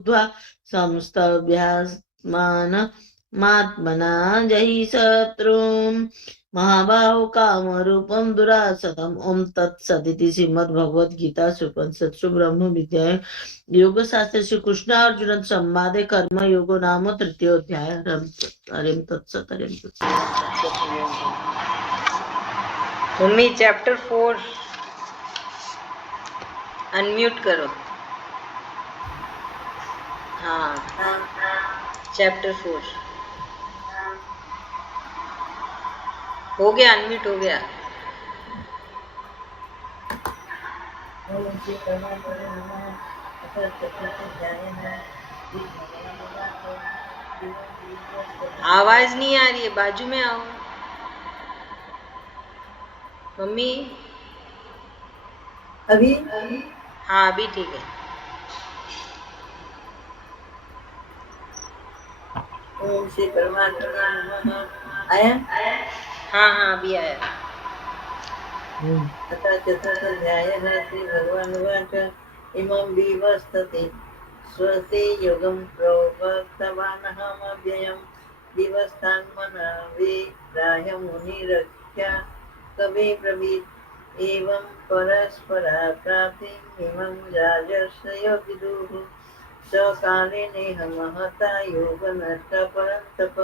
संस्तभ्यात्मात्मना जहि शत्रुम् महाबाहो कामरूपं दुरासतम्। ओम तत्सदिति श्रीमद्भगवद्गीता उपनिषत्सु ब्रह्म विद्या योग शास्त्र श्री कृष्ण अर्जुन संवादे कर्म योगो नाम तृतीयोध्याय। हरिम तत्सत हरिम तत्सत। मम्मी चैप्टर 4 अनम्यूट करो। हाँ चैप्टर 4 हो गया, अनम्यूट हो गया। आवाज नहीं आ रही है, बाजू में आओ मम्मी। अभी हाँ अभी ठीक है। ओम श्री परमात्मा नमः। आया? हाँ हाँ अभी आया। अतः चतुर्थोऽध्यायः श्री भगवानुवाच इमं विवस्तते स्वस्ति योगं प्रोक्तवानहमव्ययं दिवस्तान्मनवे मुनिरख्या कवे ब्रवीत् एवं परस्परा प्राप्तिमिमं राजर्षयो विदुः स काले नेह महता योगनष्ट परन्तप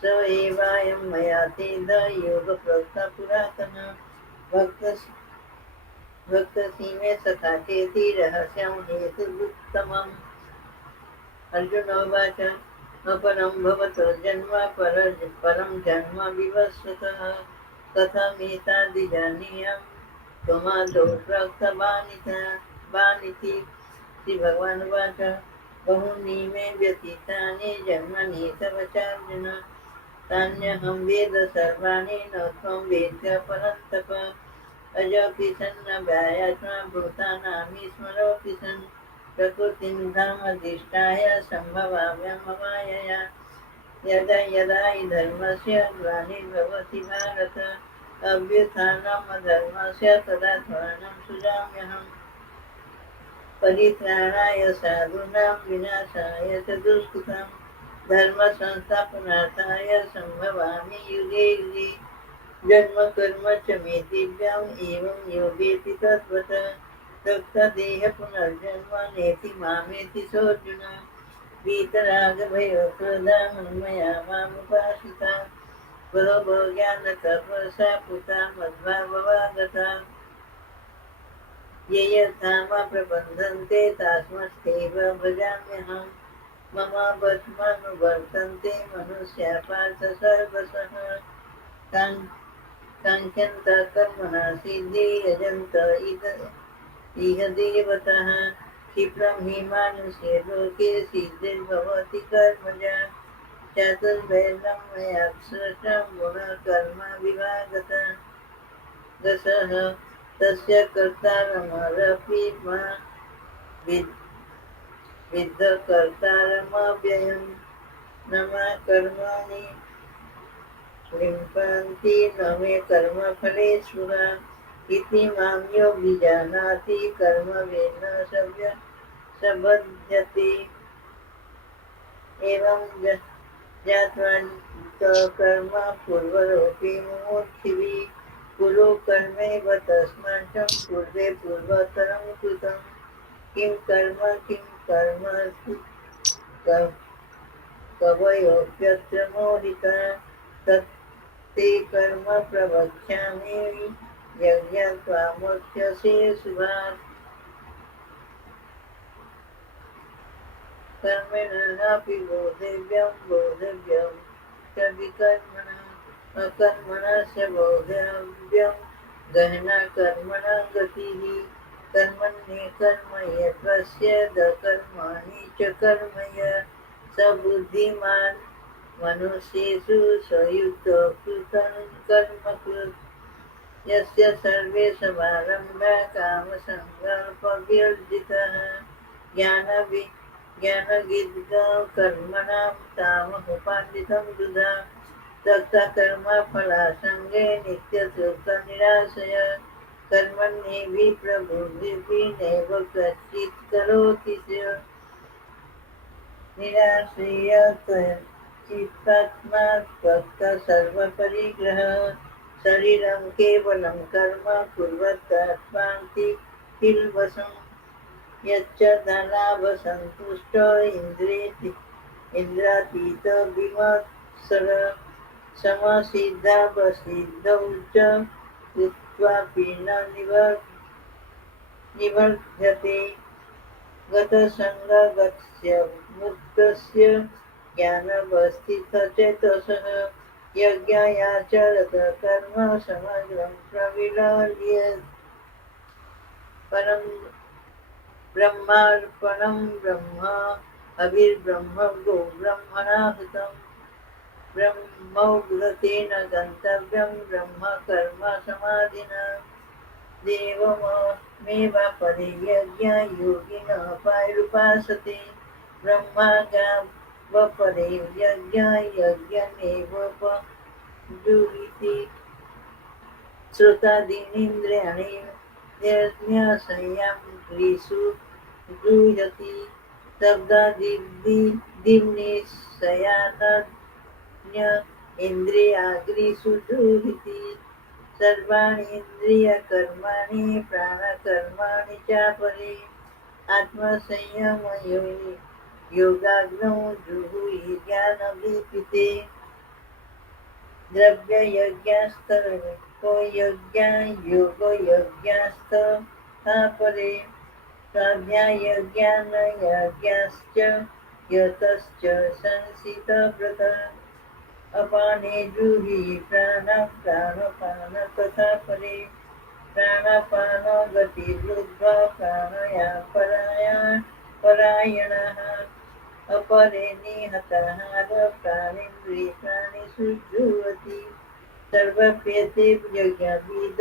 स एवायं मया तेन योगप्रोक्ता पुरातनः भक्तसीमे सखा चेति रहस्यं हेतुरुत्तमम्। अर्जुन उवाच अपरं भवतो जन्म परं जन्म विवस्वतः कथमेताद्विजानीयं त्वमादौ प्रोक्तवानिति। श्रीभगवानुवाच बहूनि मे व्यतीतानि जन्मनि तव चार्जुन तान्यहं वेद सर्वाणि न त्वं वेद्य परन्तप अजोऽपि सन्नव्यायात्मा भूतानामि स्मरोऽपि सन् प्रकृतिं धामधिष्ठाय सम्भवाम्यहमायया यदा यदा हि धर्मस्य ग्लानिर्भवति भारत अभ्युत्थानमधर्मस्य तदात्मानं सृजाम्यहम् परित्राणाय साधूनां विनाशाय च दुष्कृताम् धर्म संस्थापनार्थाय सम्भवामि युगे युगे जन्म कर्म च मे दिव्यम् एवं योगेति तत्त्वतः तत्तदेह पुनर्जन्म नेति मामेति सोऽर्जुन वीतरागभयोक्रोधा मन्मया मामुपाश्रिता बहवोज्ञानतपसा पुता मद्भाववागता ये यथा मा प्रबन्धन्ते तास्मत्तेव भजाम्यहम् मम बद्मानुवर्तन्ते मनुष्या पार्थ सर्वशः काङ्क्षन्त कर्मणः सिद्धि यजन्त इह देवतः क्षिप्रं हि मानुषे लोके सिद्धिर्भवति कर्मजा चातुर्वर्ण्यं मया सृष्टं गुणकर्म विभागतः दशः तस्य कर्तारमरपि मा विद्ध कर्तारमव्ययं न मा कर्माणि लिम्पन्ति न मे कर्मफले स्पृहा इति मां यो विजानाति कर्मवेन सबध्यते एवं ज्ञात्वा कर्म पूर्वरूपी मुमुक्षुभिः कुरु कर्मैव तस्मात् पूर्वे पूर्वतरं कृतं किं कर्म कवयोऽप्यत्र मोदिता तत्ते कर्म प्रवक्ष्यामि यज्ञत्वा मोक्ष्यसे शुभात् कर्मणः बोधव्यं च विकर्मणः अकर्मणस्य बोधव्यं गहना कर्मणा गतिः कर्मण्ये कर्म यत्पश्येद कर्माणि च कर्म स बुद्धिमान् मनुष्येषु स्वयुक्तो कृतं कर्म कृत् यस्य सर्वे समारम्भा कामसङ्कल्पविवर्जितः ज्ञानविद्गो कर्मणां तामहुपार्जितं बुधा कर्मफलासङ्गे नित्यतृप्तनिराशय कर्मण्येभिः प्रबुद्धिभिः नैव कश्चित् करोति निराश्रय चित्तात्मा त्वत्त सर्वपरिग्रह शरीरं केवलं कर्म कुर्वत्तात्मान्ति किल्वसम् यच्च धनाभसन्तुष्ट इन्द्रातीत विमत्सर समसिद्धावसिद्धौ च कृत्वापि न निवर्ध्यते गतसङ्गस्य मुक्तस्य ज्ञानवस्थितचेतसः यज्ञायाचरत कर्म समग्रं प्रविलाल्य परं ब्रह्मार्पणं ब्रह्म हविर्ब्रह्म गो ब्रह्मणाहुतं ब्रह्मोग्रतेन गन्तव्यं ब्रह्म कर्म समाधिना देवमेव परे यज्ञ योगिनः पारुपासते ब्रह्माज्ञावपरे यज्ञ यज्ञमेव जुरिति श्रुतादीनीन्द्रियाणि निर्न्यसंयमग्निषु गृह्यति शब्दादिनिश्चयानन्य इन्द्रियाग्निषु गृह्यति सर्वाणि इन्द्रियकर्माणि प्राणकर्माणि चापरे आत्मसंयमयोगाग्नौ जुहुहि ज्ञानदीपिते द्रव्ययज्ञास्तर्को यज्ञा योगयज्ञास्तथा परे स्वाध्यायज्ञानयज्ञाश्च यतश्च संसितव्रत अपाने जुहि प्राणपान तथा परे प्राणापानो गतिर्लुब्ध्वा परायणः अपरे निहताहार प्राणिषु जुह्वति सर्वप्यते यज्ञविद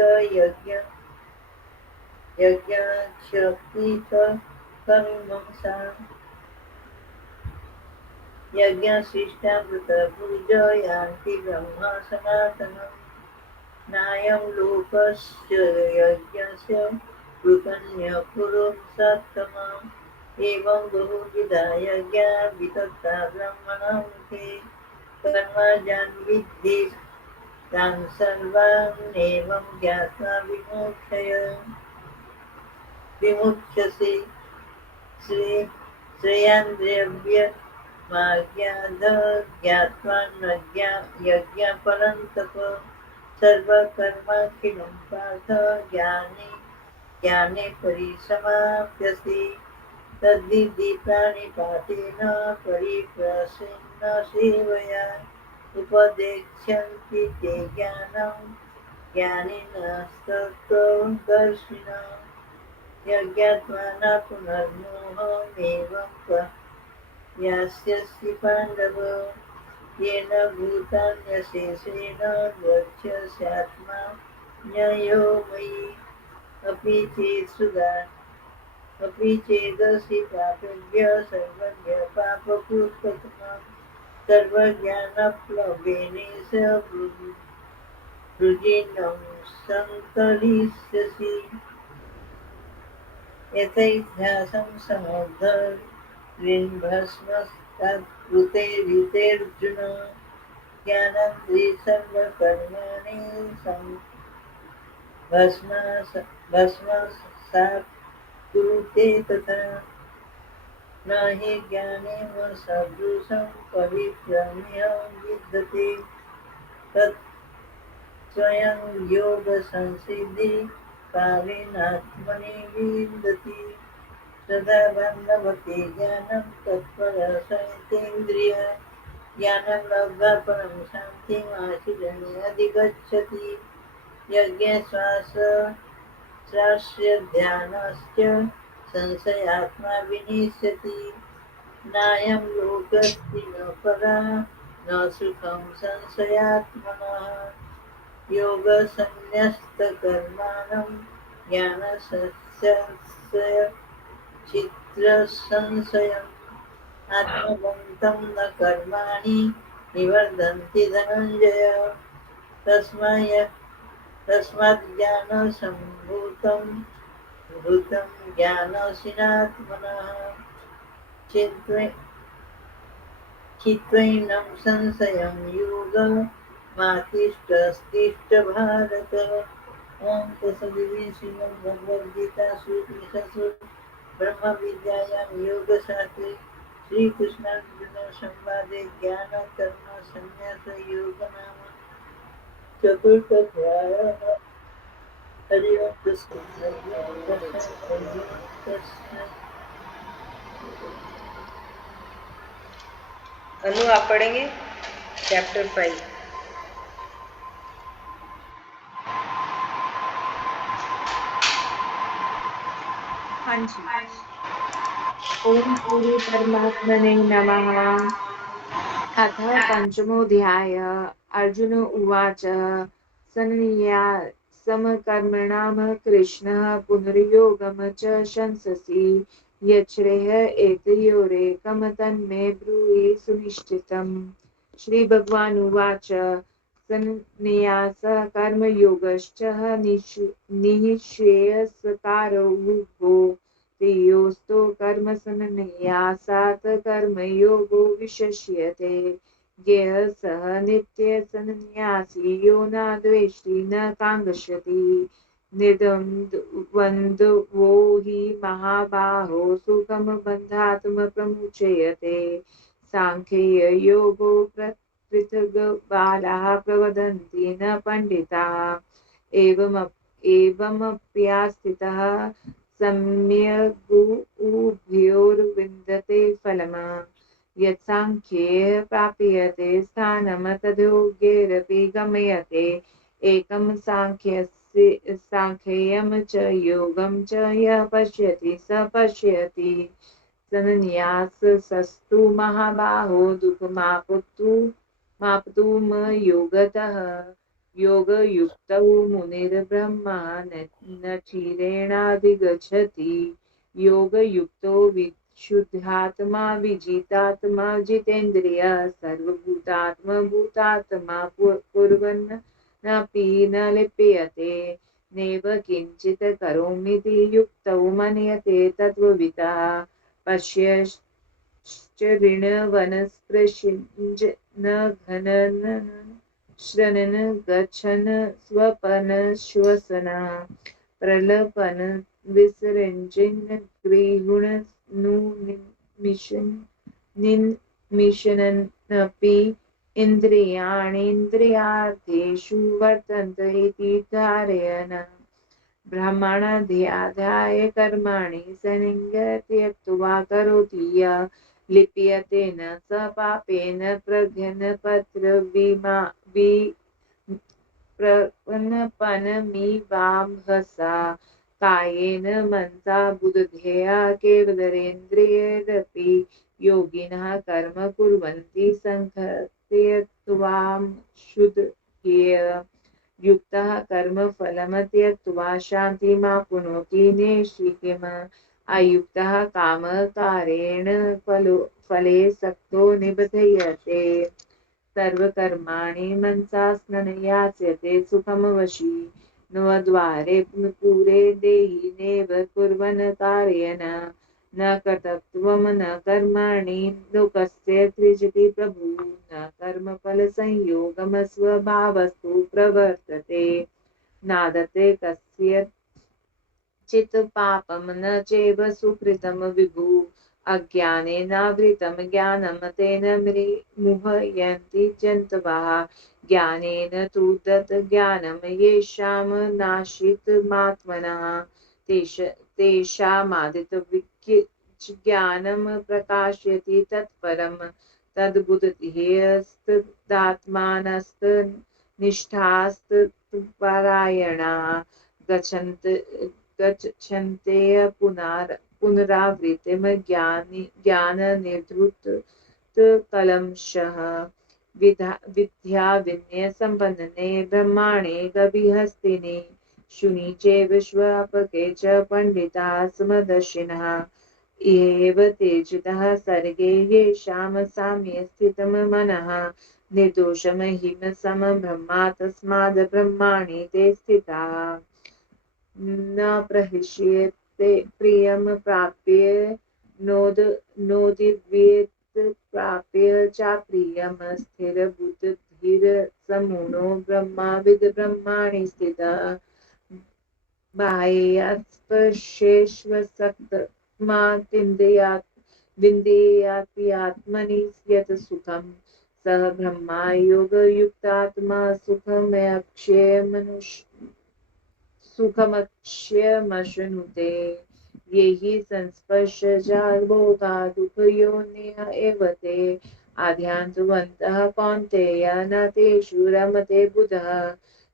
यज्ञक्षपितकर्मंसा यज्ञशिष्टामृतभुजयान्ति ब्रह्म सनातनम् नायं लोकस्य यज्ञस्य कृतन्यपुरुषोत्तमम् एवं बहुविधा यज्ञा वितता ब्रह्मणः मुखे कर्मजान् विद्धि तान् सर्वान् एवं ज्ञात्वा विमुच्यसे श्रेयान् द्रव्यमाज्ञात्वा न यज्ञफलं तप सर्वकर्माखिलं पार्थ ज्ञाने परिसमाप्यसे तद्विद्धि प्राणिपातेन परिप्रसेन्न सेवया उपदेक्ष्यन्ति ते ज्ञानं ज्ञानिनस्तत्त्वदर्शिनः यज्ञात्मना पुनर्मोहमेवं यास्यसि पाण्डव येन भूतान्यशेषेण द्वक्ष्यस्यात्मा न्ययो मयि अपि चेदसि पापेभ्यः सर्वभ्यः पापकृत्तमः सर्वज्ञानप्लवेनेष वृजिनं सन्तरिष्यसि यथैध्यासं समोद्धृन्भस्मस्तत्कृतेर्युतेऽर्जुन ज्ञानन्द्रि सर्वकर्माणि भस्मसात् कुरुते तथा न हि ज्ञानेन सदृशं परिभ्रम्य विद्यते तत् स्वयं योगसंसिद्धि कालेनात्मनि विन्दति सदा बान्धवते ज्ञानं तत्परसहितेन्द्रिय ज्ञानं लब्ध्वा परं शान्तिम् आशिरणे अधिगच्छति यज्ञे श्वासस्य ध्यानश्च संशयात्मा विनिश्यति नायं लोकस्ति न परा न सुखं संशयात्मनः योगसन्न्यस्तकर्माणं ज्ञानसस्यस्य चित्रसंशयम् आत्मवन्तं न कर्माणि निवर्धन्ति धनञ्जय तस्मात् ज्ञानसम्भूतं भूतं ज्ञानसिनात्मनः चित्वैनं संशयं योगमातिष्ठस्तिष्ठ भारत। ॐ तत्सदिति श्रीमद्भगवद्गीतासु उपनिषत्सु ब्रह्मविद्यायां योगशास्त्रे श्रीकृष्णार्जुनसंवादे ज्ञानकर्मसन्न्यासयोगो नाम चतुर्थोऽध्यायः। हरि ओं तत्सत्। हरि ओं तत्सत्। हरि ओं तत्सत्। अनु आप पढ़ेंगे चैप्टर 5। हाँ जी। ओम श्री परमात्मने नमः। अथ पंचमोऽध्याय। अर्जुन उवाच सन्न्यासमकर्मणां कृष्णः पुनर्योगं च शंससि यच्छ्रेय एतयोरेकं तन्मे ब्रूहि सुनिश्चितम्। श्री भगवान उवाच सन्न्यासः कर्मयोगश्च निःश्रेयस्करौ भो तेयोस्तो कर्मसन्न्यासात् कर्मयोगो विशिष्यते। येह सः नित्यसन्न्यासी यो न द्वेष्टि न काङ्क्षति निर्द्वन्द्वो हि महाबाहो सुखं बन्धात्मप्रमुच्यते। साङ्ख्ययोगो पृथग्बालाः प्रवदन्ति न पण्डिताः। एवमप्यास्थितः सम्यग्उभयोर्विन्दते फलम्। यत्साङ्ख्ये प्राप्यते स्थानं तद्योगैरपि गम्यते। एकं साङ्ख्यं च योगं च यः पश्यति स पश्यति। सन्न्यासस्तु महाबाहो दुःखमाप्तुं योगतः। योगयुक्तौ मुनिर्ब्रह्मा न क्षीरेणाधिगच्छति। योगयुक्तो विशुद्धात्मा विजितात्मा जितेन्द्रियः सर्वभूतात्मा भूतात्मा कुर्वन्नपि न लिप्यते। नैव किञ्चित् करोमीति युक्तौ मन्यते तत्त्ववितः। पश्यश्चरणवनस्पृशन् घनन् श्रनन् गच्छन् स्वपन् श्वसन् प्रलपन् विसृजन् गृह्णन्निमिषन्नपि इन्द्रियाणीन्द्रियार्थेषु वर्तन्त इति धारयन्। ब्रह्मणाध्याय कर्माणि सन्नियम्य त्यक्त्वा करोति यः लिप्यते न स पापेन प्रपन्नपनमिवाम्भसा। कायेन मनसा बुद्धया केवलेन्द्रियैरपि योगिनः कर्म कुर्वन्ति सङ्घं शुद्धये। युक्तः कर्मफलं त्यक्त्वा शान्तिमाप्नोति नैष्ठिकीम्। अयुक्तः कामकारेण फले सक्तो निबध्यते। सर्वकर्माणि मनसा स्नन्यास्यते सुखं वशी। नवद्वारे पुरे देहि नैव कुर्वन् कार्येण न कर्तृत्वं न कर्माणि लोकस्य सृजति प्रभुः। न कर्मफलसंयोगं स्वभावस्तु प्रवर्तते। नादते कस्यचित् पापं न चैव सुकृतं विभुः। अज्ञानेनावृतं ज्ञानं तेन मुह्यन्ति जन्तवः। ज्ञानेन तु तत् ज्ञानं येषां नाशितमात्मनः तेषामादितज्ञानं प्रकाशयति तत्परं। तद्बुद्धयस्तदात्मानस्तनिष्ठास्तत्परायणाः गच्छन्ते पुनरावृत्तिं ज्ञाननिर्धूतकल्मषः। विद्याविनयसम्पन्ने ब्रह्मणे गभीरहस्तिने शुनि चैव श्वापके च पंडिताः समदर्शिनः। एव तेजितः सर्गे येषां साम्ये स्थितं मनः। निर्दोषमहिंसं ब्रह्मा तस्माद् ब्रह्माणि ते स्थिताः। न प्रहृष्यते प्रियं प्राप्य नोदिव्येत् प्राप्य चाप्रियम् स्थिरबुद्धिर्समुनो ब्रह्माविद् ब्रह्माणि स्थितः बाह्यास्पश्येष्वसक्तमातिन्द्रियात् आत्मनि यत् सुखम् सः ब्रह्मा योगयुक्तात्मा सुखमक्ष्यमश्नुते ये हि संस्पर्शजा भोगा दुःखयोनिः एव ते आद्यान्तवन्तः कौन्तेय न तेषु रमते बुधः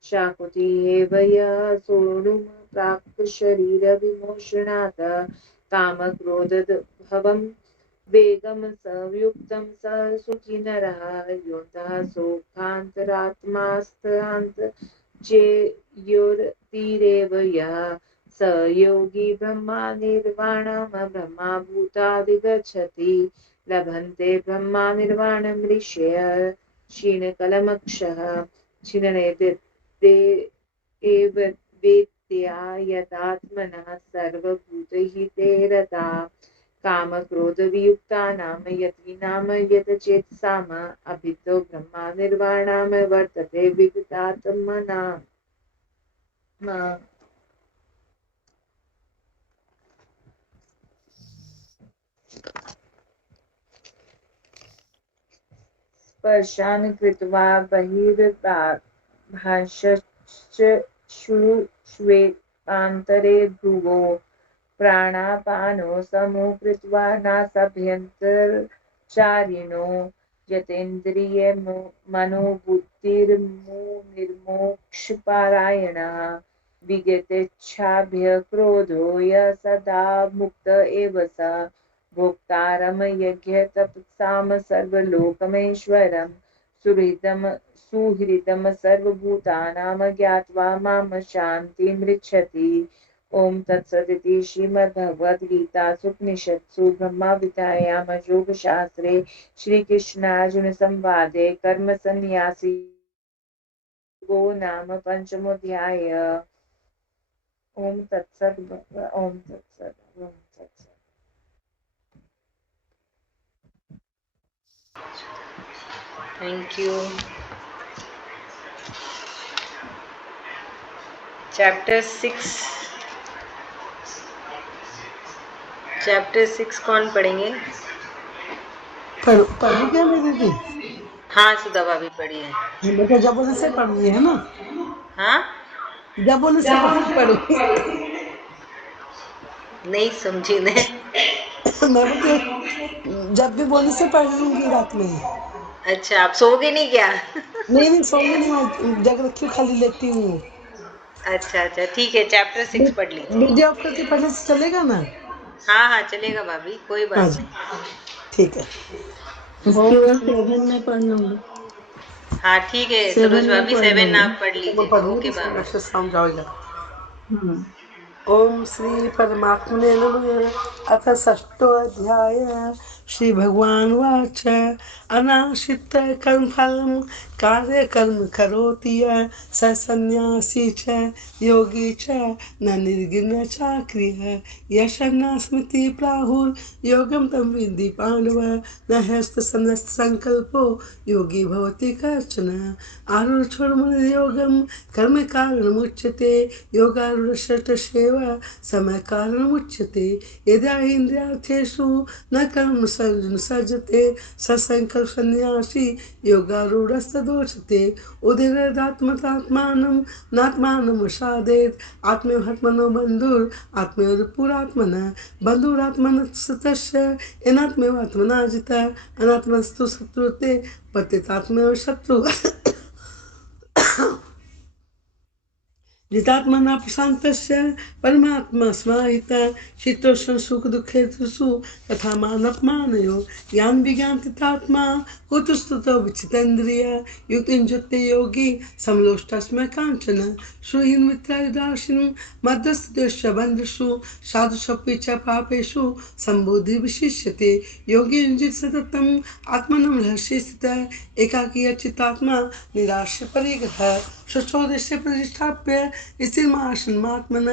शाकुति एव यः सोढुं प्राक् शरीरविमोचनात् कामक्रोधभवं वेगं स युक्तं स सुखी नरः योऽन्तः शोकान्तरात्मास्तान्त चेयोर्तिरेव यः स योगी ब्रह्मा निर्वाणम् ब्रह्माभूतादिगच्छति लभन्ते ब्रह्मा निर्वाणं ऋषय क्षीणकलमक्षः क्षीणनेदे एव वेत्या यदात्मनः सर्वभूतहिते रता कामक्रोधवियुक्तानां यतीनां यतचेतसाम् अभितो ब्रह्मा निर्वाणां वर्तते विगतात्मनाम् स्पर्शान् कृत्वा बहिर्भाषश्चक्षुष्वेतान्तरे भ्रुवो प्राणापानो समो कृत्वा नासाभ्यन्तरचारिणो यतेन्द्रियमनोबुद्धिर्मुनिर्मोक्षपरायणः विगतेच्छाभ्यः क्रोधो यः सदा मुक्त एव स भोक्तारं यज्ञतपसां सर्वलोकमेश्वरं सुहृदं सर्वभूतानां ज्ञात्वा मां शान्तिमृच्छति। ओम तत्सदिति श्रीमद्भगवद्गीतासु उपनिषत्सु ब्रह्मविद्यायां योगशास्त्रे श्रीकृष्णार्जुनसंवादे कर्मसन्न्यासयोगो नाम पंचमोऽध्यायः। ओम तत्सत्। ओम तत्सत्। ओम तत्सत्। Thank you. Chapter 6 कौन पढ़ेंगे? पढ़ू क्या मेरी दीदी? हाँ सुधा भाभी पढ़ी है। बेटा जब बोले से पढ़ूंगी है ना? हाँ जब बोले से पढ़ूंगी। नहीं समझी ने। मैं बोलती जब भी बोले से पढ़ लूंगी रात में। अच्छा आप सोओगे नहीं क्या? नहीं सोऊंगी नहीं, जग रखी खाली लेती हूँ। अच्छा ठीक है चैप्टर 6 पढ़ लीजिए। वीडियो ऑफ करके पढ़ने से चलेगा ना? हाँ चलेगा भाभी कोई बात नहीं। ठीक है। उसके बाद 7 में पढ़ लूंगी। हाँ ठीक है सरोज भाभी 7 आप पढ़ लीजिए। ओके भाभी समझाओगा। ओम श्री परमात्मने नमः। अथ षष्ठोऽध्याय। श्री भगवान वाच अनाश्रित कर्मफलं कार्यकर्म करोति यः स सन्न्यासी च योगी च न निर्गिन चाक्रियः यशन्नास्मृति प्राहुर्योगं तं विद्धि पाण्डव न ह्यस्तसंकल्पो योगी भवति कश्चन आरूढोर्मुनिर्योगं कर्म कारणमुच्यते योगारूढशतसेव समय कारणमुच्यते यदा इन्द्रियार्थेषु न कर्म सज्जते ससंकल्प सन्यासी योगारूढस्तदोचते उदिरदात्मतात्मानं नात्मानं वशादेत् आत्महत्मनो बन्धुर् आत्मयोरुपुरात्मनः बन्धुरात्मनस्तस्य अनात्मेवात्मना जितः अनात्मस्तु शत्रुते पतितात्मेव शत्रु जितात्मना प्रशान्तस्य परमात्मा समाहितः शीतोष्ण सुख दुःखेषु तथा मानपमानयो ज्ञान विज्ञानतीतात्मा कुतुस्तुतो विचितेन्द्रिय युक्तिञ्जुते योगी समलोष्टास्मै काञ्चन सुहीन मित्रायुदासीन मध्यस्थदेश बन्धुषु साधुष्वपि च पापेषु सम्बुद्धि विशिष्यते योगी युञ्जित सततम् आत्मनं रहस्ये स्थितः एकाकी चित्तात्मा निराश्य परिग्रहः स्वस्वदेशे प्रतिष्ठाप्य स्थिरमासन्मात्मन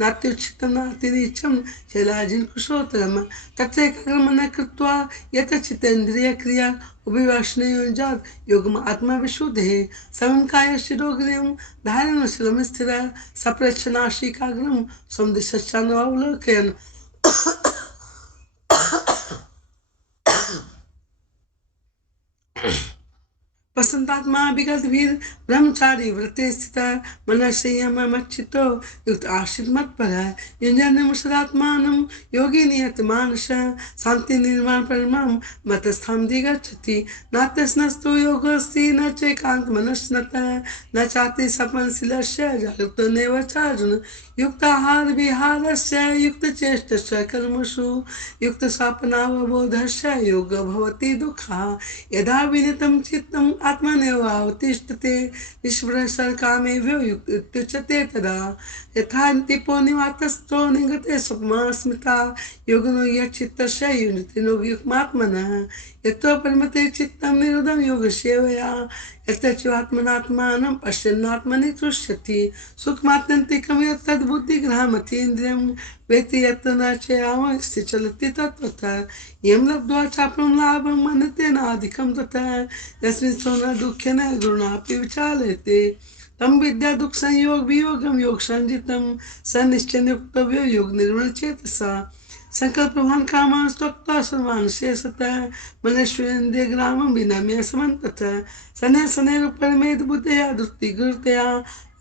नात्युच्छितं नातिनीचं शैलाजिन् कुशोत्तरम् तत्र एकाग्रमनः कृत्वा यतचितेन्द्रियक्रिया उभिवासने युञ्जात् योगम् आत्मविशुद्धेः समं कायशिरोग्र्यं धारणशीलं स्थिरः सप्रच्छनाशिकाग्रं समदिशश्चानवावलोकयन् वसंतात्मा विगत वीर ब्रह्मचारी व्रते स्थित मन संयम मच्चितो युक्त आश्रित मत पर युंजन मुसरात्मानं योगी नियत मानस शांति निर्माण परमं मतस्थाम दिगच्छति नात्यस्नस्तु योगस्ति न चैकांत मनस्नत न चाति सपनशीलस्य जागृतो नैव चार्जुन युक्ताहार विहारस्य युक्त चेष्टस्य कर्मसु युक्त स्वप्नावबोधस्य योग भवति दुःखा यदा विनितं चित्तम् आत्मनेवावतिष्ठते निष्प्रसर कामेभ्यो युक्त्युच्यते तदा यथा नितिपो निवातस्थो निगते स्वप्ना स्मृता योगिनो यच्चित्तस्य युनितिनो युक्मात्मनः यतो परमते चित्तं निरुद्धं योगसेवया यतच्वात्मनात्मानं पश्यन्नात्मनि तुष्यति सुखमात्यन्तिकं यत्तद्बुद्धिग्रहमतीन्द्रियं वेति यत् न चयाम चलति तत्त्वतः यं लब्ध्वा चापरं लाभं मन्यते नाधिकं ततः यस्मिन् सो न दुःखेन गुरुणापि विचाल्यते तम विद्या दुख संयोग वियोगम योग संजितम स निश्चय युक्तव्यो योग निर्मल चेतसा संकल्प प्रभान कामान स्वक्ता सर्वान शेषतः मनेश्वरेन्द्रिय ग्रामं विनम्य समन्ततः सने सने परमेद बुद्धया धृति गृहतया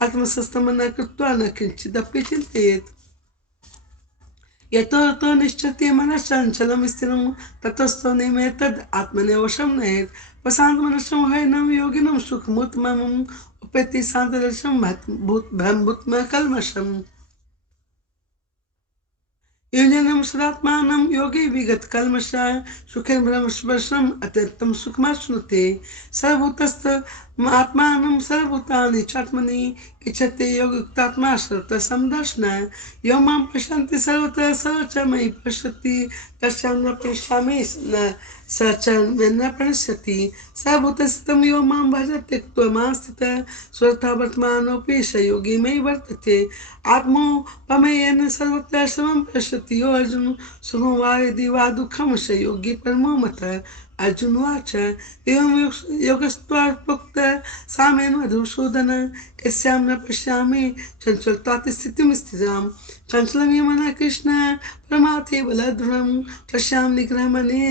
आत्मसंस्थमन कृत्वा न किंचिदपि चिन्तयेत् यतो तो निश्चित्य मनश्चञ्चलं स्थिरं ततस्थो निमेतद् आत्मने वशं नयेत् प्रशान्त मनसं हैनं योगिनं सुखमुत्तमम् उपेति शान्तदर्शं ब्रह्मभूतम कल्मषम् योजनं सदात्मानं योगी विगत कल्मषा सुखेन ब्रह्मस्पर्शम् अत्यन्तं सुखमाश्नुते सर्वभूतस्थ आत्मानं सर्वभूतानि चात्मनि इच्छते योगयुक्तात्मा सर्वतः समदर्शन यो मां पश्यन्ति सर्वतः स च मयि पश्यति तस्यां न पश्यामि न स च न प्रणश्यति सर्वभूतस्थितं यो मां भजते त्वमां स्थितः स्वतः वर्तमानोऽपि स योगी मयि वर्तते आत्मोपमेयेन सर्वत्र समं पश्यति यो अर्जुन सुखं वा यदि वा दुःखं स योगी परमो मतः अर्जुन उवाच एवं योगस्त्वाप्रोक्त सामेन मधुसूदन यस्यां न पश्यामि चञ्चलतातिस्थितिं स्थितां चञ्चलं यमना कृष्ण परमार्थे बलदृढं तस्यां निग्रहमने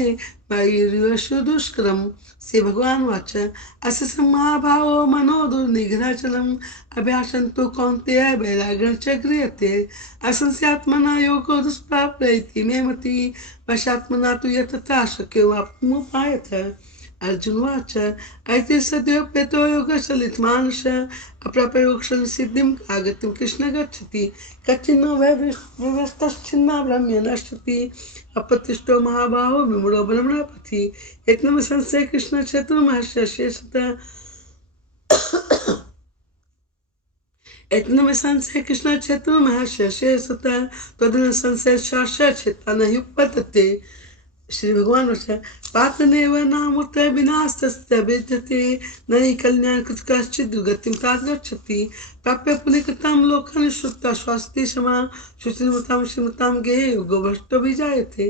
वायुर्यशु दुष्करम् श्री भगवान वाच अस्य समाभावो मनो दुर्निग्रहचलम् अभ्यासन्तो कौन्तेय वैराग्यं च गृह्यते असंस्यात्मना योगो दुष्प्राप्येति मे मति वशात्मना तु यतता शक्यो वाप्तुमुपायथ अर्जुनवाच ऐते सद्योपेतो योगशलितमानस अप्राप्योक्षं सिद्धिं आगतिं कृष्ण गच्छति कच्चिन्नो विवस्तश्चिन्ना ब्रह्म्य नश्यति अपतिष्ठो महाबाहो विमूढो ब्रह्मणपथि एकनम संशय कृष्ण क्षेत्रमहस्य शेषतः एकनम संशय कृष्ण क्षेत्रमहस्य शेषतः तदन संशय शास्त्र क्षेत्र न युपतते श्री भगवान वचन पातनेव नामुत विनाशस्य विद्यते नई कल्याण कश्चित् दुर्गतिं तात गच्छति प्राप्य पुनिकृतां लोकान् श्रुत्वा स्वस्ति समा शुचिमतां श्रीमतां गेहे योगो भ्रष्टो विजायते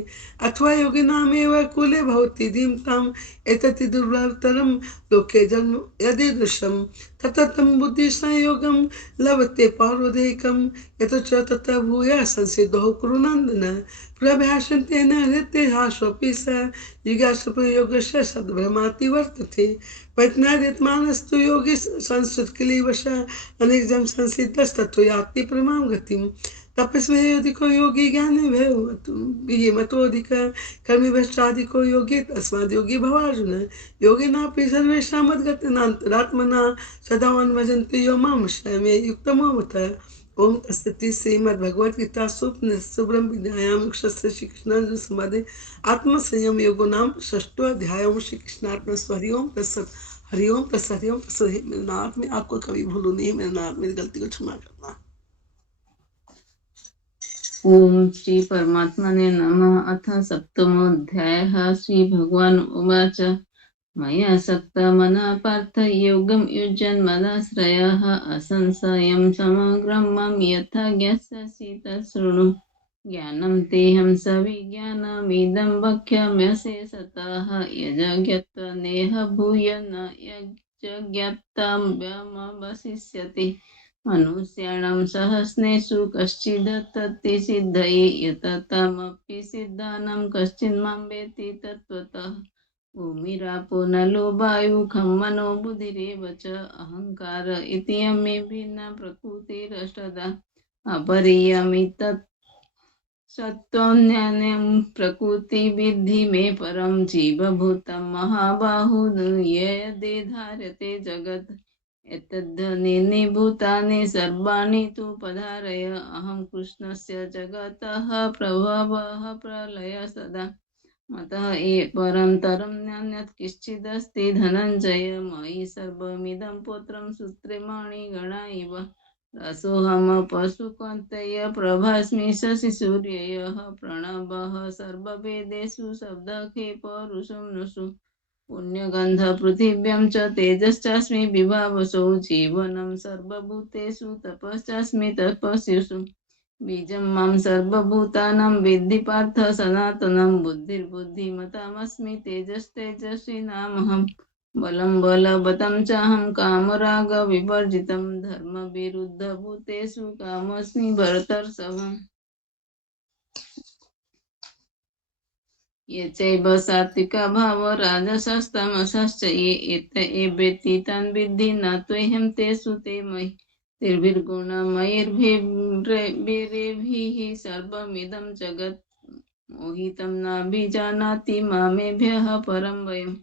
अथवा योगिनामेव कुले भवति धीमताम् एतत् दुर्लभतरं लोके जन्म यदीदृशं ततः तं बुद्धिसंयोगं लभते पौरोदेकं यतो च ततः भूयः संसिद्धो कुरु नन्दन प्रभ्यासन्तेन हृते हासोऽपि स जिज्ञासुप्रयोगस्य सद्भ्रमाति वर्तते प्रज्ञायतमानस्तु योगी संस्कृतकिलीवश अनेकजन्म संसिद्धस्ततो याति परमां गतिं तपस्वी अधिको योगी ज्ञानी भयो मतोऽधिक कर्मी भ्रष्टाधिको योगी तस्माद् योगी भवार्जुन योगिनापि सर्वेषां मद्गतिनान्तरात्मना सदावन् भजन्ति यो मां शमे युक्तमो मतः ओम तस्सति श्रीमद्भगवद्गीतासु उपनिषत्सु ब्रह्म विद्यायां योगशास्त्रे श्रीकृष्णार्जुन संवादे आत्मसंयम योगो नाम षष्ठो अध्याय। ओम श्री कृष्णार्पणमस्तु। हरि ओम तत्सत। हरि ओम तत्सत। हरि ओम तत्सत। मेरे नाथ में आपको कभी भूलू नहीं, मेरे नाथ मेरी गलती को क्षमा करना। ओम श्री परमात्मने नमः। अथ सप्तमोऽध्यायः। श्री भगवान उवाच मया सक्तमनः पार्थ योगं युज्यन्मदाश्रयः असंशयं समग्रं मम यथा ज्ञास्यसि तच्छृणु ज्ञानं तेऽहं सविज्ञानमिदं वक्ष्याम्यशेषतः यज्ञत्वा नेह भूय न यज्ञाप्तव्यमवशिष्यते मनुष्याणां सहस्रेषु कश्चिदत्तति सिद्धये यततामपि सिद्धानां कश्चिन्मां वेत्ति तत्त्वतः भूमिरापो नलो वायु खं मनो बुद्धिरेव च अहंकार इति यमे भिन्ना प्रकृतिरष्टधा अपरियमितत् सत्त्वन्यान्यं प्रकृति विद्धि मे परं जीवभूतं महाबाहु यदि धार्यते जगत् एतद्ध्वनीनि भूतानि सर्वाणि तु पधारय अहं कृष्णस्य जगतः प्रभवः प्रलय सदा मतः परन्तरं नान्यत् किञ्चिदस्ति धनञ्जय मयि सर्वमिदं पुत्रं सूत्रे मणिगणा इव रसोऽहमपशुकन्तय प्रभास्मि शशिसूर्ययः प्रणवः सर्ववेदेषु शब्दखे परुषं नुषु पुण्यगन्धपृथिव्यां च तेजश्चास्मि विभावसौ जीवनं सर्वभूतेषु तपश्चास्मि तपस्विषु बीजं मां सर्वभूतानां विद्धि पार्थ सनातनं बुद्धिर्बुद्धिमतामस्मि तेजस्तेजस्विनामहं बलं बलवतं चाहं कामरागविवर्जितं धर्मविरुद्धभूतेषु कामोऽस्मि भरतर्षभम् ये चैव सात्विका भाव राजसस्तमसश्च ये एवेति तान् विद्धि न त्वेहं तेषु ते मयि तिर्भिर्गुणमयैर्भिरेभिः सर्वमिदं जगत् मोहितं नाभिजानाति मामेभ्यः परं वयं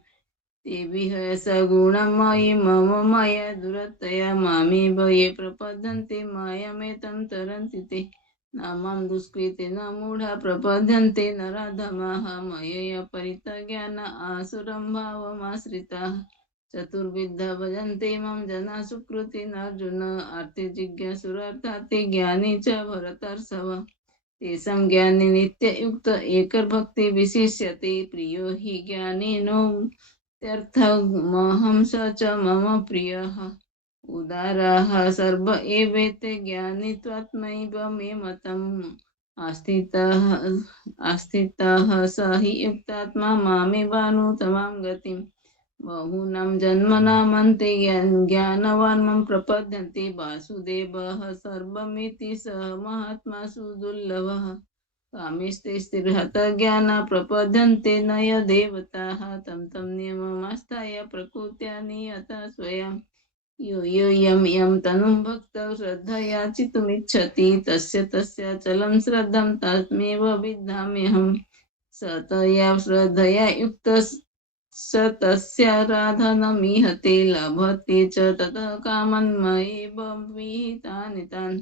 तेभिः सगुणमयि मम माया दुरतया मामेव ये प्रपद्यन्ते मायामेतं तरन्ति ते न मां दुष्कृते न मूढा प्रपद्यन्ते नराधमाः मयया परितज्ञान आसुरं भावमाश्रिताः चतुर्विधा भजन्ते मां जना सुकृतिनार्जुन आर्ते जिज्ञासुरार्थाते ज्ञानी च भरतर्षभ तेषां ज्ञानी नित्ययुक्त एकर्भक्ति विशिष्यते प्रियो हि ज्ञानिनो त्यर्थमहं स च मम प्रियः उदाराः सर्व एवेते ज्ञानित्वात्मैव मे मतम् आस्थितः स हि युक्तात्मा मामेवानुत्तमां गतिम् बहूनां जन्मनामन्ते ज्ञानवान् मां प्रपद्यन्ते वासुदेवः सर्वमिति सः महात्मासु दुर्लभः कामेस्ते स्थिरहतज्ञाना प्रपद्यन्ते नय देवताः तं तं नियममास्थाय प्रकृत्या नियता स्वयं यो यं तनुं भक्तौ श्रद्धया चितुमिच्छति तस्य चलं श्रद्धं तमेव विद्धाम्यहम् स तया श्रद्धया युक्तः स तस्याराधनमीहते लभते च ततः कामान् मयैव विहितानि तान्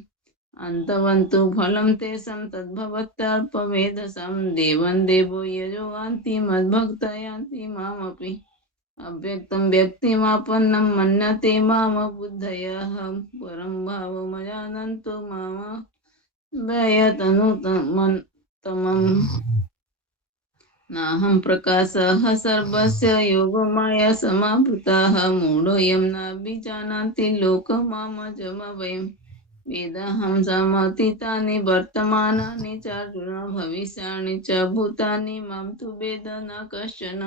अन्तवन्तु फलं तेषां तद्भवत्यल्पमेधसां देवं देवो यजो यान्ति मद्भक्ता यान्ति मामपि अव्यक्तं व्यक्तिमापन्नं मन्यते माम बुद्धयः परं भावमजानन्तो माम व्ययतनुतमम् नाहं प्रकाशः सर्वस्य योगमाया समावृतः मूढोऽयं नाभिजानाति लोकमामजमव्ययम् वेदाहं समतीतानि वर्तमानानि चार्जुन भविष्याणि च भूतानि मां तु वेद न कश्चन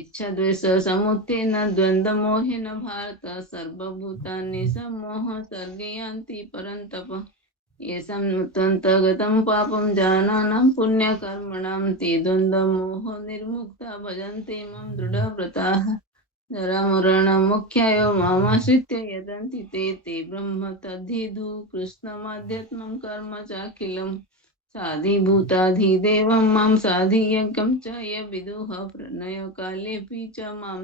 इच्छाद्वेषसमुत्थेन द्वन्द्वमोहेन भारत सर्वभूतानि सम्मोह सर्गे यान्ति परन्तप येषां नूतन्तगतं पापं जानानां पुण्यकर्मणां ते द्वन्द्वमोह निर्मुक्ता भजन्ते मां दृढव्रताः जरामरणमुख्यायो मामाश्रित्य यदन्ति ते ब्रह्म तद्धिधु कृष्णमाध्यात्मं कर्म चाखिलं साधिभूताधिदेवं मां साधियज्ञं च ये विदुः प्रणयकालेऽपि च मां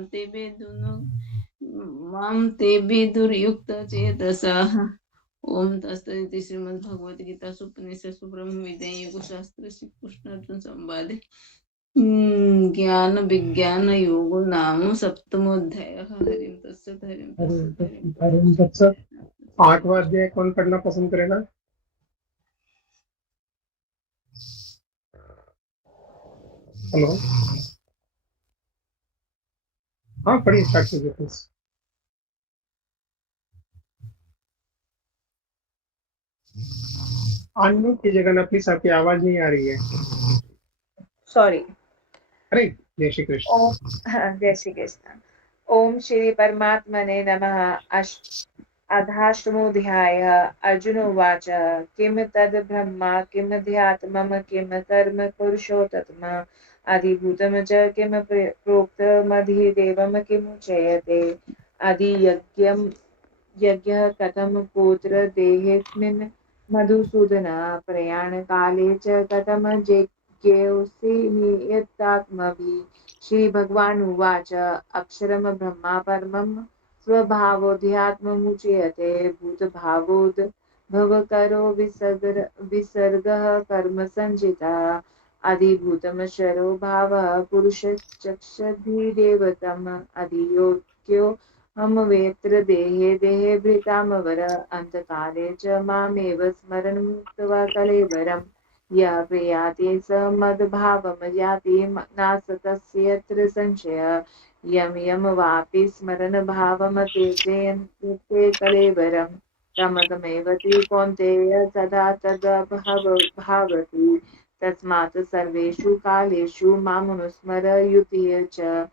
ते विदुर्युक्तचेतसाः ओम तत्सदिति श्रीमद्भगवद्गीतासु उपनिषत्सु ब्रह्मविद्यायां योगशास्त्रे श्रीकृष्णार्जुन संवादे ज्ञान विज्ञान योगो नाम सप्तमोऽध्यायः। हरिं तत्सत् हरिं तत्सत् हरिं तत्सत्। 8वां अध्याय कौन पढ़ना पसंद करेगा? हेलो, हाँ पढ़िए, स्टार्ट कीजिए प्लीज। अनम्यूट कीजिएगा ना प्लीज, आपकी आवाज नहीं आ रही है। सॉरी। अरे जय श्री कृष्ण। ओम जय श्री कृष्ण। ओम श्री परमात्मने नमः। अधाष्टमोऽध्याय। अर्जुन उवाच किं तद् ब्रह्म किमध्यात्मम् किं कर्म पुरुषोत्तम अधिभूतं च किं प्रोक्तमधिदेवं किमुच्यते अधियज्ञं यज्ञः कथं पुत्र देहेऽस्मिन् मधुसूदन प्रयाणकाले च कथं जिज्ञेयोऽसि नियतात्मभिः। श्रीभगवानुवाच अक्षरं ब्रह्म परमं स्वभावोऽध्यात्ममुच्यते भूतभावोद्भवकरो विसर्गः कर्म सञ्चितः अधिभूतं शरो भावः पुरुषश्चक्षुर्धिदेवतम् अधियोग्यो हम वेत्र देहे देहे भृतामवर अन्तकाले च मामेव स्मरन् मुक्त्वा कलेवरम् यः प्रयाति स मद्भावं याति नासतस्य यत्र संशयः यं यं वापि स्मरन् भावं त्यजेन्ते कलेवरम् तमतमेव कौन्तेय सदा तदभावति तस्मात् सर्वेषु कालेषु मामनुस्मर युतिः च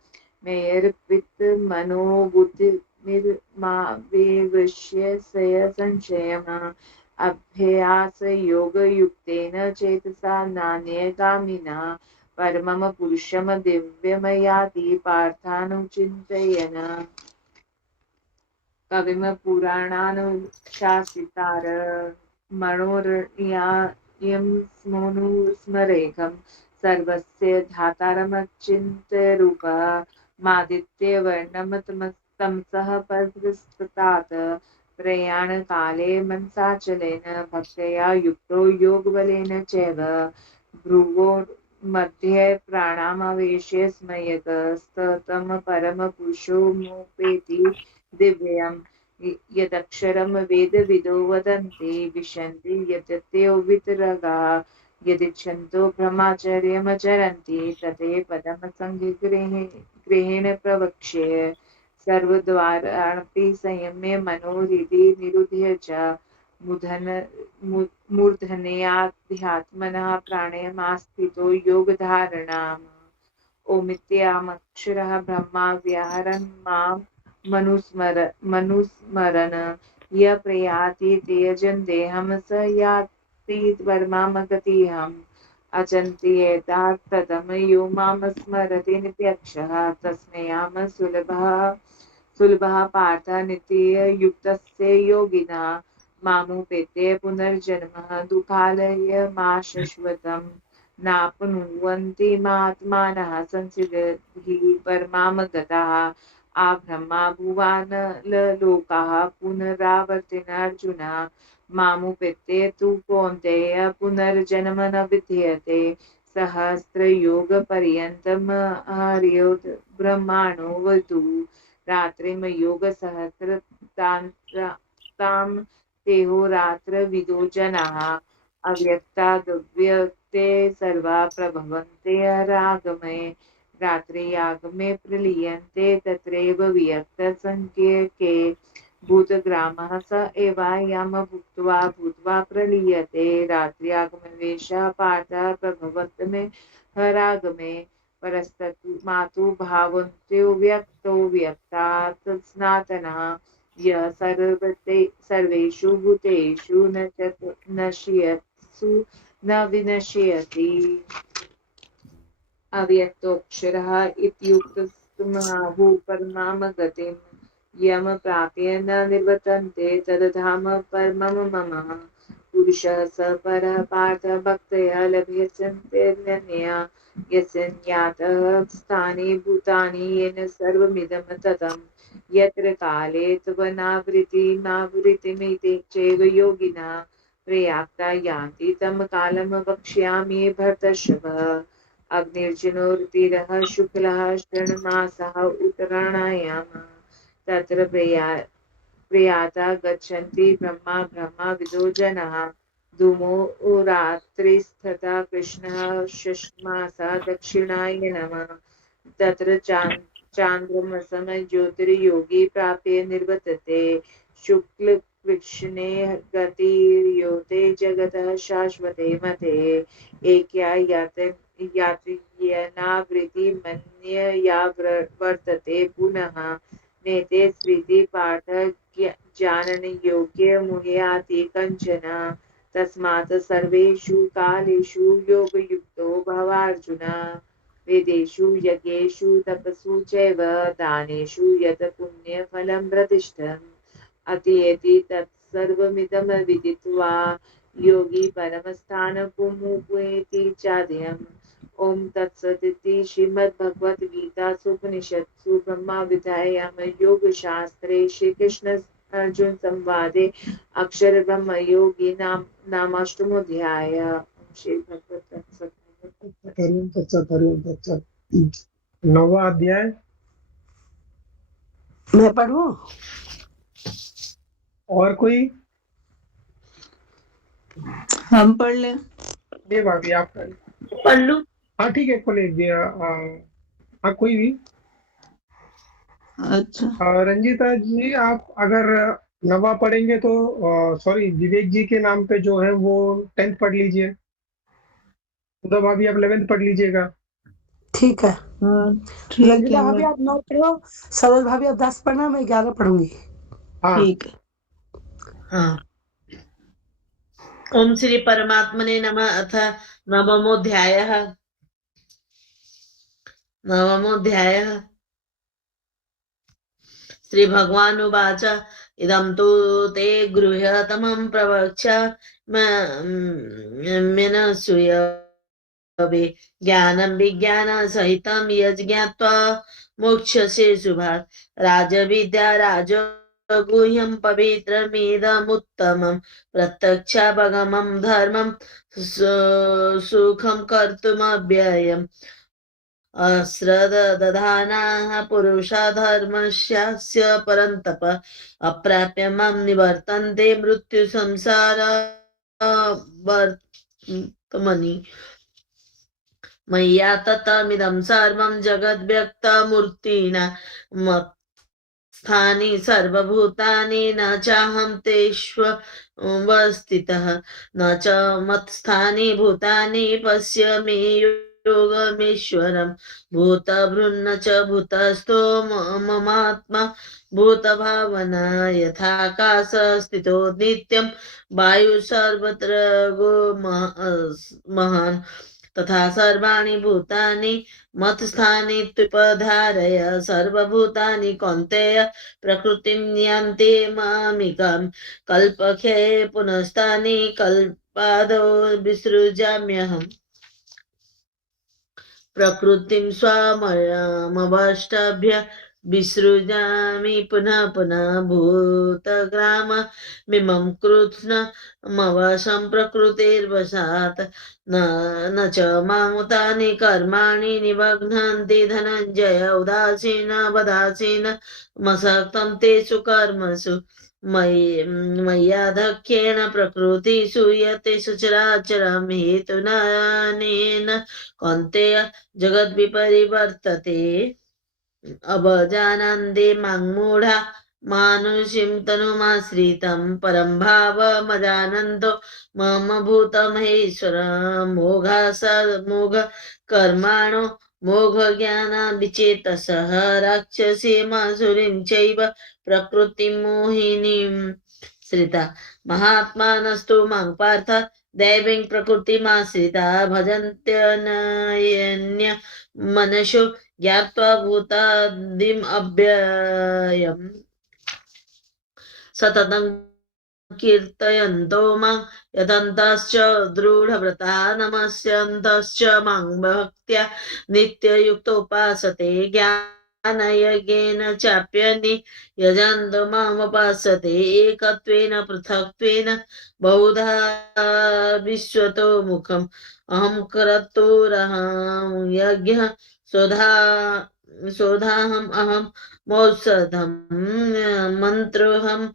मेयर्पित् मनोबुद्धिर्मावेवश्य संशयम् अभ्यासयोगयुक्तेन चेतसा नान्यगामिना परमं पुरुषं दिव्यं याति पार्थानुचिन्तयन् कविं पुराणानुशासितार मनोरण्यायं स्मरेकं सर्वस्य धातारमचिन्त्यरूपः मादित्यवर्णं तमसः परस्तात् प्रयाणकाले मनसाचलेन भक्त्या युक्तो योगबलेन चैव भ्रुवोर्मध्ये प्राणामवेश्य स्मयतस्ततं परमपुरुषो मोपेति दिव्यम् यदक्षरं वेदविदो वदन्ति विशन्ति यद्यतो वितरगाः यदिच्छन्तो ब्रह्मचर्यमचरन्ति तते पदं सङ्गृहेण प्रवक्ष्ये सर्वद्वाराणपि संयम्य मनोहृदि निरुध्य च मूर्धन्याध्यात्मनः प्राणायामास्थितो योगधारणाम् ओमित्यामक्षरः ब्रह्मा व्याहरन् मां मनुस्मरन् य प्रयाति त्यजन् देहं स याति परमां गतिम् अचिन्तयेत् तदं यो मां स्मरति नित्यक्षः तस्मैऽहं सुलभः पार्थ नित्ययुक्तस्य योगिनः मामुपेत्य पुनर्जन्म दुःखालयमाशाश्वतम् नाप्नुवन्ति मात्मानः संसिद्धिः परमां गताः आब्रह्मा भुवनलोकाः पुनरावर्तिन अर्जुन मामुपेत्य तु कौन्तेय पुनर्जन्म न विद्यते सहस्रयोगपर्यन्तम् हर्योत् ब्रह्माणो वतु रात्रिं योगसहस्रतां देहोरात्रविदो जनाः अव्यक्तादव्यक्ते सर्वा प्रभवन्ते रागमे रात्र्यागमे प्रलीयन्ते तत्रैव वियक्तसंज्ञके भूतग्रामः स एवायं भुक्त्वा भूत्वा प्रलीयते रात्र्यागमवेशः पार्थ प्रभवत्मे हरागमे परस्तु मातु भावन्त्यो व्यक्तो व्यक्तात् सनातनः यः सर्वेषु भूतेषु न नश्यत्सु न विनश्यति अव्यक्तोऽक्षरः इत्युक्तस्तुमाहुः परमां गतिं यं प्राप्य न निवर्तन्ते तद्धाम परमं मम पुरुषः स परः पार्थ भक्तया लभ्यन्तेऽनन्या यस्य ज्ञातः स्थाने भूतानि येन सर्वमिदं ततं यत्र काले त्वनावृत्तिमावृत्तिमिति चैव योगिनः प्रयाप्ता यान्ति तं कालं वक्ष्यामि भरतर्षभ अग्निर्जनोरुधिरः शुक्लः षण्मासः उत्तरायणः तत्र प्रयाता गच्छन्ति ब्रह्मा विदो धूमो रात्रिस्तथा कृष्णः षष्मासः दक्षिणायनः तत्र चांद्रमसम ज्योतिर्योगी प्राप्य निर्वर्तते शुक्ल कृष्णे गतिर्योते जगतः शाश्वते मते एक्या यात्रियनावृत्ति मन्यया वर्तते पुनः नेते स्मृति पाठ जानन योग्य मुह्याति कञ्चन तस्मात् सर्वेषु कालेषु योगयुक्तो भवार्जुन वेदेषु यज्ञेषु तपसु चैव दानेषु यत् पुण्यफलं प्रतिष्ठम् अतीयेति तत्सर्वमिदं विदित्वा योगी परमस्थानमुपैति चाद्यम् ओम तत्सदिति श्रीमद्भगवद्गीतासु उपनिषत्सु ब्रह्मविद्यायां योगशास्त्रे श्रीकृष्ण अर्जुन संवादे अक्षर ब्रह्म योगी नामाष्टमोऽध्याय। श्री भगवत हरिओम तत्सत हरिओम तत्सत। 9वां अध्याय। मैं पढ़ूं? और कोई? हम पढ़ ले। ये भाभी आप पढ़ लूं? हाँ ठीक है, खोले दिया। हाँ कोई भी। अच्छा रंजीता जी आप अगर 9वां पढ़ेंगे तो सॉरी विवेक जी के नाम पे जो है वो 10th पढ़ लीजिए। तो भाभी आप 11th पढ़ लीजिएगा। ठीक है। ठीक रंजीता भाभी है। आप 9 पढ़ो, सरोज भाभी आप 10 पढ़ना, मैं 11 पढ़ूंगी। हाँ ठीक है। हाँ। ओम श्री परमात्मने नमः। अथ नवमोऽध्यायः। श्रीभगवानुवाच इदं तु ते गृह्यतमं प्रवक्ष्याम्यनसूयवे ज्ञानं विज्ञानसहितं यज्ञात्वा मोक्ष्यसे शुभात् राजविद्या राजगुह्यं पवित्रमिदमुत्तमं प्रत्यक्षावगमं धर्मं सुखं कर्तुमव्ययम् अश्रद्धदानाः पुरुषा धर्मस्यास्य परन्तप अप्राप्य मां निवर्तन्ते मृत्यु संसारावर्तमनि मय्या ततमिदं सर्वं जगद्व्यक्तमूर्तिना मत्स्थानि सर्वभूतानि न चाहं तेष्वस्थितः न च मत्स्थानि भूतानि पश्य मे योगमेश्वरं भूतभृन्न च भूतस्थो ममात्मा भूतभावना यथाकाश स्थितो नित्यं वायु सर्वत्र गो महान् तथा सर्वाणि भूतानि मत्स्थानि त्वपधारय सर्वभूतानि कौन्तेय प्रकृतिं यान्ति मामिकां कल्पक्षये पुनस्तानि कल्पादौ विसृजाम्यहम् प्रकृतिं स्वामवाष्टाभ्य विसृजामि पुनः पुनः भूतग्राममिमं कृत्स्नमवशं प्रकृतिर्वशात् न च मामुतानि कर्माणि निबध्नन्ति धनञ्जय उदासीनवदासीनमसक्तं तेषु कर्मसु मय्याधक्ष्येण प्रकृतिषु यते सचराचरं हेतुनानेन कौन्तेय जगद्विपरिवर्तते अवजानन्ति मां मूढा मानुषीं तनुमाश्रितं परं भावमजानन्तो मम भूतमहेश्वरं मोघकर्माणो मोघज्ञानविचेतसः राक्षसीमासुरीं चैव प्रकृतिं मोहिनीं श्रिता महात्मानस्तु मां पार्थ दैवीं प्रकृतिमाश्रिता भजन्त्यनयन्य मनशो ज्ञात्वा भूतादिम् अव्ययम् सततं कीर्तयन्तो मां यतन्तश्च दृढव्रता नमस्यन्तश्च मां भक्त्या नित्ययुक्तोपासते ज्ञानयज्ञेन चाप्यनि यजन्तो मामुपासते एकत्वेन पृथक्त्वेन बहुधा विश्वतो मुखम् अहं कर्तुरहं यज्ञः सोधाहम् अहं मौषधं मन्त्रोऽहम्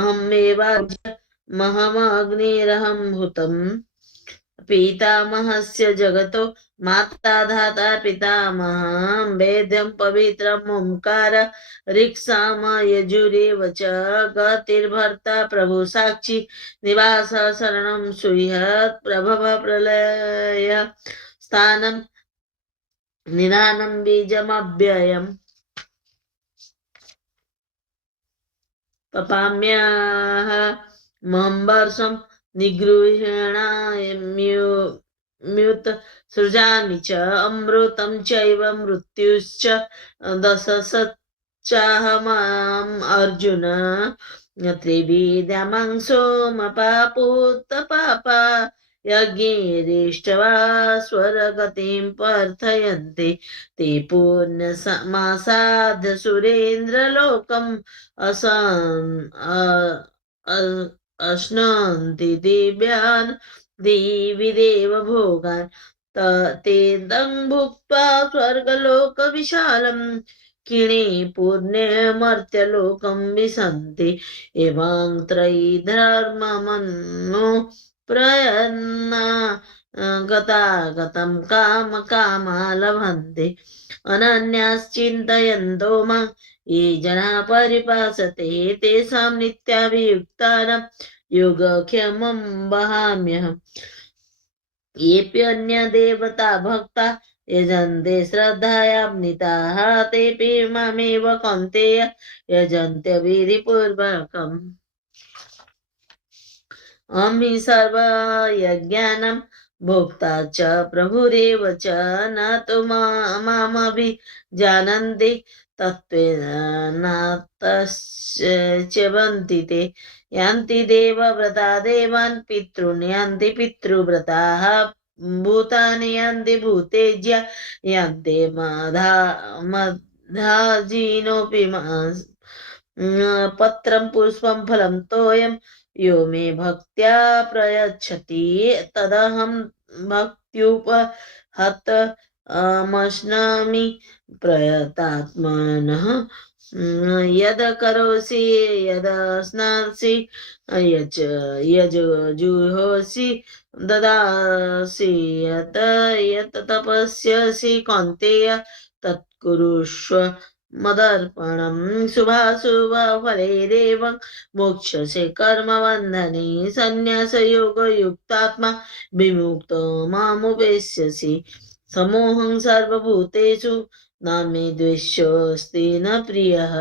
अहमेवाज्यमहमग्निरहं हुतम् पितामहस्य जगतो माता धाता पितामहः वेद्यं पवित्रम् ओंकार ऋक्साम यजुरेव च गतिर्भर्ता प्रभु साक्षी निवास शरणं सुहृत् प्रभव प्रलय स्थानं निधानं बीजमव्ययम् पपाम्यः महंवर्षं निगृह्णाम्युत सृजामि च अमृतं चैव मृत्युश्च दशसच्चाहमाम् अर्जुन त्रिविधमंसोमपापूतपापा यज्ञैरिष्ट्वा स्वर्गतिं प्रार्थयन्ते ते पुण्यमासाद्य सुरेन्द्रलोकम् अश्नन्ति दिव्यान् दिवि देव भोगान् ते भुक्त्वा स्वर्गलोकविशालम् किणे पुण्यमर्त्यलोकं विशन्ति एवं त्रयी धर्ममन्नो प्रयन्ना गतागतं कामकामा लभन्ते अनन्याश्चिन्तयन्तो मां ये जना परिपासते तेषां नित्याभियुक्तानां योगक्षेमं वहाम्यहम् येऽप्यन्यदेवता भक्ता यजन्ते श्रद्धयान्विताः तेऽपि मामेव कौन्तेय यजन्त्यविधिपूर्वकम् अहं हि सर्वयज्ञानां भोक्ता च प्रभुरेव च न तु मामभिजानन्ति तत्त्वेन नातश्च्यवन्ति ते यान्ति देवव्रता देवान् पितॄन् यान्ति पितृव्रताः भूतानि यान्ति भूतेज्या यान्ति मधाजीनोऽपि पत्रं पुष्पं फलं तोयं यो मे भक्त्या प्रयच्छति तदहं भक्त्युपहत अमश्नामि प्रयतात्मनः यद करोसि यद स्नासि यजुहोसि ददासि यत तपस्यसि कौन्तेय तत्कुरुष्व मदर्पणं शुभाशुभफलैरेव मोक्षसे कर्मबन्धने संन्यासयोगयुक्तात्मा विमुक्तो मामुपेष्यसि समोहं सर्वभूतेषु न मे द्वेष्योऽस्ति न प्रियः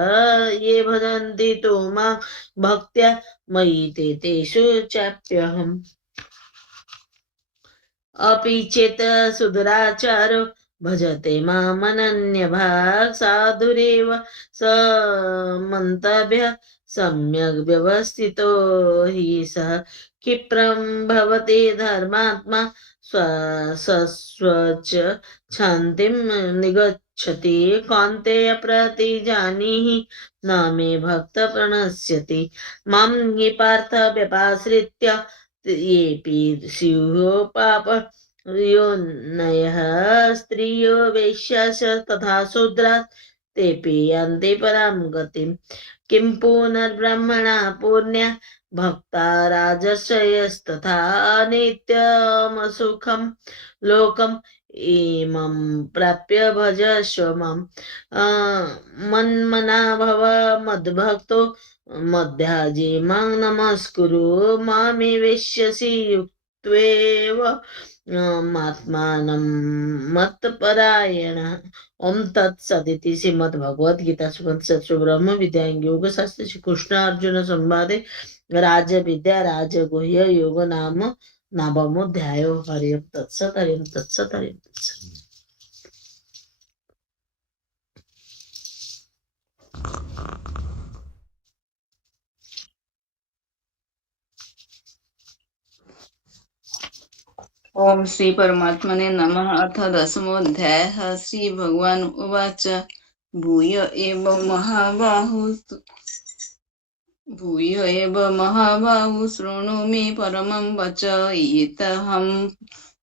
ये भजन्ति तो मां भक्त्या मयि ते तेषु चाप्यहम् अपि चेत् सुदुराचारो भजते मामनन्यभाक् साधुरेव स मन्तव्य सम्यग् व्यवस्थितो हि सः क्षिप्रं भवति धर्मात्मा स्वच शान्तिं निगच्छति कौन्तेय प्रतिजानीहि न मे भक्त प्रणश्यति मां हि पार्थ व्यपाश्रित्य येऽपि स्युः पाप योनयः स्त्रियो वेश्याश्च तथा शूद्राः तेऽपि यान्ति परां गतिम् किं पुनर्ब्रह्मणा पुण्या भक्ता राजर्षयस्तथा नित्यमसुखं लोकम् इमं प्राप्य भजस्व मां मन्मना भव मद्भक्तो मध्याजी मां नमस्कुरु मामे वेश्यसि युक्त्वेव आत्मानं मत्परायण। ओम तत्सदिति श्रीमद्भगवद्गीतासु उपनिषत्सु ब्रह्म विद्यायां योगशास्त्रे श्रीकृष्णार्जुन संवादे राजविद्या राजगुह्य योग नाम नवमोऽध्यायो। हरि ओम तत्सत् हरि ओम तत्सत् हरि ओम तत्सत्। ओम श्री परमात्मने नमः। अथ दशमोऽध्यायः। श्री भगवान उवाच भूय एव महाबाहु शृणु मे परमं वच इतहं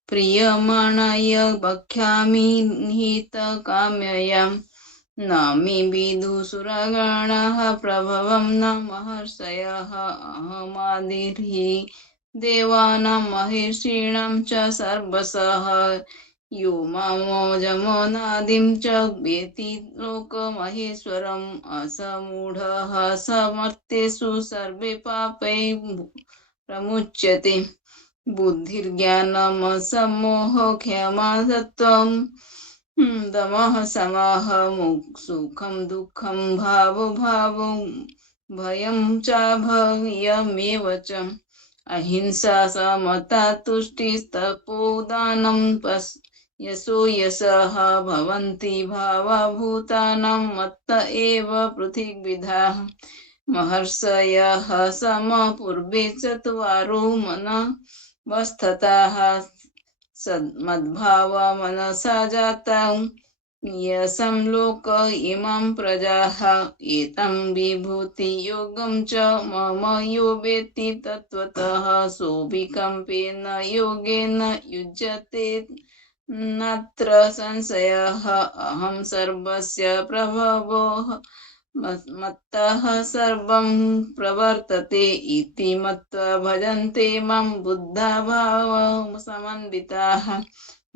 प्रीयमाणाय वक्ष्यामि निहितकाम्यया न मे विदुषुरगणाः प्रभवं न महर्षयः अहमादिर्हि देवानां महर्षीणां च सर्वसः यो मामोजमनादिं च वेत्ति लोकमहेश्वरम् असमूढः समर्थेषु सर्वे पापै प्रमुच्यते बुद्धिर्ज्ञानमसम्मोह क्षमा सत्त्वं दमः समः सुखं दुःखं भावो भावो भयं च भयमेव च अहिंसा समता तुष्टिस्तपोदानं यशो यशः भवन्ति भावभूतानां मत्त एव पृथिग्विधाः महर्षयः समपूर्वे चत्वारो मनवस्थिताः सद्मद्भावा मनसा जाता यशं लोक इमं प्रजाः एतं विभूतियोगं च मम यो वेत्ति तत्त्वतः सोऽविकम्पेन योगेन युज्यते नात्र संशयः अहं सर्वस्य प्रभवः मत्तः सर्वं प्रवर्तते इति मत्वा भजन्ते मां बुद्धा भावसमन्विताः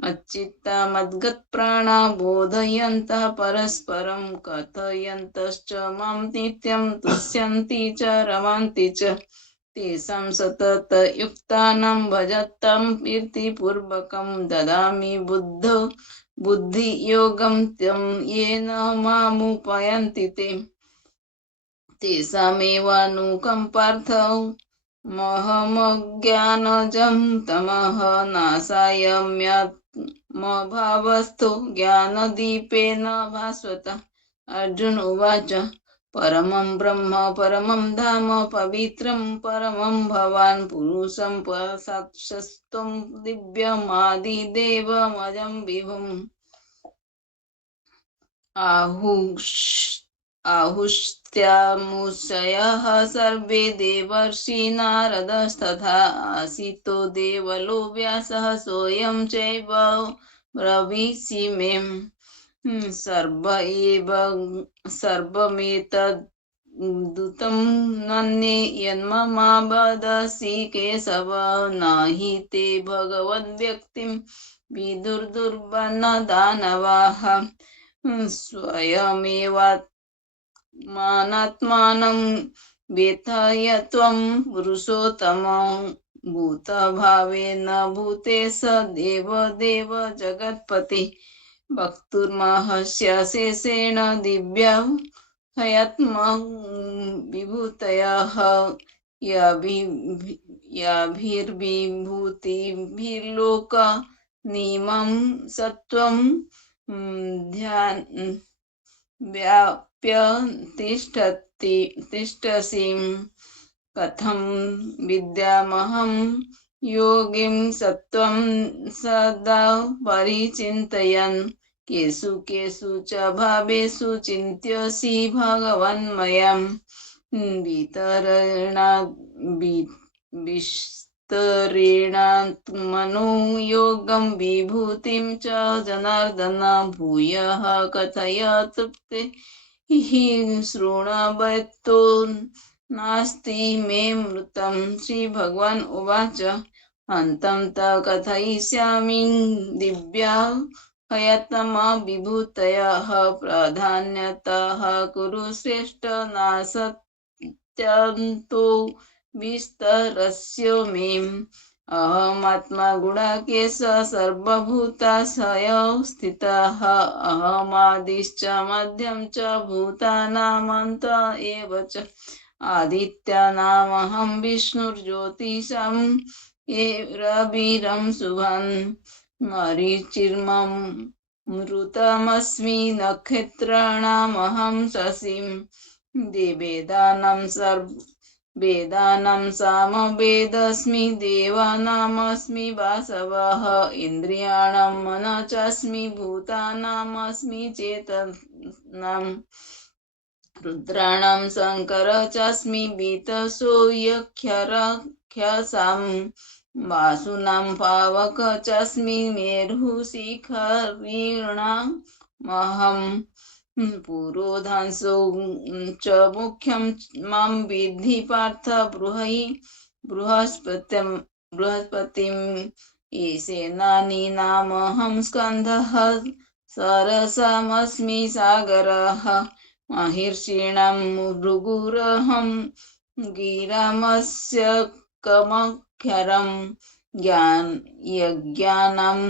मच्चित्ता मद्गतप्राणा बोधयन्तः परस्परं कथयन्तश्च मां नित्यं तुष्यन्ति च रमन्ति च तेषां सततयुक्तानां भजतं कीर्तिपूर्वकं ददामि बुद्धियोगं तं येन मामुपयन्ति ते तेषामेवानुकम्पार्थ महमज्ञानजं तमः नाशाय म्यत्मभावस्थो ज्ञानदीपेन भास्वता। अर्जुन उवाच परमं ब्रह्म परमं धाम पवित्रं परमं भवान् पुरुषं साक्षात्त्वं दिव्यमादिदेवमजं विभुम् आहुस्त्यामुषयः सर्वे देवर्षि नारदस्तथा आसीतो देवलो व्यासः सोऽयं चैव ब्रवीषि मे सर्वमेतदुतं नन्ये यन्ममा वदसि केशव नहि ते भगवद्व्यक्तिं विदुर्दुर्बलदानवाः स्वयमेवात्मानात्मानं वेत्थय त्वं पुरुषोत्तम भूतभावेन भूतेश देवदेव जगत्पते वक्तुर्महस्य शेषेण दिव्या हयात्मा विभूतयः याभिर्विभूतिभिर्लोकनिमं सत्त्वं व्याप्य तिष्ठसि कथं विद्यामहं योगिं सत्त्वं सदा परिचिन्तयन् केषु केषु च भावेषु चिन्त्यसि भगवन्मयं विस्तरेणात्मनो योगं विभूतिं च जनार्दन भूयः कथय तृप्ते शृण्वतो नास्ति मे मृतं। श्रीभगवान् उवाच अन्तं त कथयिष्यामि दिव्या हयतमा विभूतयः प्राधान्यतः कुरु श्रेष्ठ नासत्यन्तो विस्तरस्य मे अहमात्मा गुणाकेश सर्वभूताशय स्थितः अहमादिश्च मध्यं च भूतानामन्त एव च आदित्यानामहं विष्णुर्ज्योतिषं रविरं शुभं मरीचिर्मरुतमस्मि नक्षत्राणामहं शशिं वेदानां सामवेदस्मि देवानामस्मि वासवः इन्द्रियाणां मनः चास्मि भूतानामस्मि चेतनां रुद्राणां शङ्करः चास्मि वीतसो यक्षरक्षसां वासुनां पावकः चास्मि मेरुः शिखरिणामहं पुरोधांसो च मुख्यं मां विद्धि पार्थ बृहहि बृहस्पतिम् ईशेनानीनामहं स्कन्धः सरसमस्मि सागरः महिर्षीणां भृगुरहं गिरमस्य कमक्षरं यज्ञानां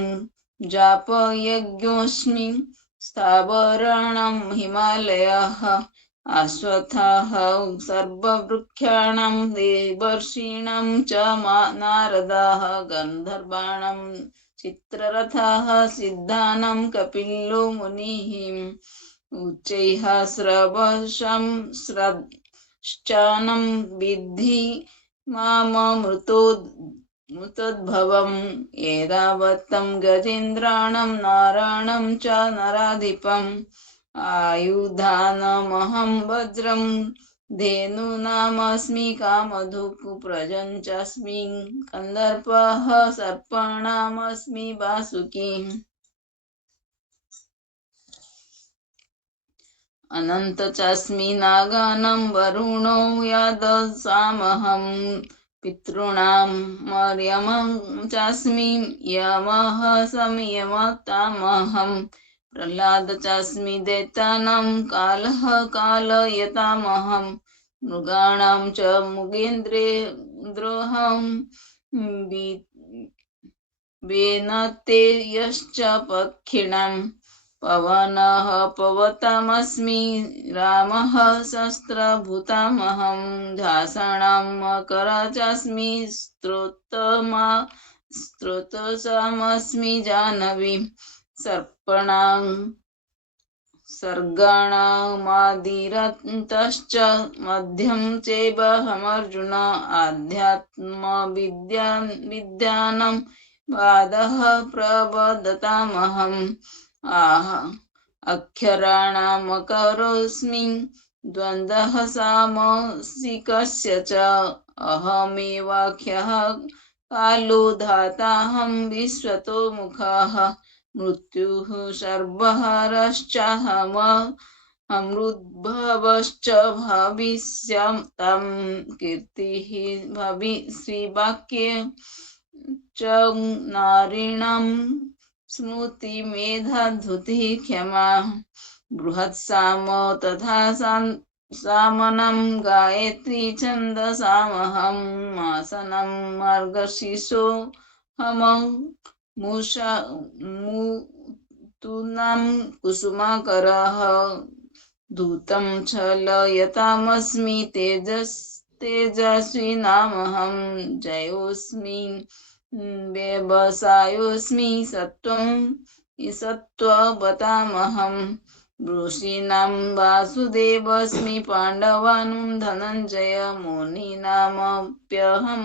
जापयज्ञोऽस्मि स्थावराणां हिमालयः अश्वत्थः सर्ववृक्षाणां देवर्षीणां च नारदाः गन्धर्वाणां चित्ररथः सिद्धानां कपिलो मुनिः उच्चैः स्रवशं स्रश्चानं विद्धि माममृतोद्भवम् एतावत्तं गजेन्द्राणां नारायणं च नराधिपम् आयुधानमहं वज्रं धेनूनामस्मि कामधुक् प्रजञ्चास्मि कन्दर्पः सर्पाणामस्मि वासुकी अनन्त चास्मि नागानां वरुणो यादसामहं पितॄणां मर्यमं चास्मि यमः संयमतामहं प्रह्लाद चास्मि दैत्यानां कालः कालयतामहं मृगाणां च मुगेन्द्रोऽहं वेनते यश्च पक्षिणां पवनः पवतामस्मि रामः शस्त्रभूतामहं झाषाणां मकरः चास्मि स्रोतसामस्मि जाह्नवी सर्गाणामादिरन्तश्च मध्यं चैवाहमर्जुन आध्यात्मविद्यानां वादः प्रवदतामहम् अक्षराणामकरोऽस्मि द्वन्द्वः सामसिकस्य च अहमेवाख्यः कालो धाताहं विश्वतो मुखः मृत्युः सर्वहरश्चाहमृद्भवश्च भविष्यतां कीर्तिः भविष्यवाक्ये च नारीणां स्मृतिमेधाधृतिः क्षमा बृहत्साम तथा सामनं गायत्री छन्दसामहं आसनं मार्गशीर्षो हमं मुतूनां कुसुमाकरः धूतं छलयतामस्मि तेजस्विनामहं जयोऽस्मि व्यवसायोऽस्मि सत्त्ववतामहं ऋषीणां वासुदेवस्मि पाण्डवानां धनञ्जय मुनीनामप्यहं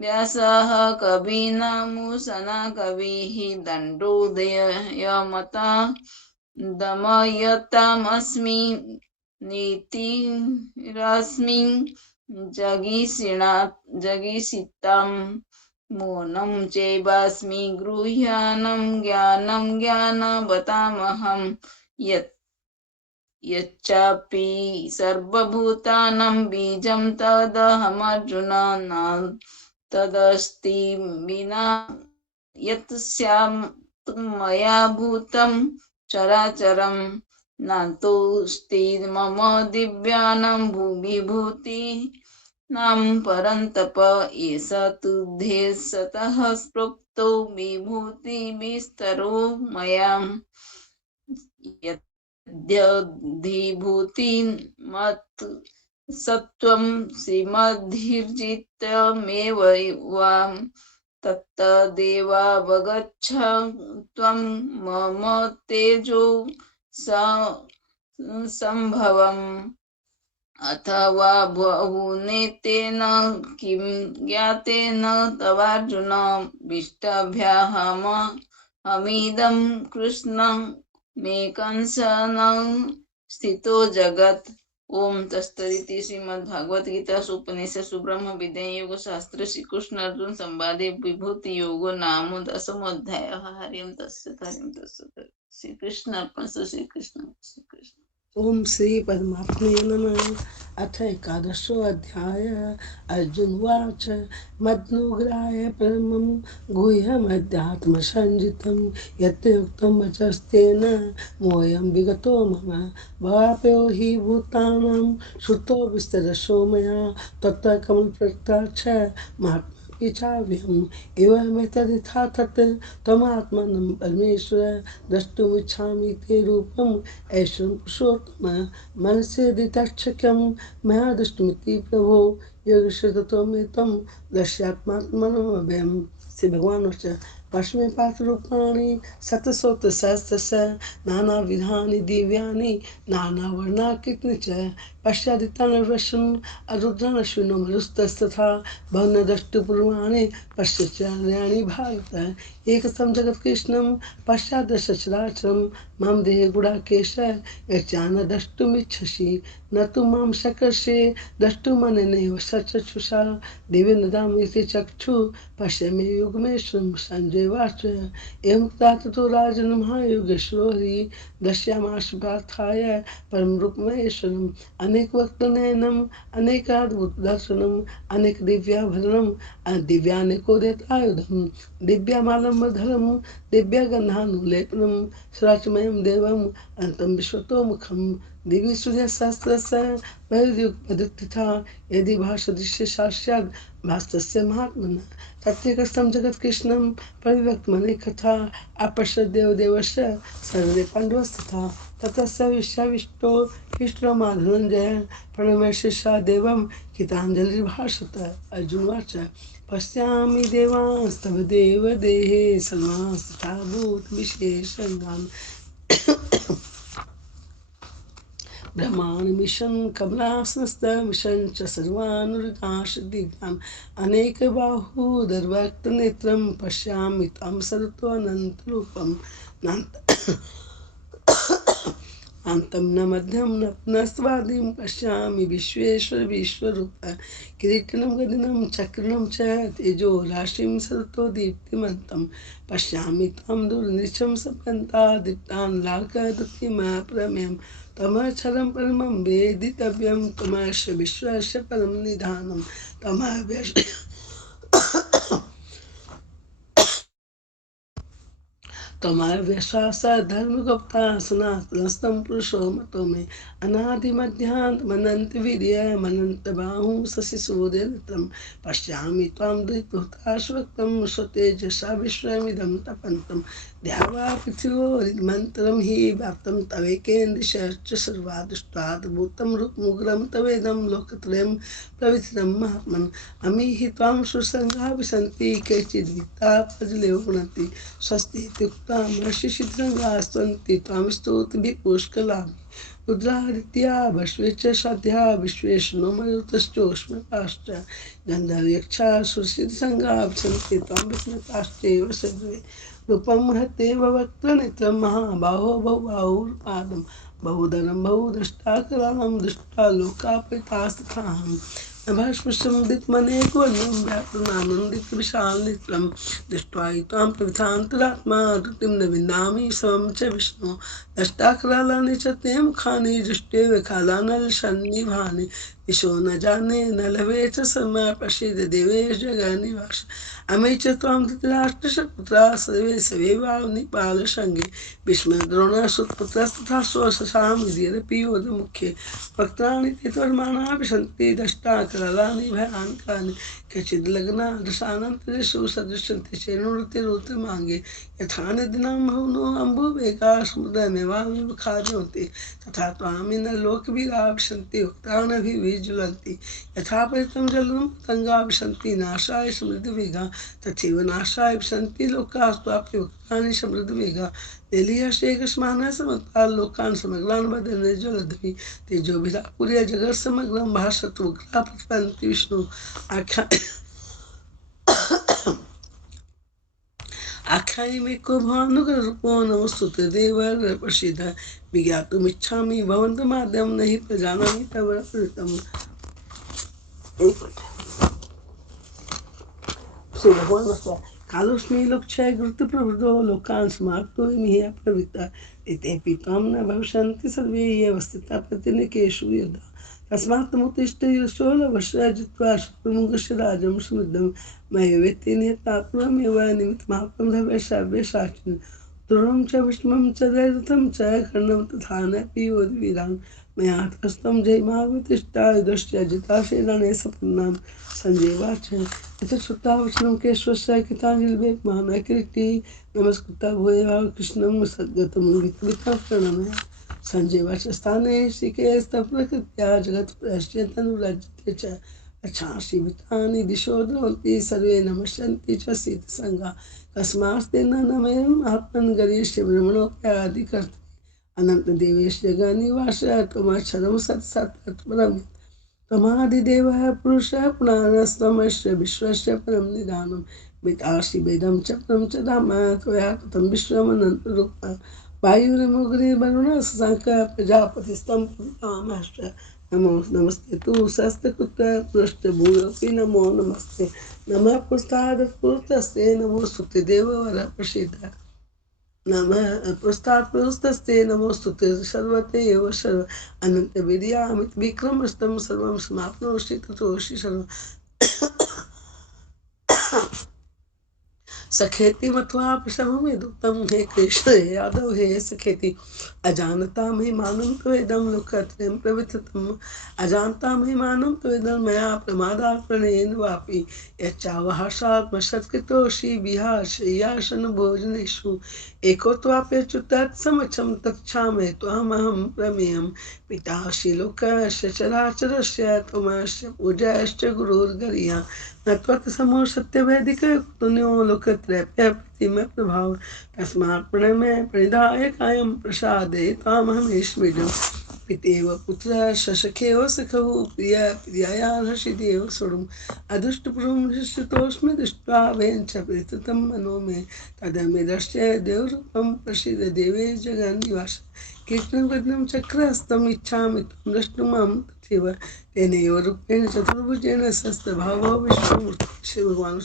व्यासः कवीनामुसना कविः दण्डोदयमता दमयतामस्मि नीतिरस्मि जगीषितां मौनं चैवास्मि गृह्यानं ज्ञानं ज्ञानवतामहं यच्चापि सर्वभूतानां बीजं तदहमर्जुन न तदस्ति विना यत् मया भूतं चराचरं नान्तोऽस्ति मम दिव्यानां विभूतीनां परन्तप एष तुद्धेशतः प्रोक्तो विभूतिविस्तरो मया यद्यधिभूतिमत् सत्त्वं श्रीमद्धिर्जितमेव वां तत्तदेवावगच्छ त्वं मम तेजो संभवम् अथवा बहुनेतेन किं ज्ञातेन तवार्जुन विष्टभ्याहमिदं कृष्ण मे कंसन स्थितो जगत्। ओम तत्सदिति श्रीमद्भगवद्गीतासु उपनिषत्सु ब्रह्म विद्यायां योगशास्त्रे श्रीकृष्ण अर्जुन संवादे विभूति योगो नाम 10मोऽध्यायः। हरि ओम तत्सत् हरि ओम तत्सत्। श्री कृष्ण अर्पणस्तु। श्री कृष्ण। ओम श्री परमात्मे नमः। अथ एकादशोऽध्याय अर्जुनवाच मद्नुग्राय परमं गुह्यमध्यात्मसञ्जितं यत् उक्तं वचस्तेन मोऽयं विगतो मम भवाप्यो हि भूतानां श्रुतो विस्तरशो मया तत्र कमलप्रत्याक्ष महात्मा चाव्यम् एवमेतद्यथा तत् त्वमात्मानं परमेश्वर द्रष्टुमिच्छामि ते रूपम् ऐश्वरं पुरुषोत्तम मनसि यदि तच्छक्यं मया दृष्टुमिति प्रभो योगेश्वरत्वमेतं दर्श्यात्मात्मनमभयम्। श्री भगवान पश्चिमे पात्ररूपाणि शतसोत्तरसहस्रश नानाविधानि दिव्यानि नानावर्णाकृतीनि च पश्यादितानर्वशम् अरुद्रानश्विनो मरुस्तस्तथा भवनद्रष्टुपूर्वाणि पश्यचार्याणि भारत एकसं जगत्कृष्णं पश्चादशचराचरं मम देहे गुडाकेश यच्चान द्रष्टुमिच्छसि न तु मां शक्यसे द्रष्टुमनेनैव सचक्षुषा दिव्य ददामि ते चक्षु पश्य मे युगमेश्वरं सञ्जयवाच एवं ततो राजन् महायोगेश्वरो हरि दर्शयामास पार्थाय परं रूपमेश्वरम् अनेकवक्त्रनयनम् अनेकाद्भुतदर्शनम् अनेकदिव्याभरणम् दिव्यानेकोदितायुधम् दिव्यामालम्बधरं दिव्यगन्धानुलेपनं स्वराचमयं देवम् अन्तं विश्वतोमुखं दिव्य सूर्यसहस्रस्य वैद्युक्पदत्तथा यदि भाषदृश्य साक्षात् भास्तस्य महात्मनः तत्रैकस्थं जगत्कृष्णं परिव्यक्तमनेकथा अपश्यद्देवदेवस्य सर्वे पाण्डवस्तथा ततस्य विश्वाविष्टो विष्णुमाधनञ्जय प्रणमशिषा देवं गीताञ्जलिर्भाषत अर्जुनवाच पश्यामि देवांस्तव देवदेहे सर्वांस्तथा भूतविशेषज्ञान् ब्रह्माण्डमिशं कमलासनस्तमिशं च सर्वानुर्गांशदिव्याम् अनेकबाहुदर्वक्त्रनेत्रं पश्यामि तं सर्वतोऽनन्तरूपं अन्तं न मध्यं न पुनस्त्वादिं पश्यामि विश्वेश्वर विश्वरूप किरीटिनं गदिनं चक्रिणं च तेजो राशिं सरतो दीप्तिमन्तं पश्यामि त्वं दुर्निशं सपन्तादित्तान् लाकदुःखिमप्रमेयं तमक्षरं परमं वेदितव्यं तमस्य विश्वस्य परं निधानं त्वमव्यश्वास धर्मगुप्ता सनातनस्तं पुरुषो मतो मे अनादिमध्यान्तमनन्तवीर्यमनन्तबाहुं शशिसूर्यनेत्रं पश्यामि त्वां द्विभुताश्वक्तं स्वतेजसा विश्वमिदं तपन्तं द्यावा पृथिवोरिमन्त्रं हि व्याप्तं तवेकेन दिशश्च सर्वादृष्ट्वाद्भुतं रूपमुग्रं तवेदं लोकत्रयं प्रविथितं महात्मन् अमी हि त्वां सुसङ्गाः विशन्ति केचिद्वित्ता प्रजले पुनन्ति स्वस्ति इत्युक्ता महर्षिसिद्धरङ्गास्त्वन्ति त्वां स्तोत्रभिः पुष्कलानि रुद्रादित्या भस्वे च साध्या विश्वेशनो मरुतश्चोष्मकाश्च गन्धर्वयक्षा सुरसिद्धसङ्गाः विशन्ति त्वां विस्मृताश्चैव सर्वे रूपं महत्येव वक्त्रनेत्रं महाबाहो बहुबाहुरुपादं बहुधरं बहुदृष्टाकरालं दृष्ट्वा लोकापरितास्तथाहम् नभस्पृशमुदितमनेकवर्णं व्याप्तमानन्दितविशालनेत्रं दृष्ट्वा त्वां प्रविथान्तरात्मा धृतिं न विन्दामि स्वं च विष्णु दष्टाकरालानि च ते मुखानि दृष्टेव कालानलसन्निभानि दिशो न जाने न लभे च समय प्रसीद देवेश जगन्निवास अमे च त्वां धृतराष्ट्रशतपुत्रा सर्वे सवेवानिपालसङ्गे भीष्मद्रोणसुतपुत्रस्तथा स्वशशामयदपि योधमुखे वक्त्राणि ते त्वर्माणा विशन्ति दष्टाकरालानि भयानकानि केचिद्लग्ना दशानन्तरेषु सदृश्यन्ते चेनुरुतिरुतिमाङ्गे यथा नदीनां बहुनो अम्बुवेगा समुद्रमेवाविमुखार्यन्ते तथा त्वामिनलोकवीरा विशन्ति वक्त्राण्यभिविज्वलन्ति यथा परितं जलं पतङ्गा विशन्ति नाशाय समृद्धवेगा तथैव नाशाय विशन्ति लोकाः स्वाप्य वक्त्राणि समृद्धवेगा लेलीयशेकस्मानः समत्वा लोकान् समग्रान् वदने जलध्वि तेजोभिधापुर्य जगत्समग्रं भासत्वग्रा प्रतिपन्ति विष्णु आख्यायिमेको भानुगरूपो नमस्तुते देवर् प्रसीद विज्ञातुमिच्छामि भवन्तमाद्यं न हि प्रजानामि तव प्रकृतम्। श्री भगवान कालोस्मि लोकक्षय गुरुत्वप्रवृद्धो लोकान् स्मार्तो मिह प्रवृत्ता इत्यपि त्वं न भविष्यन्ति सर्वे एव स्थिताः प्रतिनिकेषु यदा तस्मात् त्वमुत्तिष्ठ षोडशवर्षं जित्वा शत्रुमुखस्य राज्यं समृद्धं मयि नियतात्ममेव निमित्तमापं धवेशाचिन् तुरं च विष्णुं च दैरथं च कर्णं तथा न पीयोद्वीरान् मया त्रस्तं जयमावितिष्ठा युधश्च जिता सेनाने सपन्नां सञ्जयवाच इति श्रुत्वा वचनं केशवस्य कृताञ्जलिर्वेगमानः किरीटी नमस्कृत्य भूयः कृष्णं सद्गतं गीतमितं प्रणमय सञ्जयवाच स्थाने ऋषिकेशप्रकृत्या जगत्प्रश्य तनुराज्यते च अच्छाशिवितानि दिशो द्रवन्ति सर्वे नमस्यन्ति च शीतसङ्गा कस्मास्ते न नमयम् आत्मन् गरीष्य ब्रह्मणोऽप्यादिकर्त्री अनन्तदेवेश जगन्निवास त्वमक्षरं सत्सत्परम् त्वमादिदेवः पुरुषः पुराणस्तमस्य विश्वस्य परं निधानं वेदासि वेदं च परं च धाम त्वया कृतं विश्वमनन्तरूपं वायुर्मुग्निर्वरुणः शशाङ्कः प्रजापतिस्तं पुरुषामश्च नमो नमस्ते तु शस्त्रकृत्य पृष्ठभूयोऽपि नमो नमस्ते नमः पुरस्तादपुरस्ते नमोऽस्तुते देववर प्रसीद नमः पुरस्तादपुरस्ते नमोऽस्तुते सर्वते एव सर्व अनन्तविद्यामित विक्रमस्तं सर्वं समाप्नोषि ततोषि सर्वं सखेति मत्वा प्रशममेदुक्तं हे कृष्ण हे यादव हे सखेति अजानता महिमानं त्वेदं लोकत्रयं प्रविततम् अजानता महिमानं त्वेदं मया प्रमादात् प्रणयेन वापि यच्चावहासात्मसत्कृतोषि विहारशय्यासन भोजनेषु एको त्वाप्यच्युतात् समक्षं तच्छामि त्वामहं प्रमेयं पितासि लोकस्य चराचरस्य त्वमस्य पूजाश्च गुरुर्गरीया न त्वत्समो सत्यवैदिक तुन्यो लोकत्रयस्य प्रतिम प्रभाव तस्मात् प्रणमे प्रणिधाय कायं प्रसादे त्वामहमीश्वरं पितेव पुत्रः सखेव सखौ प्रिय प्रियाया हर्षिदेव स्वरम् अदुष्टपुरं हृष्टतोऽस्मि दृष्ट्वा वेञ्च प्रथितं मनो मे तदमे दर्शय देवरूपं प्रसीद देवे जगन्निवास कृष्णवदनं चक्रहस्तम् इच्छामि त्वं द्रष्टुमां तथैव तेनैव रूपेण चतुर्भुजेन सहस्रभावो विश्वमूर्ति श्री भगवान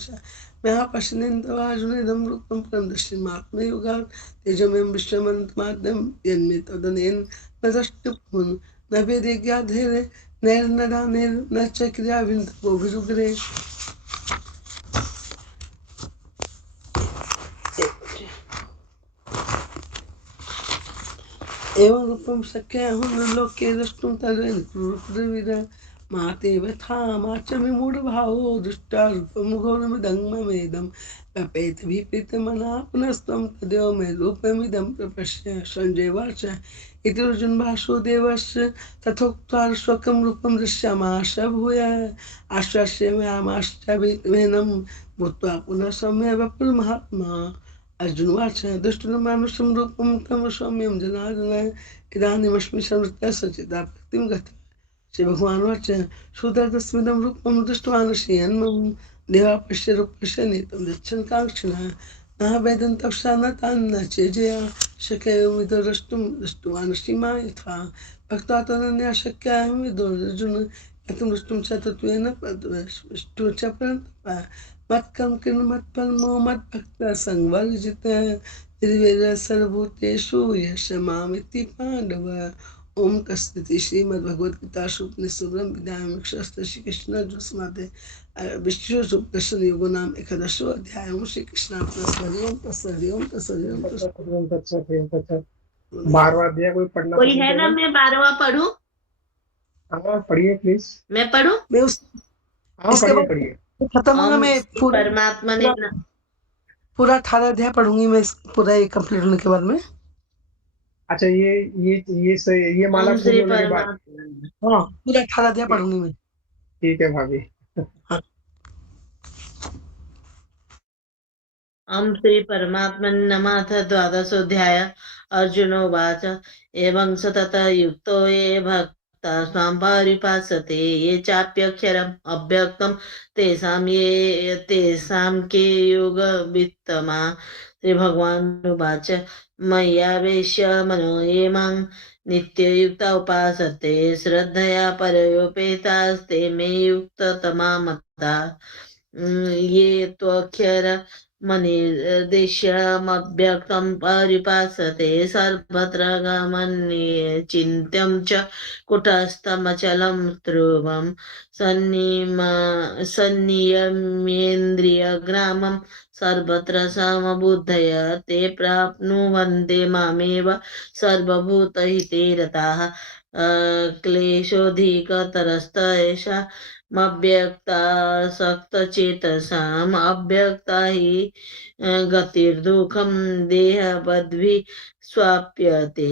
मया पश्यन्नन्तवाजुनेदं रूपं परं दर्शनमात्मयोगात् तेजोमयं विश्वमनन्तमाद्यं यन्मे तदनेन न द्रष्टुं न वेदेज्ञाधैर्य नैर्न दानैर्न च क्रियाभिन्तपोभिरुग्रे एवं रूपं शक्यः लोके द्रष्टुं तद्विद माते व्यथा मा च विमूढभावो दृष्टा रूपं घोरमिदङ्ममेदं व्यपेत विपरीतमना पुनस्त्वं तदेव मे रूपमिदं प्रपश्य सञ्जयवाच इति अर्जुनवासुदेवस्य तथोक्त्वा स्वकं रूपं दृश्यमाश भूयः आश्वास्य मयामाश्चाभितमेनं भूत्वा पुनः सम्यक् वपुर्महात्मा अर्जुनवाच दुष्टमानुषं रूपं तं सौम्यं जनार्दन इदानीमस्मि संवृत्तः सचिता भक्तिं गतः श्री भगवान वाच सुदर्दस्मिदं रूपं दृष्ट्वानुशयन्मं देवा पश्य रूपस्य नीतं गच्छन् काङ्क्षिणः न वेदं तपसा न तान्न चेजया शक्यमिदो दृष्टुमानुषीमा यथा भक्त्वा तदन्या शक्याः विदोर्जुन यतं दृष्टुं च तत्त्वेन पृष्टु च परन्तप मत्कं किं मत्परमो मद्भक्तः संवर्जितः त्रिवेद सर्वभूतेषु यश मामिति पाण्डव ओम तस्सदिति श्रीमद्भगवद्गीतासु उपनिषदु ब्रह्मविद्यायां शास्त्रे श्रीकृष्णार्जुनसंवादे विष्णुसुप्तस्य योगो नाम एकादशो अध्यायः श्रीकृष्णार्पणमस्तु। ओम तत्सत् ओम तत्सत् ओम तत्सत्। 12वां अध्याय कोई पढ़ना कोई पसंद है ना, करें? मैं 12वां पढ़ूं? हाँ पढ़िए प्लीज। मैं पढ़ूं? मैं उस हाँ इसके पढ़िए बाद पढ़िए। खत्म होगा ओम मैं श्री पूरा परमात्मा ने पूरा 18 अध्याय पढ़ूंगी मैं पूरा ये कंप्लीट होने के बाद में। अच्छा ये माला ओम पूरी श्री होने के बाद परमात्मा हाँ पूरा 18 अध्याय पढ़ूंगी मैं। ठीक है भाभी। हाँ ओम श्री परमात्मने नमः। अथ द्वादशोऽध्याय। अर्जुनोवाच एवं स ततः युक्तो ये भक्तास्त्वां परिपासते ये चाप्यक्षरम् अव्यक्तं तेषां के योगवित्तमा। श्रीभगवानुवाच मय्यावेश्य मनो ये मां नित्ययुक्ता उपासते श्रद्धया परयोपेतास्ते मे युक्ततमा मता। ये त्वक्षर मनिर्देश्यमव्यक्तं परिपासते सर्वत्र गमन्ये चिन्त्यं च कुटस्थमचलं ध्रुवं सन्नियम्येन्द्रियग्रामं सर्वत्र समबुद्धय ते प्राप्नुवन्ते मामेव सर्वभूतहिते रताः क्लेशोऽधिकतरस्त एषा मव्यक्तासक्तचेतसाम् अव्यक्ता हि गतिर्दुःखं देहवद्भिः स्वाप्यते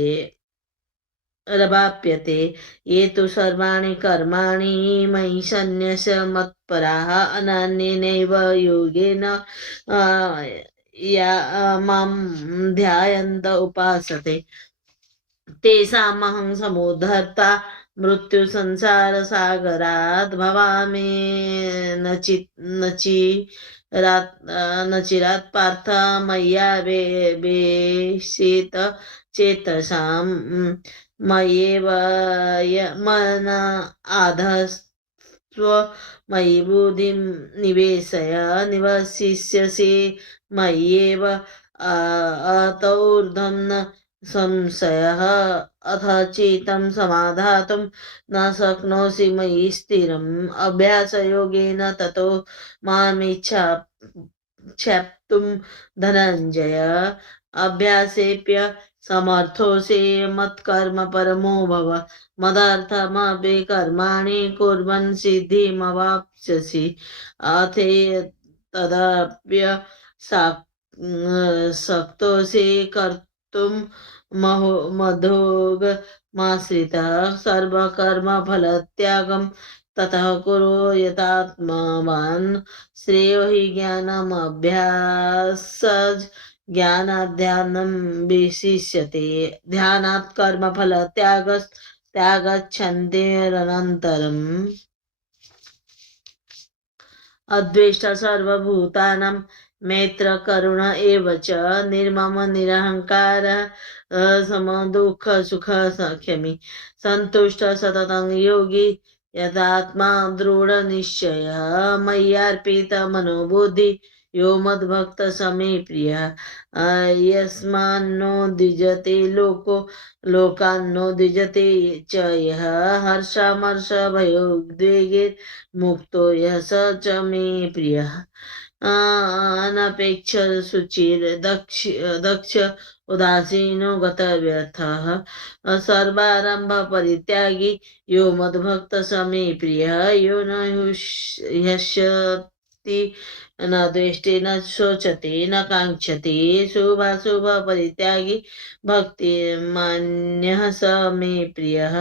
ये तु सर्वाणि कर्माणि मयि सन्न्यस्य मत्पराः अनन्येनैव योगेन मां ध्यायन्त उपासते तेषामहं समुद्धर्ता मृत्युसंसारसागरात् भवामि नचिरात् पार्थ मय्यावेशित चेतसां मय्येव मन आधस्त्व मयि बुद्धिं निवेशय निवसिष्यसि मय्येव अतोर्ध्वं न संशयः अथ चित्तं समाधातुं न शक्नोषि मयि स्थिरम् अभ्यासयोगेन ततो मामिच्छाप्तुं धनञ्जय अभ्यासेऽप्य समर्थोऽसि मत्कर्म परमो भव मदर्थमपि कर्माणि कुर्वन् सिद्धिमवाप्स्यसि अथे तदप्य शक्तोऽसि कर्तुं मधोगमाश्रितः सर्वकर्मफलत्यागं ततः कुरु यतात्मवान् श्रेयो हि ज्ञानमभ्यासज ज्ञानात् ध्यानं विशिष्यते ध्यानात् कर्मफलत्यागच्छन्तेरनन्तरम् अद्वेष्टा सर्वभूतानां मैत्र करुण एव च निर्मम निरहंकार समदुःख सुख सख्यमि सन्तुष्ट सततं योगी यदात्मा दृढ़ निश्चय मय्यार्पित मनोबुद्धि यो मद्भक्त समे प्रिय यस्मान्नो द्विजते लोकान्नो द्विजते च यः हर्षामर्ष भयोद्वेगे मुक्तो यः स च मे प्रियः अनपेक्ष शुचिर दक्ष उदासीनो गतव्यर्थः सर्वारंभ परित्यागी यो मद्भक्त समे प्रियः यो न ह्यस्यति न द्वेष्टि न शोचते न कांक्षति शुभाशुभ परित्यागी भक्तिमान्यः स मे प्रियः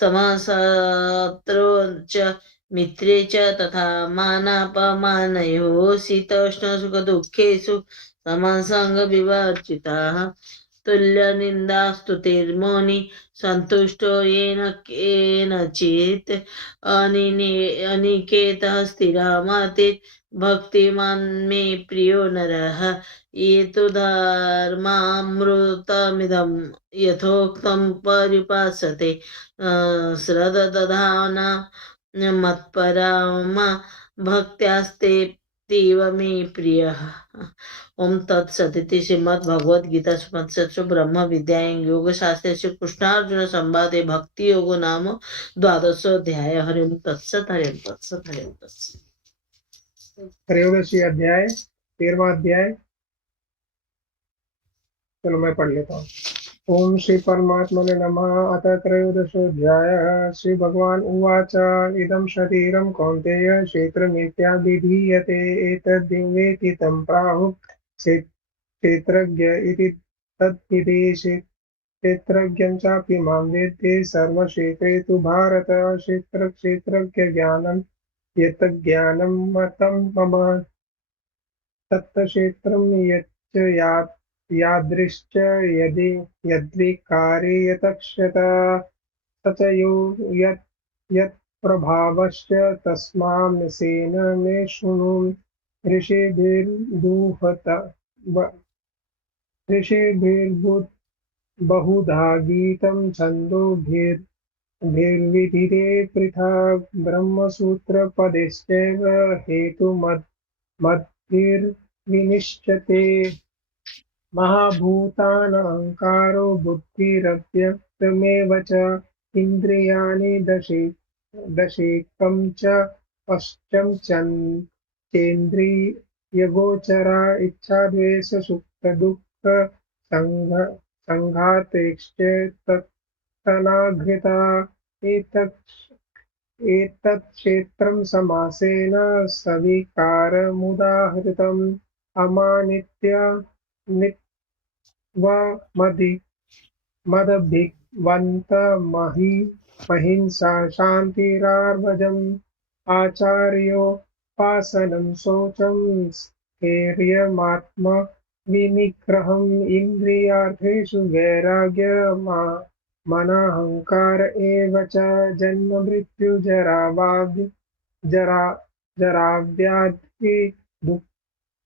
समशत्रौ च मित्रे च तथा मानापमानयोः शीतोष्णसुखदुःखेषु समसंगविवर्जितः तुल्यनिन्दास्तुतिर्मौनी सन्तुष्टो येन केनचित् अनिकेतः स्थिरमतिर् भक्तिमान् मे प्रियो नरः ये तु धर्मामृतमिदं यथोक्तं पर्युपासते श्रद्धदधाना मत्परमा भक्त्यास्तेऽतीव मे प्रियः ओम तत्सदिति श्रीमद्भगवद्गीता उपनिषत्सु ब्रह्म विद्यायां योगशास्त्रे श्रीकृष्णार्जुन संवादे भक्ति योगो नाम 12वादोऽध्यायः हरि ओम तत्सत् हरि ओम तत्सत् हरि ओम तत्सत् त्रयोदशी अध्याय 13वां अध्याय। चलो मैं पढ़ लेता हूँ। ओम श्री परमात्मने नमः। अथ त्रयोदशोऽध्यायः। श्री भगवान उवाच इदं शरीरं कौन्तेय क्षेत्रमित्याभिधीयते एतद्दिवेति तं प्राहुः क्षेत्रज्ञ इति तद्विदेशे क्षेत्रज्ञं चापि मां वेत्ति सर्वक्षेत्रे तु भारत क्षेत्रज्ञज्ञानं यत् ज्ञानं मतं मम तत्क्षेत्रं यच्च यादृश्च यद्विकारे यतक्षता स च यो यत्प्रभावश्च तस्मान्सेन मे शृणु ऋषिभिर्बहुधा गीतं छन्दोभिर्विधिरे पृथक् ब्रह्मसूत्रपदैश्चैव हेतुमद्भिर् विनिश्चते महाभूतानाहंकारो बुद्धिरव्यक्तमेव च इन्द्रियाणि दशेकं च पश्चं चेन्द्रियगोचरा इच्छाद्वेष सुखदुःख संघातेश्चेत्तनाघृता एतत् क्षेत्रं समासेन सविकारमुदाहृतम् अमानित्य मदभिवन्त महिंसा शान्तिरार्वजम् आचार्योपासनं शौचं स्थैर्यमात्म विनिग्रहम् इन्द्रियार्थेषु मनाहङ्कार एव च जन्म मृत्यु जरा जराव्याधि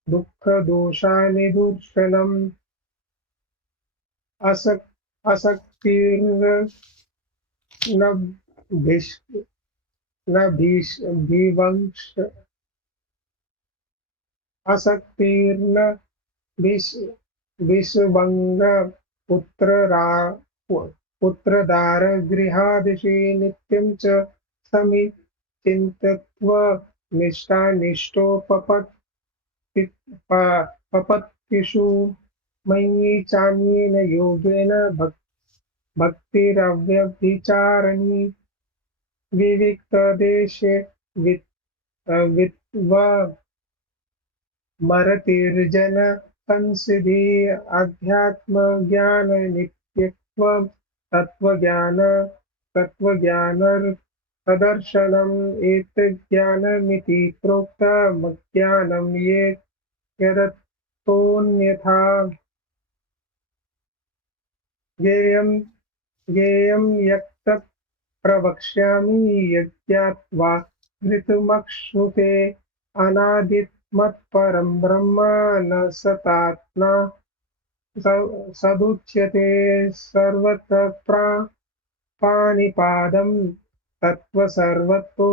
दुःखदोषानिदूषणम् असक्तिर्न विषभंग पुत्रदारगृहादिषु नित्यं च समिचिन्तत्व पपत्तिषु मयि चान्येन योगेन भक्तिरव्यभिचारिणी विविक्तदेशे वित्वा मरतिर्जन संसिधि अध्यात्म ज्ञान नित्यत्व तत्वज्ञान प्रदर्शनम् एतज्ज्ञानमिति प्रोक्तमज्ञानं ये यदतोऽन्यथा ज्ञेयं यत्तत् प्रवक्ष्यामि यज्ञात्वा घृतमश्नुते अनादिमत्परं ब्रह्म न सतात्मा सदुच्यते सर्वत्र पाणिपादं तत्सर्वतो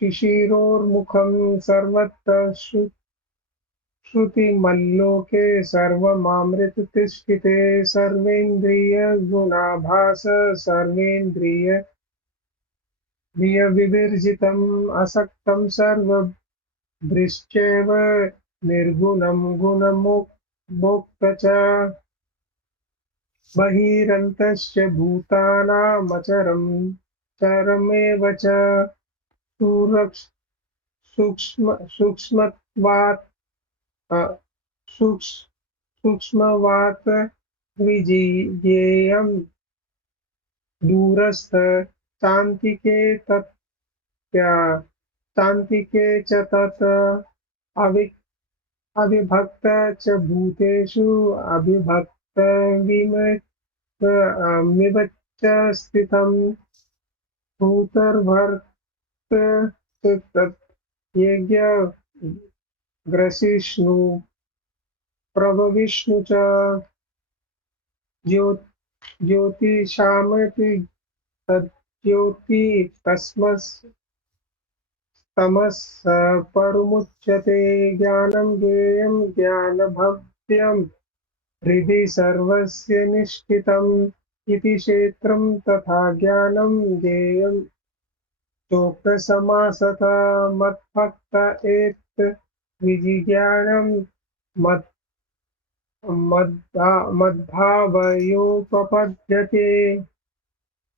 शिशिरोर्मुखं सर्वत्र श्रुतिमल्लोके सर्वमामृततिष्ठिते सर्वेन्द्रियगुणाभास सर्वेन्द्रियविवर्जितम् असक्तं सर्वभृश्चैव निर्गुणं गुणमुक् च बहिरन्तश्च भूतानामचरं चरमेव च सूक्ष्मत्वात् सूक्ष्मवात् विजियेयं दूरस्थ चान्तिके च तत् अविभक्त च भूतेषु अविभक्तमिव च स्थितं भूतर्भर्त तत् यज्ञग्रसिष्णु प्रभविष्णु च ज्योतिषामपि तज्ज्योति तमस परमुच्यते ज्ञानं ज्ञेयं ज्ञानभव्यं हृदि सर्वस्य निष्ठितम् इति क्षेत्रं तथा ज्ञानं ज्ञेयं चोक्तसमासतः मद्भक्त एत विजिज्ञानं मद्भावयोपपद्यते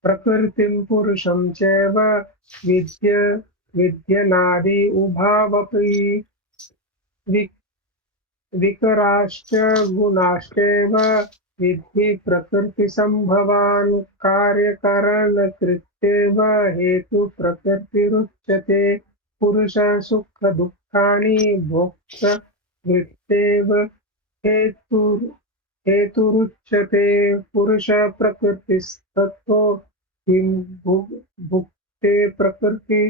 प्रकृतिं पुरुषं चैव विद्यनादि उभावपि विकराश्च गुणाश्चैव विद्धि प्रकृतिसम्भवान् कार्यकरणकृत्यैव हेतु प्रकृतिरुच्यते पुरुष सुख दुःखानि भोक्तृत्यैव हेतुरुच्यते पुरुष प्रकृतिस्तत्त्वो किं भुक्ते प्रकृति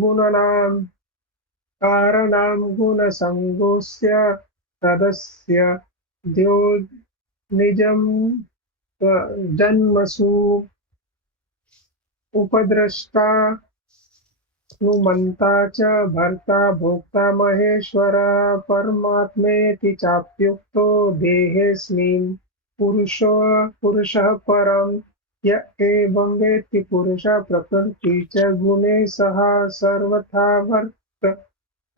गुणानां कारणं गुणसङ्गोऽस्य तदस्य द्यो निजं जन्मसु उपद्रष्टा नुमन्ता च भर्ता भोक्ता महेश्वर परमात्मेति चाप्युक्तो देहेऽस्मिन् पुरुषः परं य एवं वेत्ति पुरुषः प्रकृति च गुणैः सह सर्वथा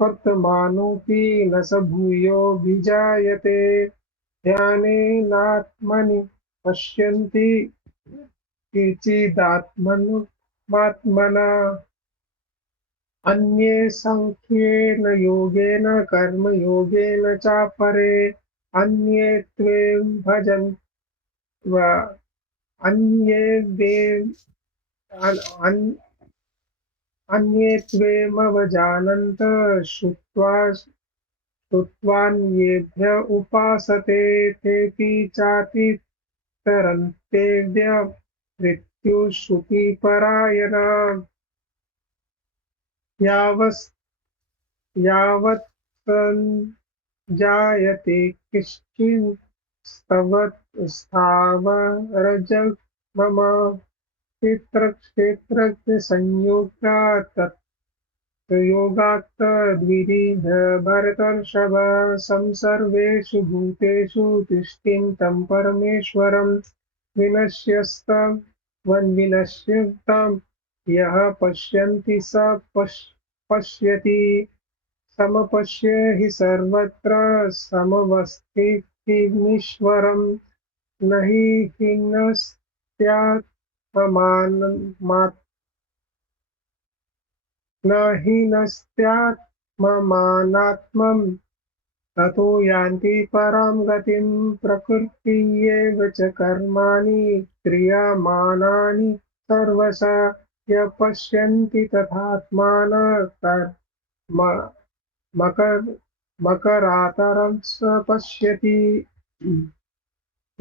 वर्तमानोऽपि न स भूयोऽभिजायते ध्यानेनात्मनि पश्यन्ति केचिदात्मना अन्ये सांख्येन योगेन कर्मयोगेन चापरे अन्ये त्वें भजन् अन्ये अन्ये त्वेमवजानन्त श्रुत्वान्येभ्य उपासते तेऽपि चातितरन्तेऽद्य मृत्युश्रुतिपरायणा यावत् जायते किश्चित् स्थावरजं मम क्षेत्रक्षेत्रज्ञसंयोगा तत्प्रयोगात् द्विविध भरतर्षभ संसर्वेषु भूतेषु तिष्ठितं परमेश्वरं विनश्यतं यः पश्यन्ति स पश्यति समपश्य हि सर्वत्र समवस्थितिमीश्वरं न हि हीनस्त्यात्ममानात्मं ततो यान्ति परां गतिं प्रकृत्यैव च कर्माणि क्रियमाणानि सर्वशः य पश्यन्ति तथात्मानः मकरातरं स पश्यति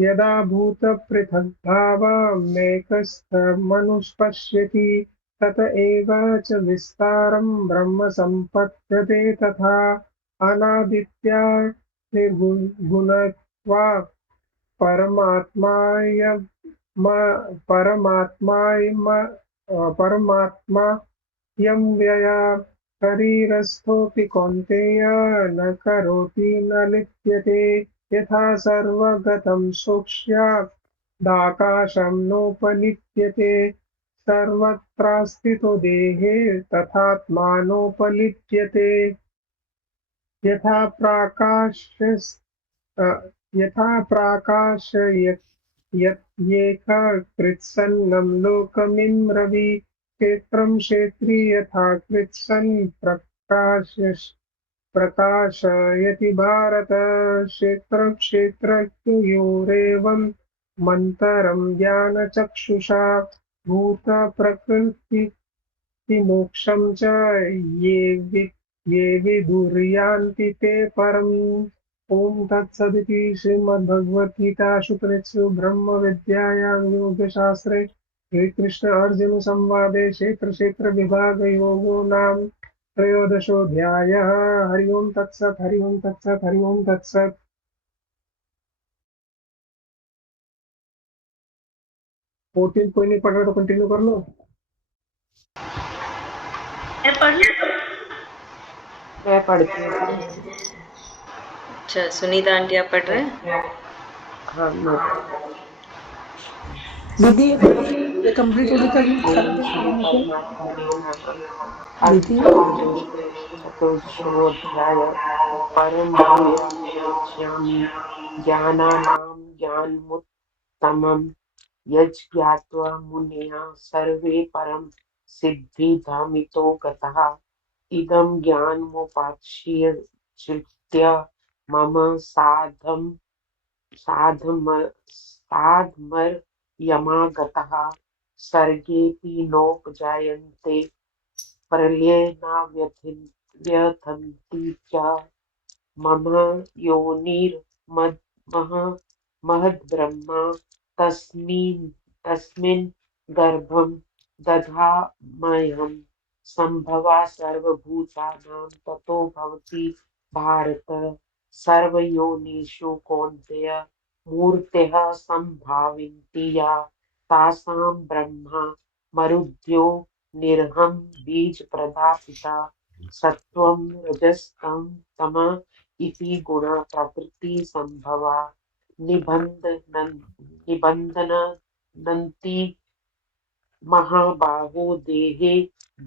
यदा भूतपृथग्भावमेकस्थमनुपश्यति तत एव च विस्तारं ब्रह्म सम्पद्यते तथा अनादित्या निर्गुणत्वात् परमात्मायं व्यया शरीरस्थोऽपि कौन्तेय न करोति न लिप्यते यथा सर्वगतं सोक्ष्यादाकाशं नोपलिप्यते सर्वत्रास्थितो देहे तथात्मानोपलिप्यते यथा प्राकाशयत्येक कृत्सन्नं लोकमिमं क्षेत्रं क्षेत्री यथा कृत्सन् प्रकाशयति भारत क्षेत्रक्षेत्रज्ञयोरेवं मन्तरं ज्ञानचक्षुषा भूतप्रकृतिमोक्षं च ये विदुर्यान्ति ते परम् ॐ तत्सदिति श्रीमद्भगवद्गीतासु उपनिषत्सु ब्रह्मविद्यायां योगशास्त्रे श्रीकृष्ण अर्जुन संवादे क्षेत्रक्षेत्रविभागयोगो नाम त्रयोदशोऽध्यायः हरि ओं तत्सत् हरि ओं तत्सत् हरि ओं तत्सत् 14 कोई नहीं पढ़ रहा तो कंटिन्यू कर लो मैं पढ़ लूं? मैं पढ़ती हूँ अच्छा सुनीता आंटी आप पढ़ रहे हैं? हाँ मैं दीदी ये कंप्लीट होने का दीदी चतुर्दशोऽध्याय परं भूयश्यामि ज्ञानानां ज्ञानमुत्तमं यज्ज्ञात्वा मुनयः सर्वे परं सिद्धिधामितो गतः इदं ज्ञानमुपाश्रित्य मम साधमर्यमागतः सर्गेऽपि नोपजायन्ते प्रलये न व्यथन्ति च मम योनिर्महद्ब्रह्म तस्मिन् गर्भं दधाम्यहं सम्भवा सर्वभूतानां ततो भवति भारत सर्वयोनिषु कौन्तेय मूर्तयः सम्भावन्ति या तासां ब्रह्म मरुद्यो निर्हं बीज प्रदापिता सत्वं रजस्तम तम इति गुणा प्रकृति संभवा निबंधनन्ति महाबाहो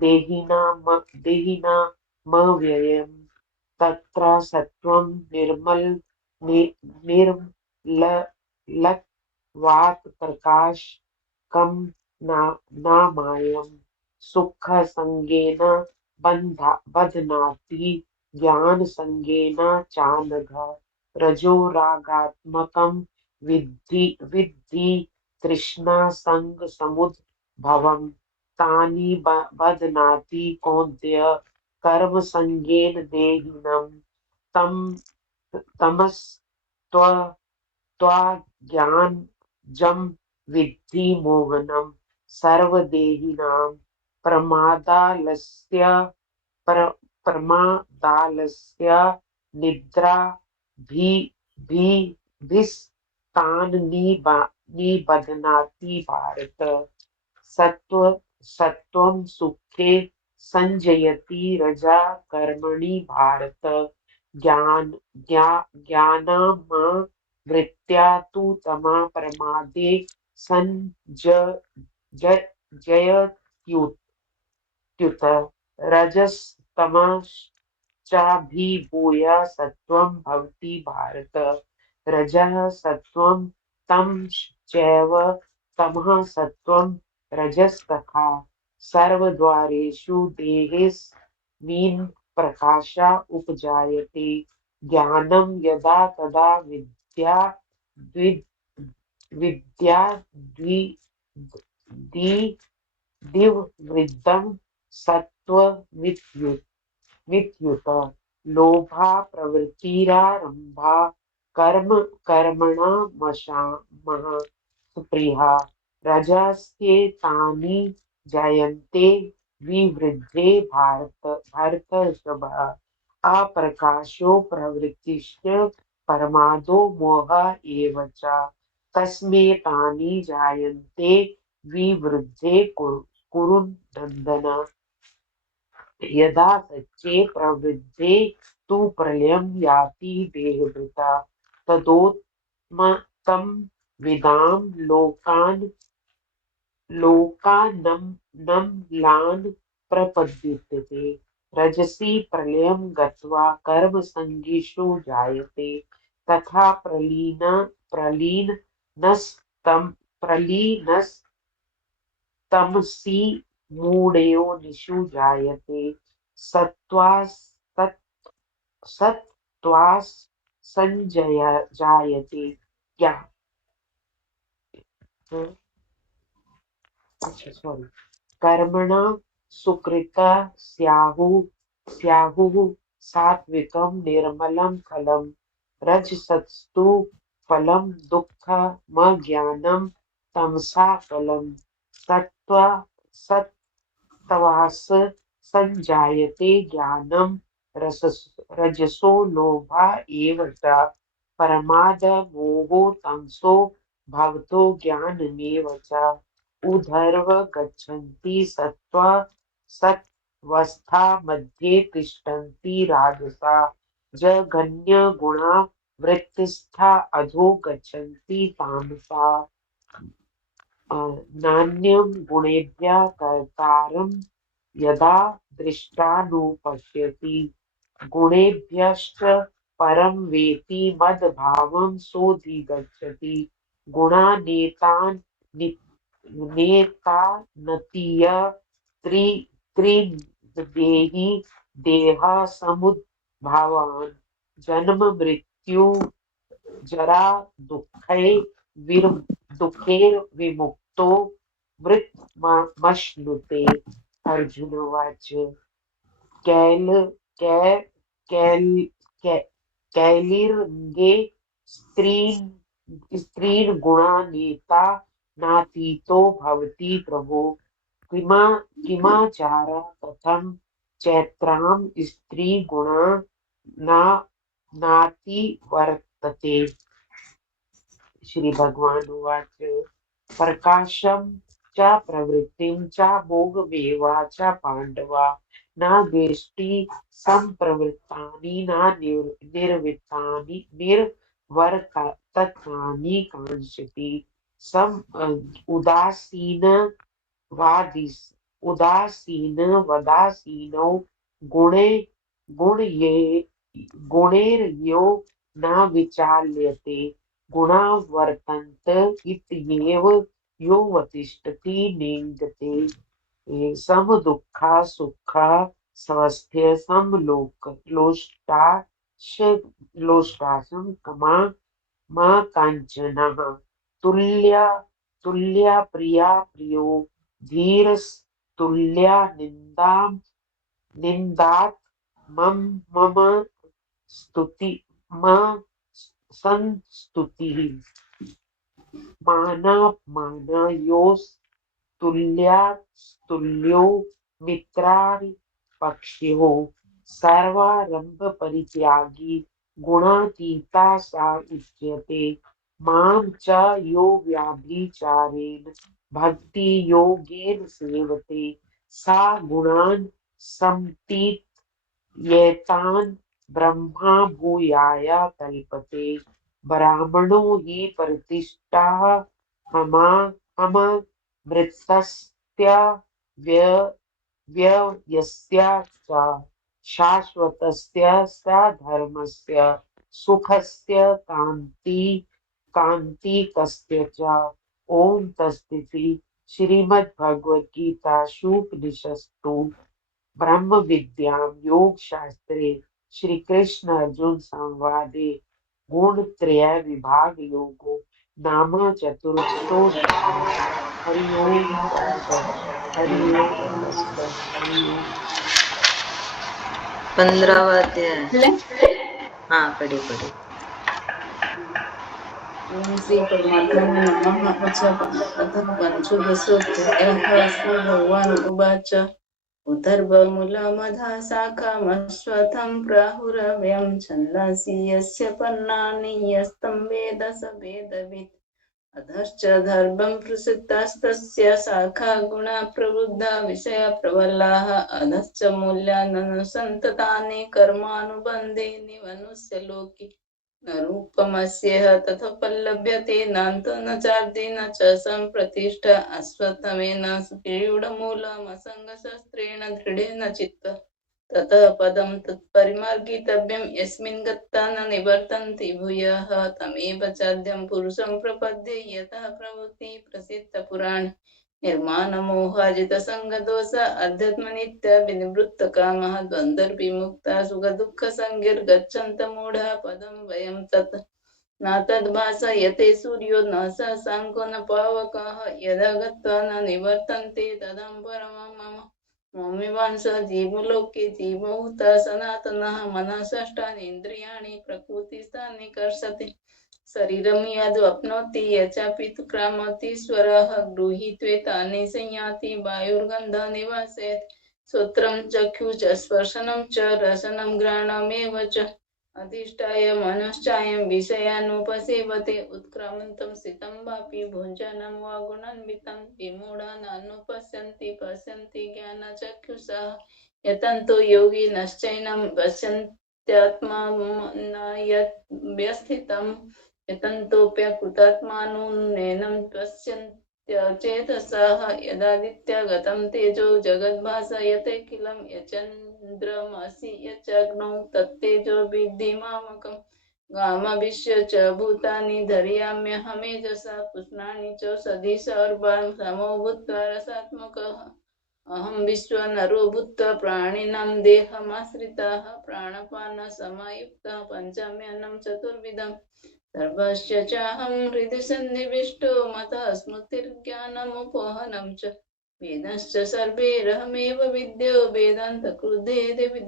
देहिनामव्ययम् तत्र सत्वं निर्मलत्वात् प्रकाशकं नामायम् सुखसंगेन बध्नाति ज्ञानसंगेन चानघ रजोरागात्मकं विद्धि तृष्णा संग समुद्भवम् तानि बध्नाति कौन्तेय कर्म संगेन देहिनम् त्वज्ञानजं विद्धि मोहनम् सर्वदेहिनां प्रमादालस्य निद्रा भीस्तान् निबध्नाति भारत सत्वं सुखे संजयति रजा कर्मणि भारत ज्ञानामृत्या तु तमा प्रमादे संजयत्युत रजस्तमश्चाभिभूय सत्वं भवति भारत रजः सत्वं तमश्चैव तमः सत्वं रजस्तथा सर्वद्वारेषु देहेऽस्मिन् प्रकाशा उपजायते ज्ञानं यदा तदा दिवृद्धं सत्त्वमित्युत लोभा प्रवृत्तिरारम्भा कर्मणा सुप्रिया रजस्येतानि जायन्ते विवृद्धे भारतर्षभ अप्रकाशो प्रवृत्तिश्च परमादो मोह एव च तस्मेतानि जायन्ते विवृद्धे कुरु नन्दन यदा सच्चे प्रवृद्धे तु प्रलयं याति देहभृता तदोत्तम विदां लोकानम्लान् प्रपद्यते रजसि प्रलयं गत्वा कर्मसङ्गिषु जायते तथा प्रलीनस्तमसि मूढयोनिषु जायते सत्त्वास् जायते क्या कर्मणा सुकृता स्याहुः सात्विकं निर्मलं फलं रजसस्तु फलं दुःखमज्ञानं तमसा फलं सत्त्वास् संजायते ज्ञानं रजसो लोभा एव च प्रमादमोहो तमसो भवतो ज्ञानमेव च ऊर्ध्व गच्छन्ति सत्त्वस्था मध्ये तिष्ठन्ति राजसा जघन्यगुणा वृत्तिस्था अधो गच्छन्ति तामसा नान्यं गुणेभ्यः कर्तारं यदा दृष्टानुपश्यति गुणेभ्यश्च परं वेति मद्भावं सोऽधिगच्छति गुणानेतानतीय त्रिदेही देहः समुद्भवान् जन्म मृत्यु जरा दुःखैर्विमुक्तो मृतमश्नुते अर्जुनोवाच कैलिर्गे स्त्रीन् गुणानेता नातीतो भवति प्रभो किमाचार कथं चैत्रां स्त्रीगुणा नातिवर्तते श्री भगवान उवाच प्रकाशं च प्रवृत्तिं च भोगमेवा च पाण्डवा न द्वेष्टि सम्प्रवृत्तानि न निर्वृत्तानि निर्वर्तकानि कांक्षति सम उदासीन वादिस उदासीन वदासीनो गुणे गुणये गुणैर्यो न विचाल्यते गुणा वर्तन्त इत्येव यो वतिष्ठति नेङ्गते सम दुःखा सुखा स्वस्थ्य सम लोष्टाशं कमा मा काञ्चनः तुल्या प्रिया प्रियो धीरस्तुल्या निन्दात् मम संस्तुतिः मानापमानयोस्तुल्यो मित्राणि सर्वारंभ परित्यागी गुणातीता सा उच्यते मां च यो व्याभिचारेण भक्ति योगेन सेवते सा गुणान् समतीत्येतान् ब्रह्मा भूयाय कल्पते ब्राह्मणो हि प्रतिष्ठा हम मृतस्य व्ययस्य च शाश्वतस्य स धर्मस्य सुखस्य कान्तिकस्य च ओम तस्तिति श्रीमद्भगवद्गीतासु उपनिषत्सु ब्रह्म विद्यां योग शास्त्रे श्री कृष्ण अर्जुन संवादे गुणत्रय विभाग योगो नाम चतुर्थोऽध्यायः हरि ओम तत्सत् हरि ओम तत्सत् हरि ओम 15वां अध्याय हाँ पढ़ी ओम श्री परमात्मने नमः। अथ पंचोदशोऽध्यायः। श्री भगवान उवाच उदर्भमूलमधा शाखामश्वत्थं प्राहुरव्यं छन्दांसि यस्य पर्णानि यस्तं वेद स वेदवित् अधश्च दर्भं प्रसक्तास्तस्य शाखा गुणा प्रवृद्धा विषया प्रबलाः अधश्च मूल्याननुसन्ततानि कर्मानुबन्धे निवनुष्य लोके न रूपमस्येह तथोपलभ्यते नान्तो न चार्दे न च सम्प्रतिष्ठा अश्वत्थमेन सुपीयूढमूलमसङ्गशस्त्रेण दृढेन चित्त ततः पदं तत्परिमार्गितव्यं यस्मिन् गत्वा न निवर्तन्ति भूयः तमेव चाद्यं पुरुषं प्रपद्ये यतः प्रवृत्ति प्रसिद्धपुराणे निर्माणमोहाजितसङ्गदोष अध्यात्मनित्य विनिवृत्तकामः द्वन्द्वविमुक्ता सुखदुःखसंज्ञैर्गच्छन्तमूढः पदं वयं तत् न तद्भासयते सूर्यो न स शाङ्को न पावकः यदा गत्वा न निवर्तन्ते तदं परमं मम मोमिवांस जीवलोके जीवभूता सनातनः मनः षष्ठानि इन्द्रियाणि प्रकृतिस्थानि कर्षति शरीरं यद्वाप्नोति यच्चापितुक्रामतीश्वरः गृहीत्वेतानि संयाति वायुर्गन्धः निवासेत् श्रोत्रं चक्षुः च स्पर्शनं च रसनं घ्राणमेव च अधिष्ठाय मनश्चायं विषयानुपसेवते उत्क्रामन्तं स्थितं वापि भुञ्जनं वा गुणान्वितं विमूढानानुपश्यन्ति पश्यन्ति ज्ञानचक्षुषः यतन्तो योगिनश्चैनं पश्यन्त्यात्मानं यतन्तोऽप्यकृतात्मानो नैनं पश्यन्त्यचेतसः यदादित्यगतं तेजो जगद्भासयतेऽखिलं यच्चन्द्रमसि यच्चग्नौ तत्तेजो विद्धि मामकम् गामविश्य च भूतानि धर्याम्यहमेजसा पुष्णानि चौषधि सर्वान् समो भूत्वा रसात्मकः अहं विश्वनरो भूत्वा प्राणिनां देहमाश्रिताः प्राणपानसमायुक्तः पञ्चम्यन्नं चतुर्विधम् सर्वस्य चाहं हृदि सन्निविष्टो मतः स्मृतिर्ज्ञानमुपहनं च वेदश्च सर्वैरहमेव विद्यो वेदान्तकृते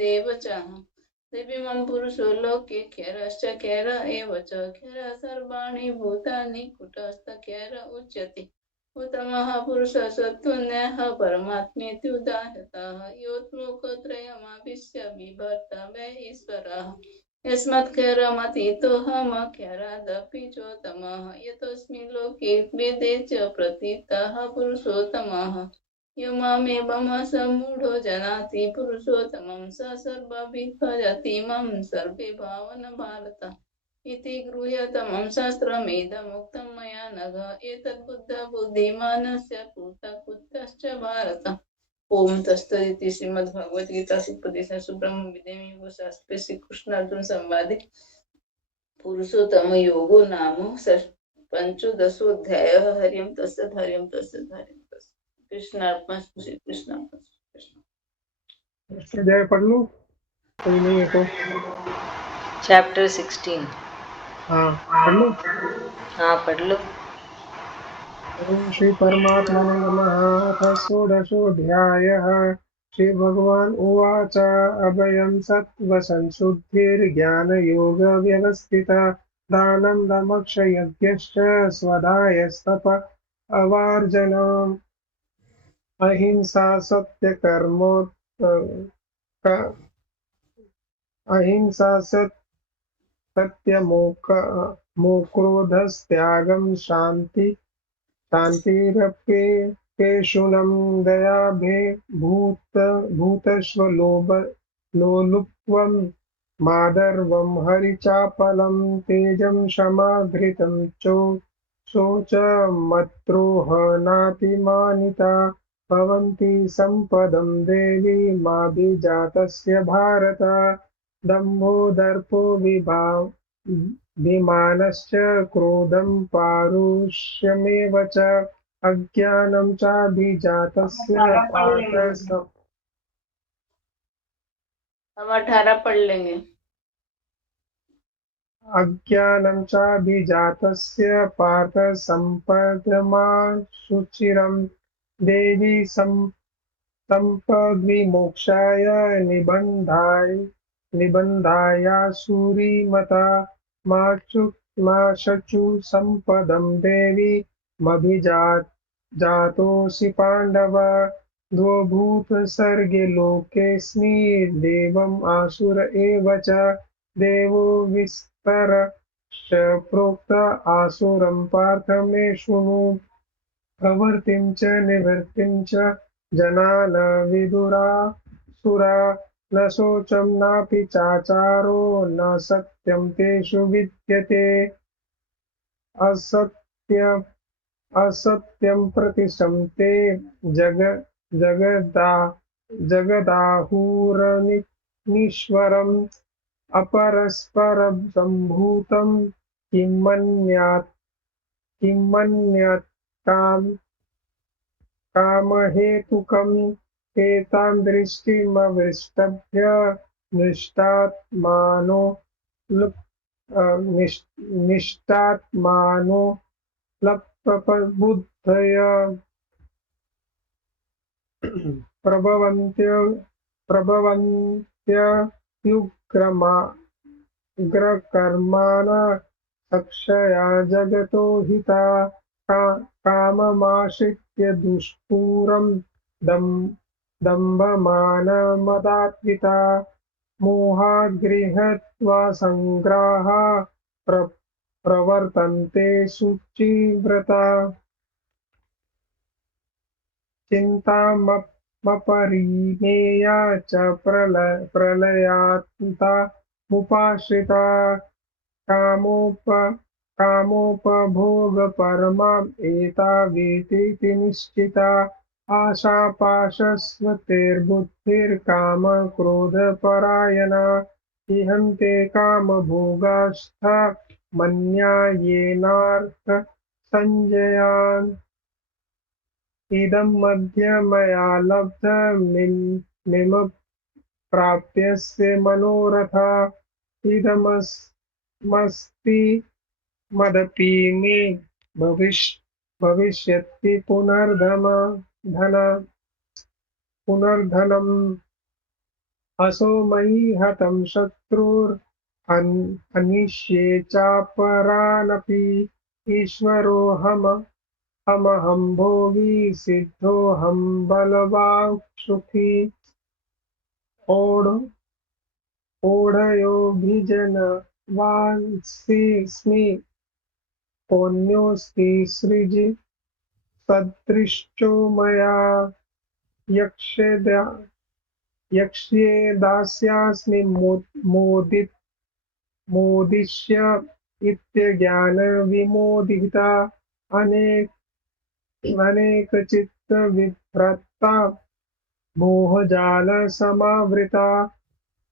देव चाहं दिव्यमं पुरुषो लोके क्षरश्च क्षर एव च क्षर सर्वाणि भूतानि कुटस्थक्षर उच्यते उत्तमः पुरुषः सत्त्वन्यः परमात्मेति उदाहृतः योऽत्लोकत्रयमाविश्य बिभर्ता वै ईश्वरः यस्मत्करमतीतोऽहमख्यरादपि चोत्तमः यतोऽस्मिन् लोके वेदे च प्रथितः पुरुषोत्तमः यो मामेवम् असम्मूढो जानाति पुरुषोत्तमं स सर्वविद् भजति मां सर्वे भावन भारत इति गृह्यतमं शास्त्रमिदमुक्तं मया नघ एतद्बुद्धबुद्धिमानस्य कुतकुतश्च भारत। ओम तत्सदिति श्रीमद्भगवद्गीतासु उपनिषत्सु ब्रह्मविद्यायां योगशास्त्रे श्रीकृष्ण अर्जुन संवादे पुरुषोत्तम योगो नाम पंचोदशोऽध्यायः। हरि ओम तत्सत् हरि ओम तत्सत् हरि ओम तत्सत्। कृष्णार्पणमस्तु श्री कृष्णार्पणमस्तु। अध्याय पढ़ लूं कोई नहीं है तो। चैप्टर 16। हाँ पढ़ लूं। हाँ पढ़ लो। ओम श्री परमात्मने नमः। अथ षोडशोऽध्यायः। श्रीभगवान् उवाच अभयं सत्त्वसंशुद्धिर्ज्ञानयोगव्यवस्थिता दानं दमक्षयज्ञश्च स्वधायस्तप अवार्जनम् अहिंसा सत्यकर्मो अहिंसा सत्यमोक्रोधस्त्यागं शान्तिरप्येषुनं दयाभे भूतश्वलोलुप्त्वं मादर्वं हरिचापलं तेजं क्षमाधृतं शोचमत्रोहनातिमानिता भवन्ति सम्पदं देवी माभिजातस्य भारत दम्भो दर्पो विमानश्च क्रोधं पारुष्यमेव च अज्ञानं चाभिजातस्य पार्थ हम 18 पढ़ लेंगे। अज्ञानं चाभिजातस्य पार्थ सम्पदमाशुचिरं देवी सम्पद्विमोक्षाय निबन्धायासुरीमता मा शचु सम्पदं देवी मभिजातोऽसि पाण्डव द्वौ भूतसर्गे लोकेऽस्मिन् देवम् आसुर एव च देवो विस्तरश्च प्रोक्त आसुरं पार्थ मे शृणु प्रवृत्तिं च निवृत्तिं च जना न विदुरासुरा न शोचं नापि चाचारो न सत्यं तेषु विद्यते असत्यं प्रतिष्ठन्ते जगदाहुरनीश्वरम् अपरस्परसम्भूतं किं मन्यत् कामहेतुकम् एतां दृष्टिमवष्टभ्य निष्ठात्मानो लप्पबुद्धय प्रभवन्त्युग्रकर्माण अक्षया जगतो हिता काममाश्रित्य दुष्पूरं दम्भमानमदात्विता मोहाद्गृहत्वा संग्राहा प्रवर्तन्ते शुचिव्रता चिन्तामपरिमेया च प्रलयान्ता मुपाश्रिता कामोपभोगपरमाम् एतावेति निश्चिता आशापाशस्वतेर्बुद्धिर्कामक्रोधपरायणा इहन्ते कामभोगास्थ मन्यायेनार्थ संजयान् इदं मध्य मया लब्धमिम प्राप्यस्य मनोरथा इदमस्ति मदपि मे भविष्यति पुनर्धनम् असो मयि हतं शत्रुर्हनिष्ये चापरानपि ईश्वरोऽहमहं भोगी सिद्धोऽहं बलवान् सुखी। ओढयोभिजन वांसिस्मि पुण्योऽस्ति सृजि सदृश्यो मया यक्ष्ये यक्ष्ये दास्यास्मि मोदिष्य इत्यज्ञान विमोदिता अनेकचित्त विभ्रता मोहजाल समावृता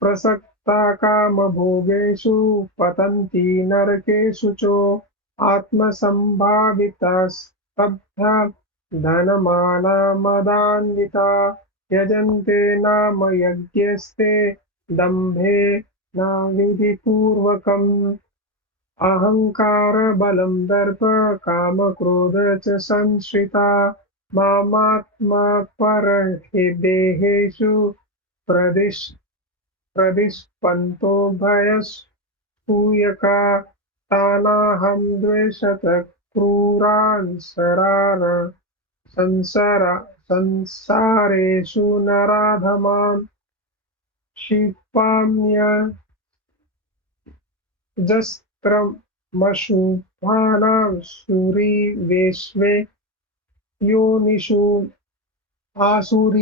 प्रसक्ता कामभोगेषु पतन्ति नरकेषु च आत्मसम्भाविता स्तब्धा धनमानमदान्विता यजन्ते नाम यज्ञस्ते दम्भे न विधिपूर्वकम् अहङ्कार बलं दर्प काम क्रोध च संश्रिता मामात्मपरदेहेषु प्रदिष्पन्तो भयसूयका तानाहं द्वेषतः क्रूरान् संसारेषु नराधमान् क्षिपाम्यजस्त्रमशुभानां सूरिवेश्वे योनिषु आसुरीयोनिमात्पन्ना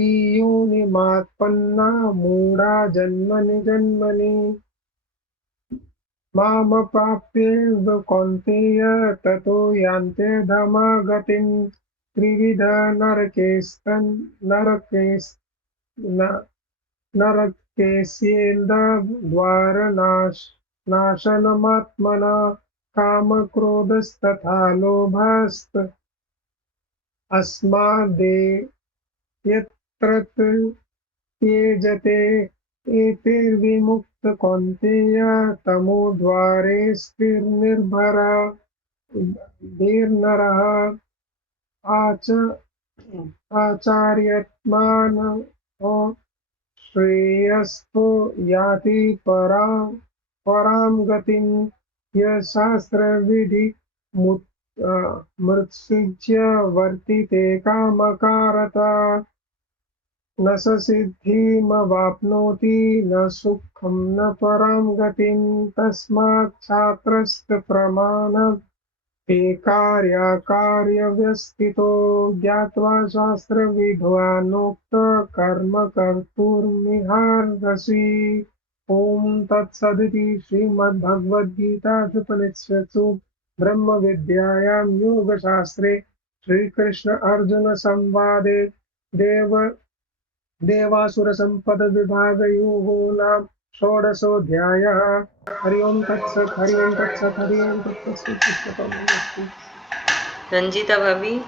मूढा जन्मनि जन्मनि मामप्राप्येव कौन्तेय ततो यान्ते धमागतिं त्रिविध नरकेस्येन्द्रद्वारनाशनमात्मना कामक्रोधस्तथा लोभस्त अस्माद्यत्र त्यजते एतैर्विमुक्त कौन्तेय तमोद्वारे स्थिर्निर्भरा धीर्नरः आचार्यत्मानो श्रेयस्थो याति परां गतिं यः शास्त्रविधि मृत्सृज्य वर्तिते कामकारता न स सिद्धिमवाप्नोति न सुखं न परां गतिं तस्मात् छात्रस्थप्रमाण कार्याकार्यव्यस्थितो ज्ञात्वा शास्त्रविद्वानोक्त कर्म कर्तुर्मिहार्हसि ॐ तत्सदिति श्रीमद्भगवद्गीतासुपनिषत्सु ब्रह्मविद्यायां योगशास्त्रे श्रीकृष्ण अर्जुन संवादे देवासुरसम्पदविभागयोगो नाम षोडशोऽध्यायः। हरि ओम तत्सत् हरि ओम तत्सत् हरि ओम तत्सत् श्रीकृष्णपरमात्मने। रंजीता भाभी,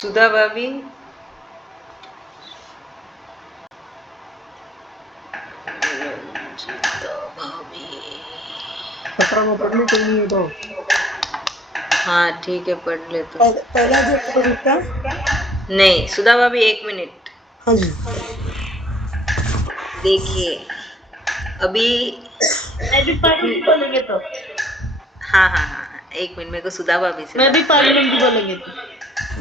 सुधा भाभी, में पढ़ने कोई नहीं है तो हाँ ठीक है, पढ़ ले तो। पहला जो पढ़ा नहीं, सुधा भाभी 1 मिनट। हाँ जी, देखिए अभी मैं भी पढ़ लूंगी बोलेंगे तो। हाँ हाँ हाँ 1 मिनट, मेरे को सुधा भाभी से मैं भी पढ़ लूंगी बोलेंगे तो।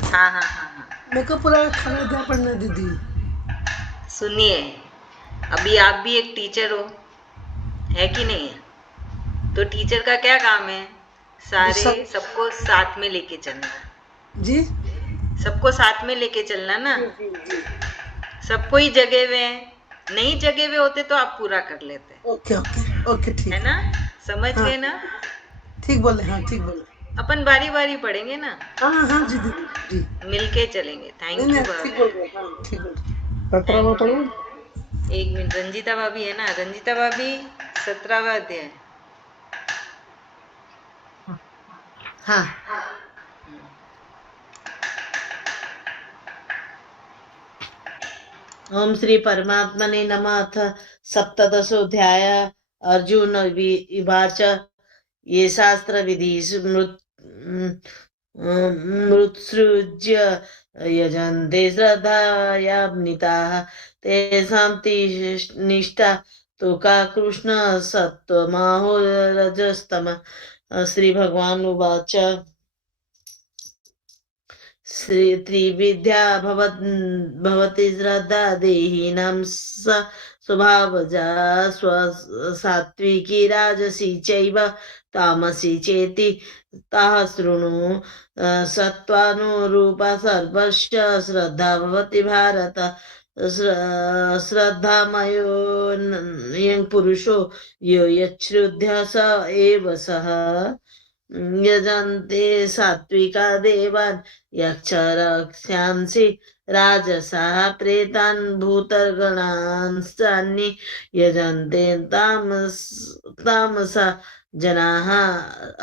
हाँ हाँ हाँ हाँ मेरे को पूरा खाना दिया पढ़ना दीदी। सुनिए, अभी आप भी एक टीचर हो, है कि नहीं? तो टीचर का क्या काम है? सारे सबको साथ में लेके चलना जी, सबको साथ में लेके चलना ना। सबको ही जगे हुए हैं, नहीं जगे हुए होते तो आप पूरा कर लेते। ओके ओके ओके, ठीक है ना, समझ हाँ। गए ना? ठीक बोले, हाँ ठीक बोले। अपन बारी बारी पढ़ेंगे ना, हाँ हाँ जी दीदी जी, मिलके चलेंगे। थैंक नहीं यू नहीं ठीक भाभी। बोल रहे, हाँ ठीक बोल रहे। 17 में पढ़ूं? 1 मिनट, रंजीता भाभी है ना, रंजीता भाभी 17वां अध्याय। हाँ, ओम श्री परमात्मने नमः। अथ सप्तदशोऽध्याय। अर्जुन उवाच ये शास्त्र विधि मृत्सृज्य यजन्ते श्रद्धायान्विताः तेषां निष्ठा तो का कृष्ण सत्त्वमाहो रजस्तम। श्री भगवान उवाच त्रिविद्या भवति श्रद्धा देहिनां स्वभावजा सात्विकी राजसी चैव तामसी चेति ताः शृणु सत्त्वानुरूपा सर्वस्य श्रद्धा भवति भारत श्रद्धामयो पुरुषो यो यच्छ्रुद्ध स एव सः यजन्ते सात्विका देवान् यक्ष रक्ष्यांसि राजसाः प्रेतान् भूतगणांश्चान्ये यजन्ते तामसा जनाः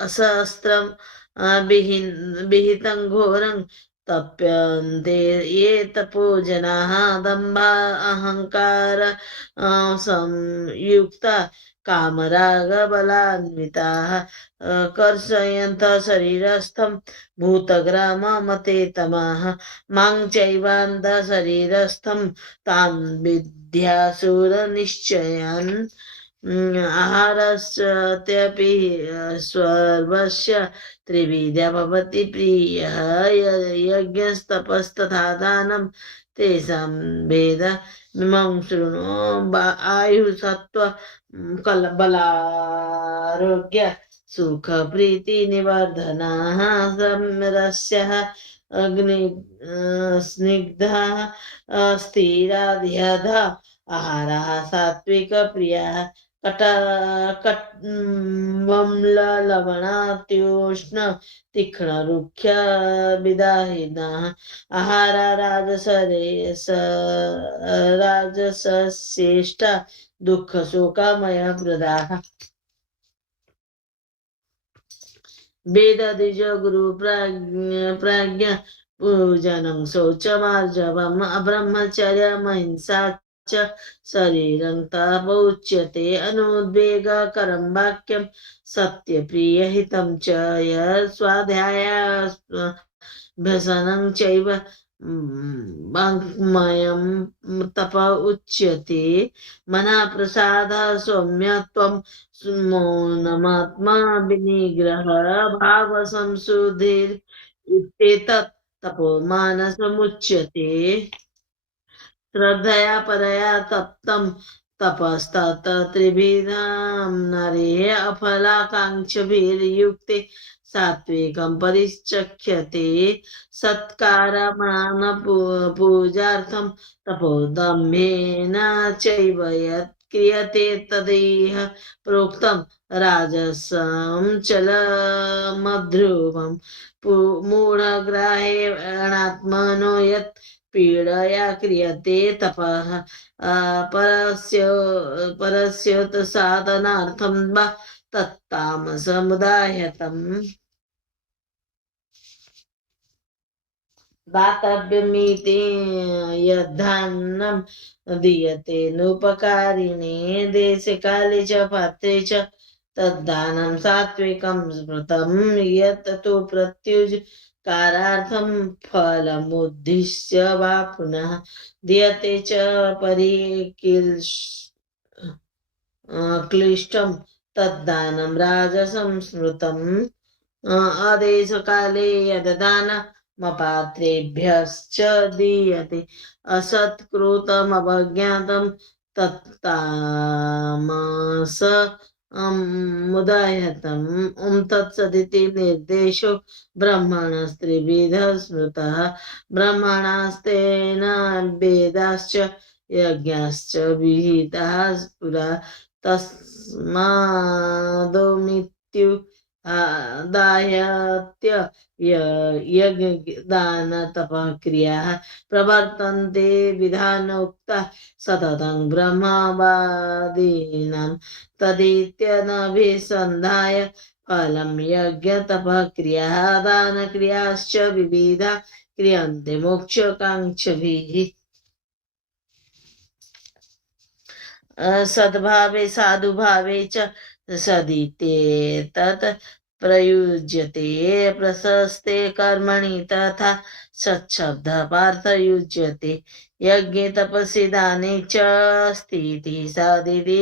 असहस्रं विहितं घोरं तप्यन्ते ये तपो जनाः दम्भा अहङ्कार संयुक्ता कामरागबलान्विताः कर्षयन्तः शरीरस्थं भूतग्राममते तमाः मां चैवान्धः शरीरस्थं तान् विद्यासुरनिश्चयान् आहारस्यपि सर्वस्य त्रिविधा भवति प्रियः यज्ञस्तपस्तथा दानं तेषां भेदः मिमं शृणु आयुसत्त्व बलारोग्य सुख प्रीति निवर्धनाः समरस्यः अग्नि स्निग्धः स्थिराद्यधा आहारः सात्विक प्रियः लवणात्युष्ण तीक्ष्ण रुक्ष विदाहिनः आहार राजसश्रेष्ठ दुःख शोकामय प्रदाः वेद द्विज गुरु प्राज्ञ पूजनं शौचमार्जवम् अब्रह्मचर्यमहिंसा च शरीरं तपोच्यते अनुद्वेगकरं वाक्यं सत्यप्रियहितं च स्वाध्यायाभ्यसनं चैव वाङ्मयं तप उच्यते मनः प्रसादः सौम्यत्वं मौनमात्मा विनिग्रहः भावसंशुद्धिरित्येतत् तपो मानसमुच्यते श्रद्धया परया तप्तं तपस्तत् त्रिविधं नरे अफलाकाङ्क्षभिर्युक्ते सात्विकं परिचख्यते सत्कारमान पूजार्थं तपोदम्भेन चैव यत् क्रियते तदेह प्रोक्तं राजसं चलमध्रुवं मूढग्राहेणात्मनो यत् पीडया क्रियते तपः परस्योत साधनार्थं वा तत्तामसमुदाहृतम् दातव्यमिति यद्धान्नं दीयते नोपकारिणे देशे काले च पात्रे च तद्दानं सात्विकं स्मृतं यत् तु प्रत्युज कारार्थं फलमुद्दिश्य वा पुनः दीयते च क्लिष्टं तद्दानं राजसं स्मृतम् आदेशकाले यद्दानमपात्रेभ्यश्च दीयते असत्कृतमवज्ञातं तत्तामस मुदायतम् तत्सदिति निर्देशो ब्रह्मणस्त्रिविधः स्मृतः ब्रह्मणास्तेन वेदाश्च यज्ञाश्च विहिताः पुरा तस्मादोमित्युदाहत्य यज्ञदानतपः क्रियाः प्रवर्तन्ते विधानोक्ता सततं ब्रह्मवादीनां तदित्यनभिसन्धाय फलं यज्ञतपः क्रियाः दानक्रियाश्च विविधा क्रियन्ते मोक्षकाङ्क्षभिः सद्भावे साधुभावे च सदित्येतत् प्रयुज्यते प्रशस्ते कर्मणि तथा सच्छब्दः पार्थयुज्यते यज्ञे तपसि दाने च स्थितिः साधिते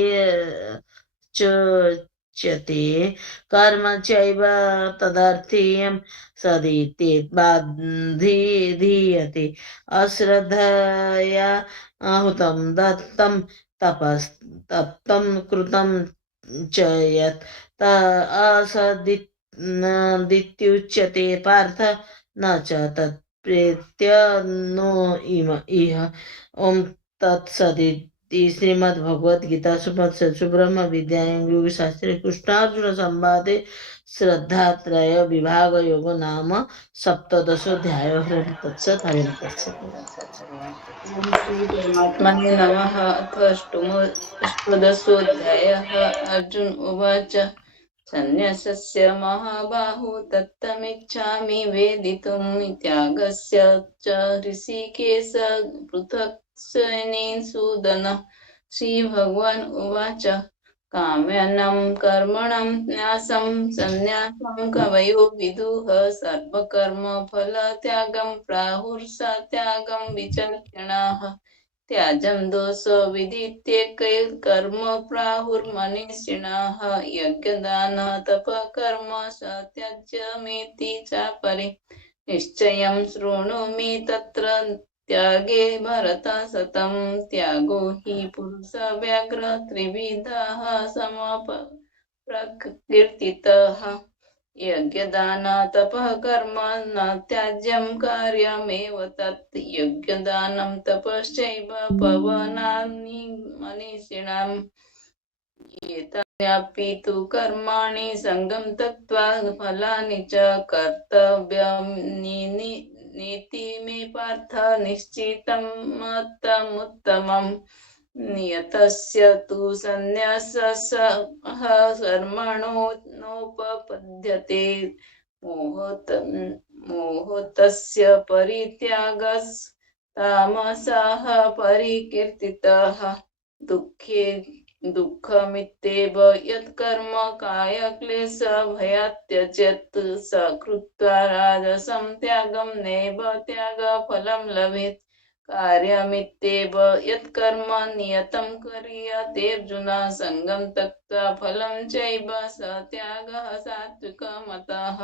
चोच्यते कर्म चैव तदर्थीयं सदित्येतद्बाधीयते अश्रद्धया आहुतं दत्तं तप्तं कृतं च यत् असदित्युच्यते पार्थ न च तत्प्रेत्य नो इह ॐ तत्सदिति श्रीमद्भगवद्गीतासु उपनिषत्सु ब्रह्मविद्यायां योगशास्त्रे कृष्णार्जुन संवादे श्रद्धात्रय विभाग योग नाम सप्तदशोऽध्यायः। हरिं तत्सत् हरिं तत्सत्। ॐ श्री परमात्मने नमः। अथ अष्टोदशोऽध्यायः। अर्जुन उवाच सन्न्यासस्य महाबाहो तत्तमिच्छामि वेदितुम् त्यागस्य च ऋषिकेश पृथक् सूदन। श्रीभगवान् उवाच काम्यानां कर्मणां न्यासं सन्न्यासं कवयो विदुः सर्वकर्मफलत्यागं प्राहुर्सत्यागं विचक्षणाः त्याजं दोष विदित्य कर्म प्राहुर्मनीषिणः यज्ञदान तपः कर्म सत्याज्यमेति चापरे निश्चयं शृणोमि तत्र त्यागे भरतशतं त्यागो हि पुरुषव्याघ्र त्रिविधः समप्रकीर्तितः यज्ञदान तपः कर्म न त्याज्यं कार्यमेव तत् यज्ञदानं तपश्चैव पवनानि मनीषिणाम् एतान्यपि तु कर्माणि सङ्गं त्यक्त्वा फलानि च कर्तव्यानीति मे पार्थ निश्चितं मतमुत्तमम् नियतस्य तु सन्न्यासः कर्मणो नोपपद्यते मोहतस्य परित्यागस्तामसः परिकीर्तितः दुःखमित्येव यत्कर्म कायक्लेशभयात् त्यजेत् स कृत्वा राजसं त्यागं नैव त्यागफलं लभेत् कार्यमित्येव यत्कर्म नियतं क्रियतेऽर्जुन सङ्गं त्यक्त्वा फलं चैव स त्यागः सात्विकमतः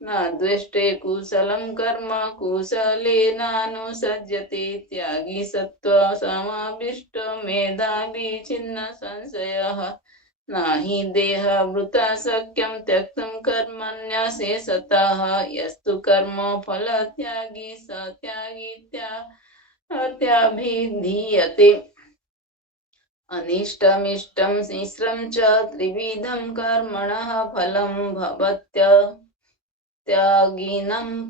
न द्वेष्टे कुशलं कर्म कुशलेनानुसज्यते त्यागी सत्त्वसमाविष्टो मेधावी छिन्न संशयः नहि देहभृता शक्यं त्यक्तुं कर्मण्यशेषतः यस्तु कर्म फलत्यागी स त्यागीत्याभिधीयते अनिष्टमिष्टं मिश्रं च त्रिविधं कर्मणः फलं भवत्यत्यागिनं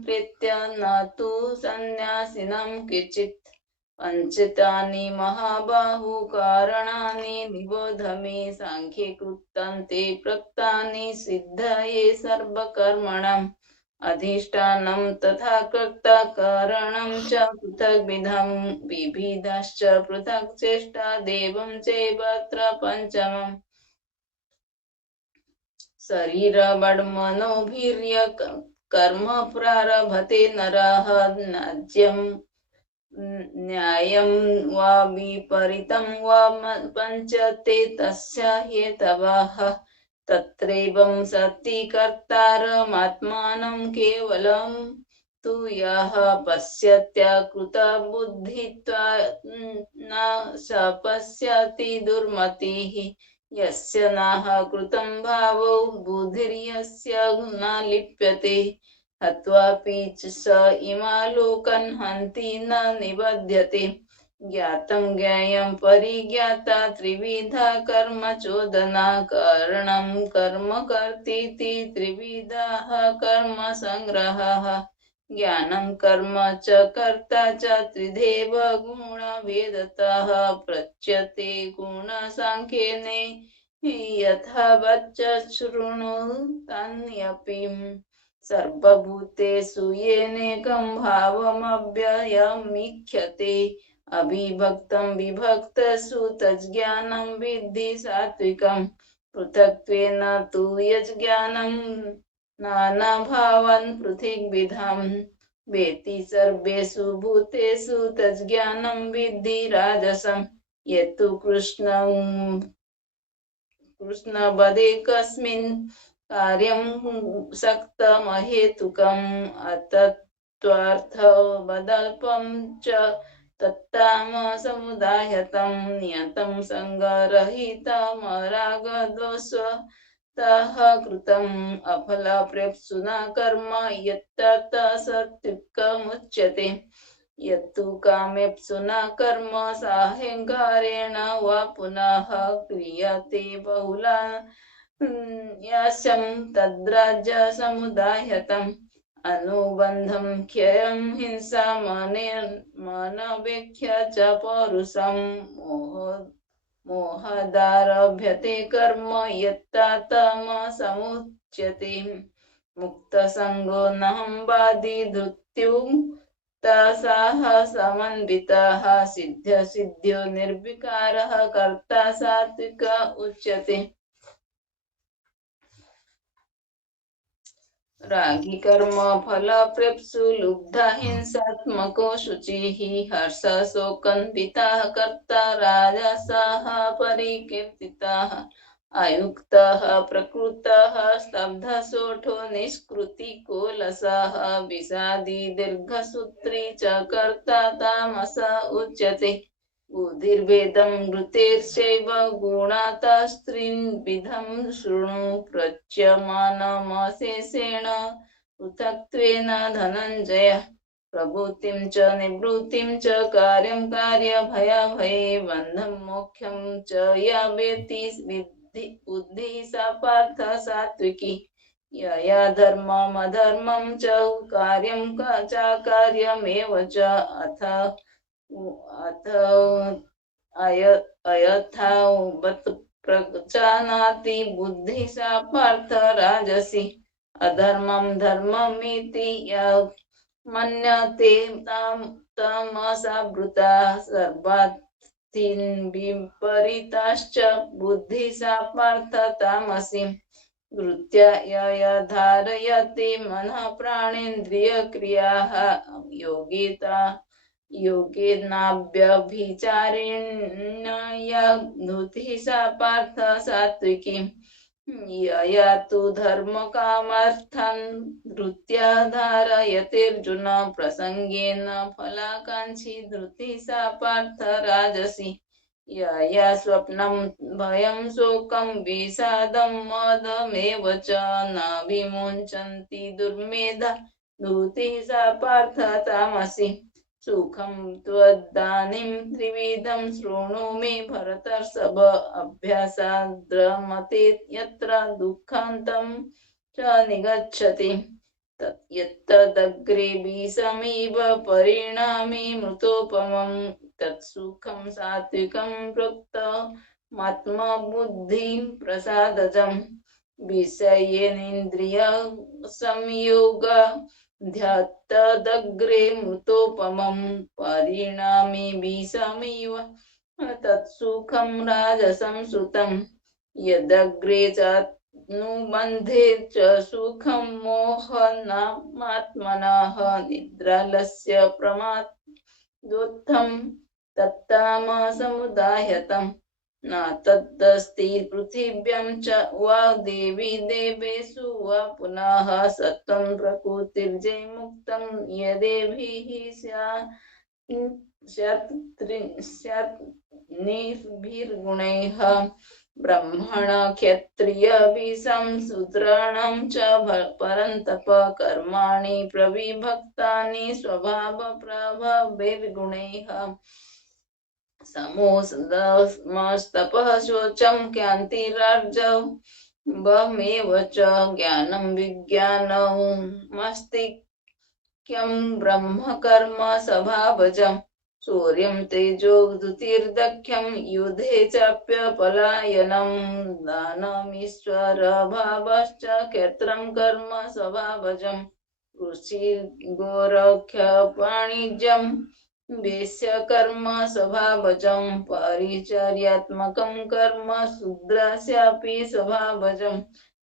प्रीत्य न तु सन्न्यासिनं किञ्चित् पञ्चतानि महाबाहु कारणानि निबोध मे साङ्ख्ये कृतान्ते प्रोक्तानि सिद्धये सर्वकर्मणाम् अधिष्ठानं तथा कर्ता कारणं च पृथग्विधं विविधाश्च पृथक् चेष्टा देवं चैवत्र पञ्चमम् शरीरबड्मनोभिर्य कर्म प्रारभते नरः न्यायं वा विपरीतं वा पञ्चते तस्य हेतवः तत्रैवं सति कर्तारमात्मानं केवलं तु यः पश्यत्यकृतबुद्धित्वात् न स पश्यति दुर्मतिः यस्य नाह कृतं भावो बुद्धिर्यस्य न लिप्यते हत्वापि च स इमालोकन् हन्ति न निबध्यते ज्ञातं ज्ञेयं परिज्ञाता त्रिविधा कर्म चोदना कारणं कर्म कर्तीति त्रिविधः कर्म संग्रहः ज्ञानं कर्म च कर्ता च त्रिधेव गुणभेदतः प्रच्यते गुणसाङ्ख्येन यथावच्च शृणु तान्यपि सर्वभूतेषु येनेकं भावमव्ययमीक्षते अविभक्तं विभक्तसु तज्ज्ञानं विद्धि सात्विकं पृथक्त्वेन तु यज्ज्ञानं नानाभावान् पृथग्विधं वेति सर्वेषु भूतेषु तज्ज्ञानं विद्धि राजसं यत्तु कृष्णवदे कस्मिन् कार्यं सक्तमहेतुकम् अतत्त्वार्थवदल्पं च तत्तामसमुदायतं नियतं सङ्गरहितमरागदोषतः कृतम् अफलप्रेप्सुना कर्म यत्तत् सत्युक्तमुच्यते। यत्तु कामेप्सुना कर्म साहंकारेण वा पुनः क्रियते बहुलान्यासं तद्राज्यसमुदायतम् अनुबन्धं क्षयं हिंसा मनवेक्ष्य च पौरुषं मोहादारभ्यते कर्म यत्तमसमुच्यते। मुक्तसङ्गो नहंवादी धृत्युक्तसाः समन्वितः सिद्ध्यो निर्विकारः कर्ता सात्विक उच्यते। रागी कर्म फल प्रेप्सु लुब्धा हिंसात्मको शुचिः हर्षशोकन्वितः कर्ता राजसः परिकीर्तितः अयुक्तः प्रकृतः स्तब्धशोठो निष्कृतिकोलसः विषादी दीर्घसूत्री च कर्ता तामस उच्यते। बुद्धिर्भेदं मृतेर्चैव गुणातस्त्रिविधं शृणु प्रच्यमानमशेषेण पृथक्त्वेन धनञ्जय। प्रवृत्तिं च निवृत्तिं च कार्यं कार्यभयाभये बन्धं मोक्षं च या वेत्ति बुद्धिः सा पार्थ सात्विकी। यया धर्मम् अधर्मं च कार्यं चाकार्यमेव च अथ अयथावत् प्रजानाति बुद्धिः सा पार्थ राजसी। अधर्मं धर्ममिति यः मन्यते तमसावृता सर्वार्थीन् विपरीताश्च बुद्धिः सा पार्थ तामसी। वृत्त्या यया धारयति मनः प्राणेन्द्रियक्रियाः योगेनाव्यभिचारेण धृतिः सा पार्थ सात्विकी। यया तु धर्मकामार्थान् धृत्या धारयतेऽर्जुन प्रसंगेन फलाकाङ्क्षी धृतिः सा पार्थ राजसी। यया स्वप्नं भयं शोकं विषादं मदमेव च न विमुञ्चन्ति दुर्मेधा धृतिः सा पार्थ तामसी। सुखं त्वदानीं त्रिविधं शृणु मे भरतर्षभ अभ्यासाद्रमते यत्र दुःखान्तं च निगच्छति यत्तदग्रे विषमिव परिणामे मृतोपमं तत्सुखं सात्विकं प्रोक्तमात्मबुद्धिं प्रसादजं। विषयेन्द्रियसंयोग ध्यात्तदग्रे मृतोपमं परिणामे विषमिव तत्सुखं राजसं श्रुतं। यदग्रे चानुबन्धे च सुखं मोहनात्मनः निद्रालस्य प्रमादोत्थं तत्तामसमुदायतं। न तदस्ति पृथिव्यां च वा देवी देवेषु वा पुनः सत्त्वं प्रकृतिर्जैमुक्तं यदेभिः स्यान्निर्भिर्गुणैः ब्राह्मण क्षत्रियभिषं शूद्राणां च परन्तप कर्माणि प्रविभक्तानि स्वभावप्रभावैर्गुणैः। समोदमस्तपः शौचं क्षान्तिरार्जवमेव च ज्ञानं विज्ञानमस्तिक्यं ब्रह्मकर्म स्वभावजम्। सूर्यं तेजो धृतिर्दक्षं युधे चाप्यपलायनं दानमीश्वरभावश्च क्षेत्रं कर्म स्वभावजम्। कृषिर्गोरक्षवाणिज्यं वेश्यकर्म स्वभावजं परिचर्यात्मकं कर्म शूद्रस्यापि स्वभावजं।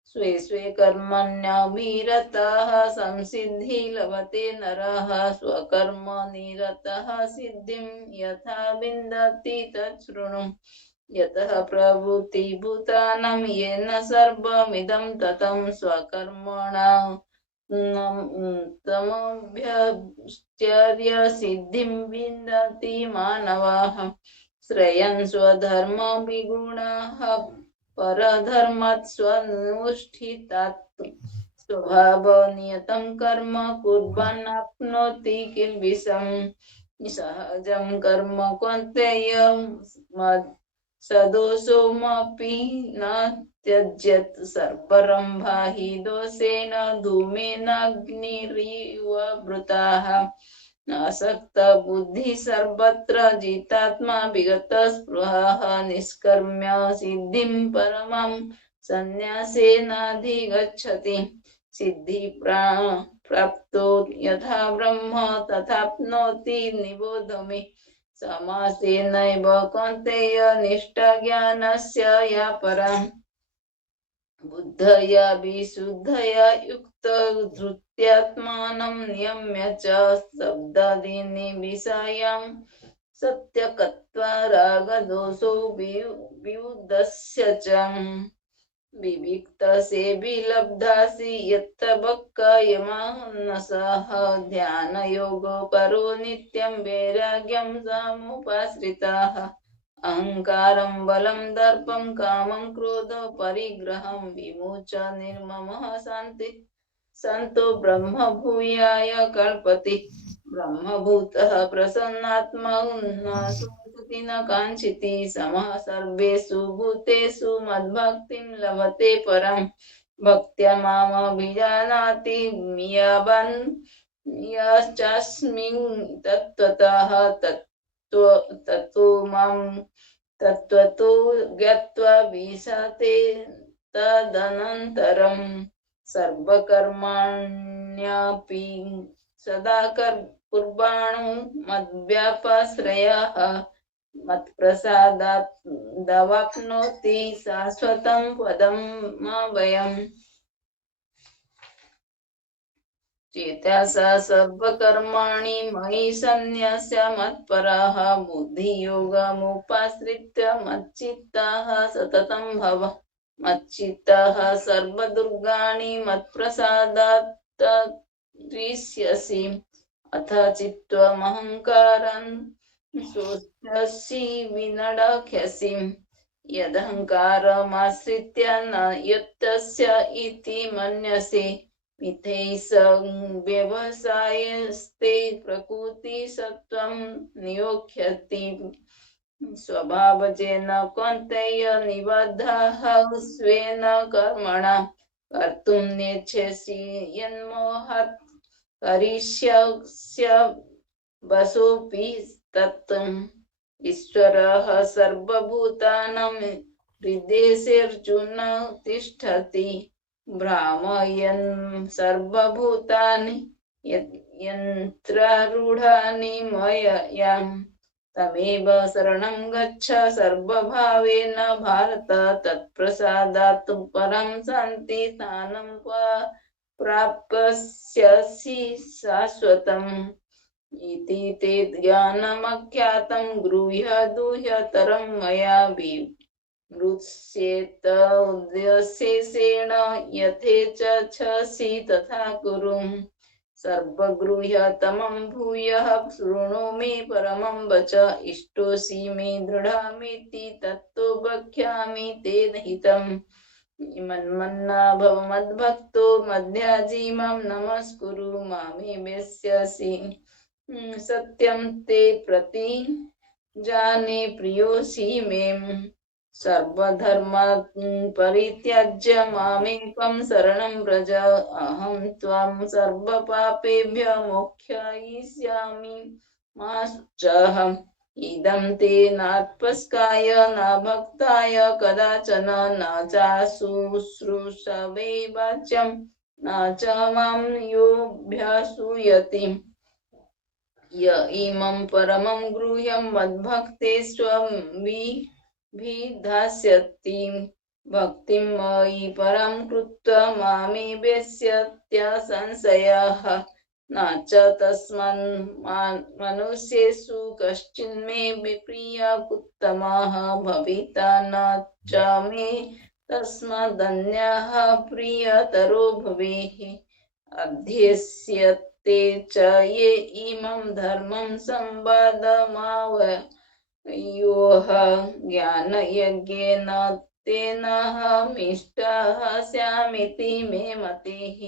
स्वे स्वे कर्मण्यभिरतः संसिद्धि लभते नरः स्वकर्म निरतः सिद्धिं यथा विन्दति तच्छृणु। यतः प्रवृत्ति भूतानां येन सर्वमिदं ततं स्वकर्मणा तमभ्यश्चर्य सिद्धिं विन्दति मानवाः श्रेयन् स्वधर्म विगुणाः परधर्मात् स्वनुष्ठितात् स्वभावनियतं कर्म कुर्वन्नाप्नोति किल्बिषम् सहजं कर्म कौन्तेय सदोषोऽपि न त्यज्यत् सर्वरम्भा हि दोषेण धूमेनाग्निरिव वृताः आसक्त बुद्धि सर्वत्र जितात्मा विगत स्पृहः निष्कर्म्य सिद्धिं परमं संन्यासेनाधिगच्छति सिद्धि प्राप्तो यथा ब्रह्म तथाप्नोति निबोध मे समासेनैव कौन्तेय निष्ठज्ञानस्य या परा बुद्धया विशुद्धया युक्त धृत्यात्मानं नियम्य च शब्दादीनि विषयां सत्यकत्वा रागदोषो वियुद्धस्य च विविक्तसेभिलब्धासि यत्तबक्कयमानसः ध्यानयोगो परो नित्यं वैराग्यं समुपाश्रिताः अहंकारं बलं दर्पं कामं क्रोध परिग्रहं विमुच्य निर्ममः शान्ति सन्तो ब्रह्म भूयाय कल्पति ब्रह्मभूतः प्रसन्नात्मा सुखति न काञ्चिति समः सर्वेषु भूतेषु मद्भक्तिं लभते परं भक्त्या मामभिजानाति यावन् यश्चास्मिन् तत्त्वतः तत्त्वतो ज्ञात्वा विशते तदनन्तरं सर्वकर्माण्यपि सदा कुर्वाणो मद्व्यापाश्रयः मत्प्रसादात् दवाप्नोति शाश्वतं पदं मव्ययम् चेतसा सर्वकर्माणि मयि सन्न्यस्य मत्पराः बुद्धियोगमुपाश्रित्य मच्चित्ताः सततं भव मच्चित्ताः सर्वदुर्गाणि मत्प्रसादात् तरिष्यसि अथ चित्त्वमहङ्कारं सोऽस्यसि विनडख्यसि यदहङ्कारमाश्रित्य न युक्तस्य इति मन्यसे मिथैष व्यवसायस्ते प्रकृतिसत्त्वं नियोक्ष्यति स्वभावजेन कौन्तेय निबद्धः स्वेन कर्मणा कर्तुं नेच्छसि यन्मोहात् करिष्यस्य वशोऽपि तत् ईश्वरः सर्वभूतानां हृदेशेऽर्जुन तिष्ठति भ्रामयन् सर्वभूतानि यन्त्रारूढानि मया तमेव शरणं गच्छ सर्वभावेन भारत तत्प्रसादात् परं शान्ति स्थानं प्राप्स्यसि शाश्वतम् इति ते ज्ञानमख्यातं गृह्य दुह्यतरं मया विवृत्स्येत उद्देशेण यथेच्छसि तथा कुरु सर्वगृह्यतमं भूयः शृणु मे परमं वच इष्टोऽसि मे दृढमिति तत्तो वक्ष्यामि तेन हितम् मन्मना भव मद्भक्तो मध्याजी मां नमस्कुरु मामे वेत्स्यसि सत्यं ते प्रति जाने प्रियोऽसि मे सर्वधर्मान् परित्यज्य मामेकं शरणं व्रज अहं त्वां सर्वपापेभ्यो मोक्षयिष्यामि मा शुचः इदं ते नात्पस्काय न भक्ताय कदाचन न चाशुश्रूषवे वाच्यं न च मां योऽभ्यसूयति य इमं परमं गृह्यं मद्भक्तेष्वभिधास्यति भक्तिं मयि परं कृत्वा मामे वेत्स्यत्यसंशयः न च तस्मान् मनुष्येषु कश्चिन्मे विप्रियकृत्तमः भविता न च मे तस्मादन्यः प्रियतरो भवेः अध्यस्यते च ये इमं धर्मं संवादमावयोः ज्ञानयज्ञेन तेनाहमिष्टः स्यामिति मे मतिः।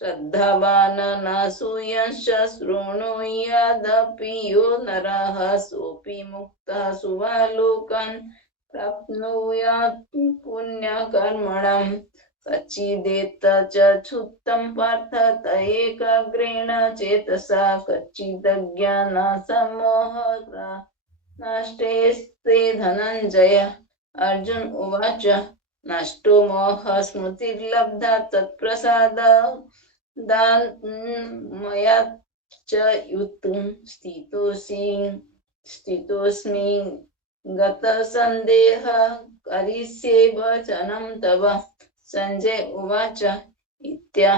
श्रद्धावान् न सूयश्च शृणुयादपि यो नरः सोऽपि मुक्तः सुवालोकान् प्राप्नुयात् पुण्यकर्मणम्। कच्चिदेतच्युतं पार्थ त एकाग्रेण चेतसा कच्चिदज्ञानसम्मोहः नष्टेस्ते धनञ्जय। अर्जुन उवाच नष्टो मोहः स्मृतिर्लब्धा तत्प्रसादान्मया च युक्तं स्थितोऽस्मि गतसन्देहः करिष्ये वचनं तव। संजय उवाच इत्याह